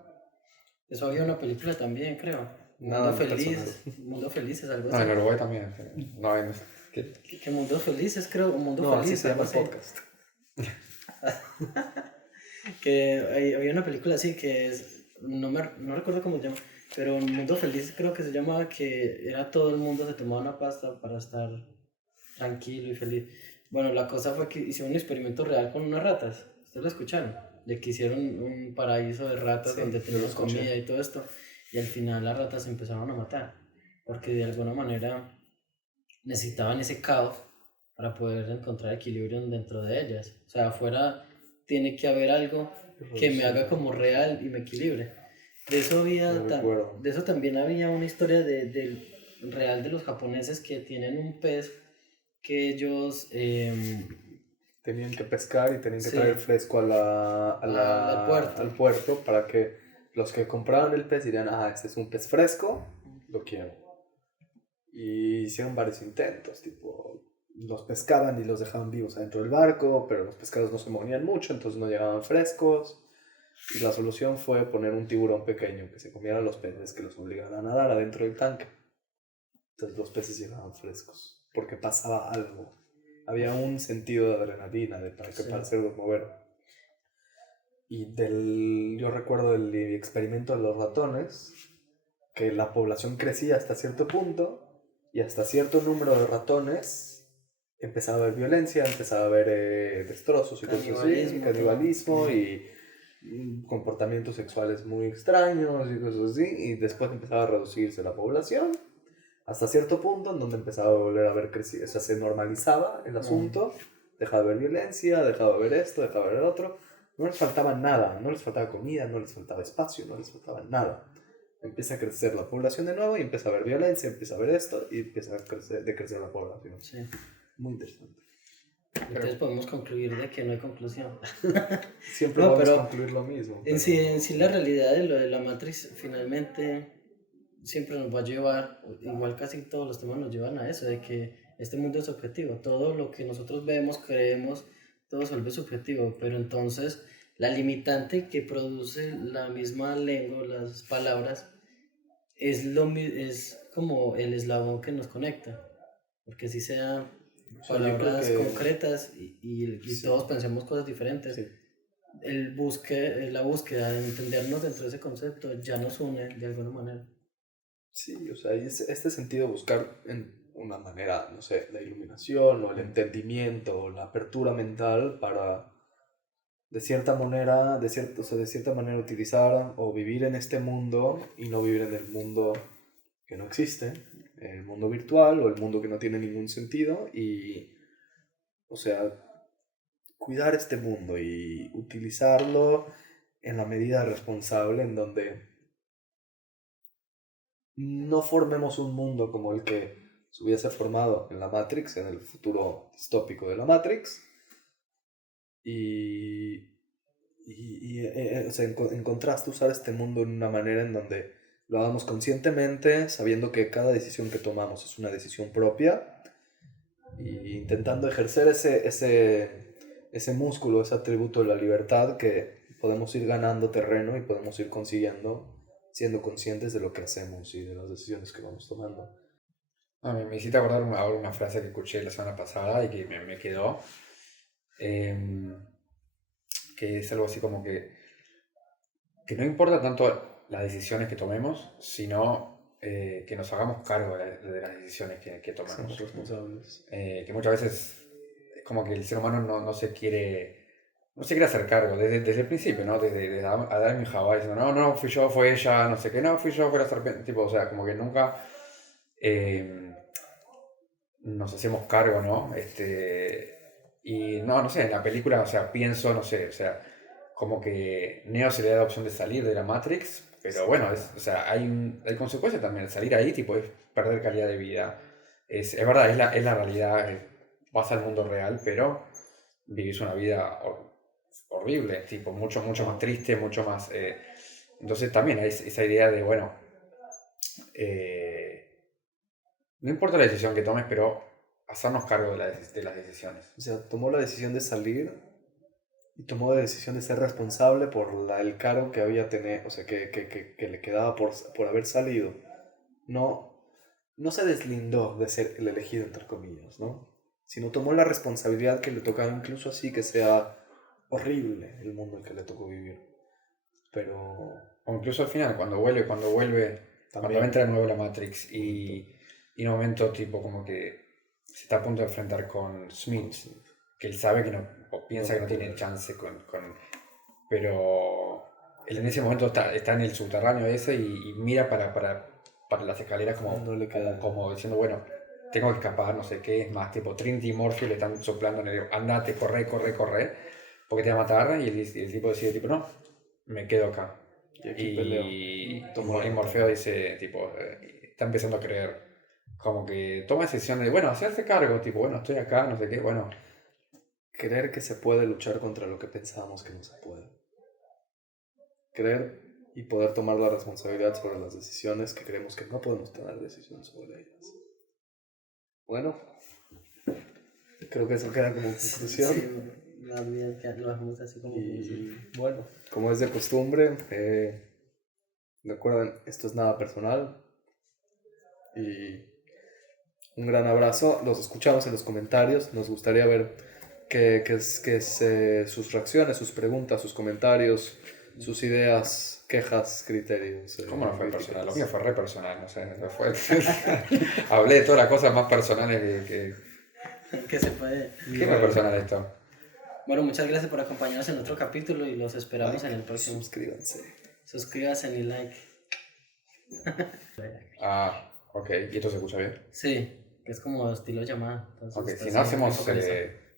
Eso había una película también, creo. Mundo Feliz. Mundo Feliz es algo así. No, en Uruguay también. No, ¿Qué Mundo Felices, creo? Mundo no, Feliz. Así se llama el podcast. Que había una película así que es... No recuerdo cómo se llama. Pero Mundo Feliz creo que se llamaba, que era todo el mundo se tomaba una pasta para estar tranquilo y feliz. Bueno, la cosa fue que hicieron un experimento real con unas ratas. ¿Ustedes lo escucharon? De que hicieron un paraíso de ratas donde tenían comida y todo esto. Y al final las ratas se empezaron a matar. Porque de alguna manera necesitaban ese caos para poder encontrar equilibrio dentro de ellas. O sea, afuera tiene que haber algo que me haga como real y me equilibre. De eso también había una historia del real de los japoneses que tienen un pez que ellos tenían que pescar y tenían que traer fresco al puerto para que los que compraban el pez dirían, este es un pez fresco, lo quiero. Y hicieron varios intentos, tipo, los pescaban y los dejaban vivos adentro del barco, pero los pescados no se movían mucho, entonces no llegaban frescos. Y la solución fue poner un tiburón pequeño que se comiera los peces, que los obligaran a nadar adentro del tanque. Entonces los peces llegaban frescos, porque pasaba algo. Había un sentido de adrenalina para hacerlos mover. Y yo recuerdo el experimento de los ratones, que la población crecía hasta cierto punto, y hasta cierto número de ratones empezaba a haber violencia, empezaba a haber destrozos y canibalismo y comportamientos sexuales muy extraños y cosas así, y después empezaba a reducirse la población hasta cierto punto en donde empezaba a volver a haber crecido, o sea, se normalizaba el asunto, dejaba de haber violencia, dejaba de haber esto, dejaba de haber otro, no les faltaba nada, no les faltaba comida, no les faltaba espacio, no les faltaba nada. Empieza a crecer la población de nuevo y empieza a haber violencia, empieza a haber esto y empieza a decrecer la población. Sí. Muy interesante. Entonces podemos concluir de que no hay conclusión. Siempre podemos concluir lo mismo. En sí la realidad de lo de la Matrix finalmente siempre nos va a llevar, igual casi todos los temas nos llevan a eso, de que este mundo es subjetivo. Todo lo que nosotros vemos, creemos, todo se vuelve subjetivo, pero entonces la limitante que produce la misma lengua, las palabras, es como el eslabón que nos conecta, porque si sean palabras concretas y todos pensemos cosas diferentes. Sí. La búsqueda de entendernos dentro de ese concepto ya nos une de alguna manera. Sí, o sea, este sentido de buscar en una manera, no sé, la iluminación o el entendimiento o la apertura mental para de cierta manera utilizar o vivir en este mundo y no vivir en el mundo que no existe, el mundo virtual o el mundo que no tiene ningún sentido y, o sea, cuidar este mundo y utilizarlo en la medida responsable en donde no formemos un mundo como el que se hubiese formado en la Matrix, en el futuro distópico de la Matrix, o sea, en contraste usar este mundo en una manera en donde lo hagamos conscientemente, sabiendo que cada decisión que tomamos es una decisión propia, y intentando ejercer ese músculo, ese atributo de la libertad que podemos ir ganando terreno y podemos ir consiguiendo siendo conscientes de lo que hacemos y de las decisiones que vamos tomando. Me hiciste acordar una frase que escuché la semana pasada y que me quedó, que es algo así como que no importa tanto las decisiones que tomemos, sino que nos hagamos cargo de las decisiones que tomemos. Somos responsables. Que muchas veces es como que el ser humano no se quiere hacer cargo desde el principio, ¿no? Desde Adán y Jabá diciendo, no, fui yo, fue ella, no sé qué, no, fui yo, fue la serpiente, tipo, o sea, como que nunca nos hacemos cargo, ¿no? Y no sé, en la película, o sea, pienso, no sé, o sea, como que Neo se le da la opción de salir de la Matrix, pero bueno, o sea, hay consecuencias también, salir ahí, tipo, es perder calidad de vida, es verdad, es la realidad, vas al mundo real, pero vivís una vida horrible, tipo, mucho más triste, mucho más... entonces también hay esa idea de, bueno, no importa la decisión que tomes, pero hacernos cargo de las decisiones. O sea, tomó la decisión de salir y tomó la decisión de ser responsable por el cargo que había tenido, o sea, que le quedaba por haber salido. No se deslindó de ser el elegido, entre comillas, ¿no? Sino tomó la responsabilidad que le tocaba, incluso así que sea horrible el mundo en que le tocó vivir. Pero... O incluso al final, cuando vuelve, cuando entra de nuevo la Matrix y en un momento tipo como que se está a punto de enfrentar con Smith, que él sabe que no, o piensa que no tiene chance pero él en ese momento está en el subterráneo ese y mira para las escaleras como diciendo, bueno, tengo que escapar, no sé qué, es más, tipo Trinity y Morpheus le están soplando en el andate, corre, porque te va a matar, y el tipo decide, tipo, no, me quedo acá. Y Morfeo dice, tipo, está empezando a creer, como que toma esa decisión de, bueno, hacerse cargo, tipo, bueno, estoy acá, no sé qué, bueno. Creer que se puede luchar contra lo que pensábamos que no se puede. Creer y poder tomar la responsabilidad sobre las decisiones que creemos que no podemos tener decisiones sobre ellas. Bueno, creo que eso queda como conclusión. Sí, más bien que lo hacemos así como bueno, como es de costumbre, recuerden, esto es nada personal. Y un gran abrazo. Los escuchamos en los comentarios. Nos gustaría ver sus reacciones, sus preguntas, sus comentarios, sus ideas, quejas, criterios. ¿Cómo no fue personal? Lo mío fue re personal, no sé. Hablé de todas las cosas más personales que se puede. ¿Qué fue personal esto? Bueno, muchas gracias por acompañarnos en otro capítulo y los esperamos en el próximo. Suscríbanse y like. Ok. ¿Y esto se escucha bien? Sí, que es como estilo llamada. Ok, si no hacemos...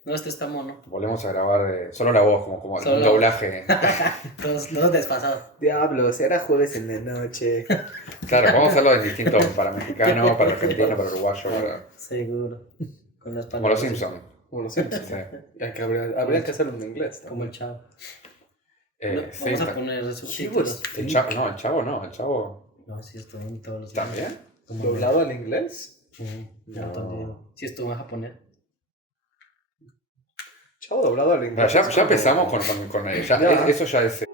no, esto está mono. Volvemos a grabar solo la voz, como un doblaje. Todos desfasados. Diablos, era jueves en la noche. Claro, vamos a hacerlo en distinto para mexicano, para argentino, para uruguayo. Seguro. Como los Simpsons. Como los Simpsons. Sí. Habría que hacerlo en inglés. Como el Chavo. Vamos a poner subtítulos. El Chavo no. No, sí estuvo en todos los... ¿También? ¿Doblado al inglés? No. Sí estuvo en japonés. Chavo doblado al inglés. Ya empezamos con eso ya es...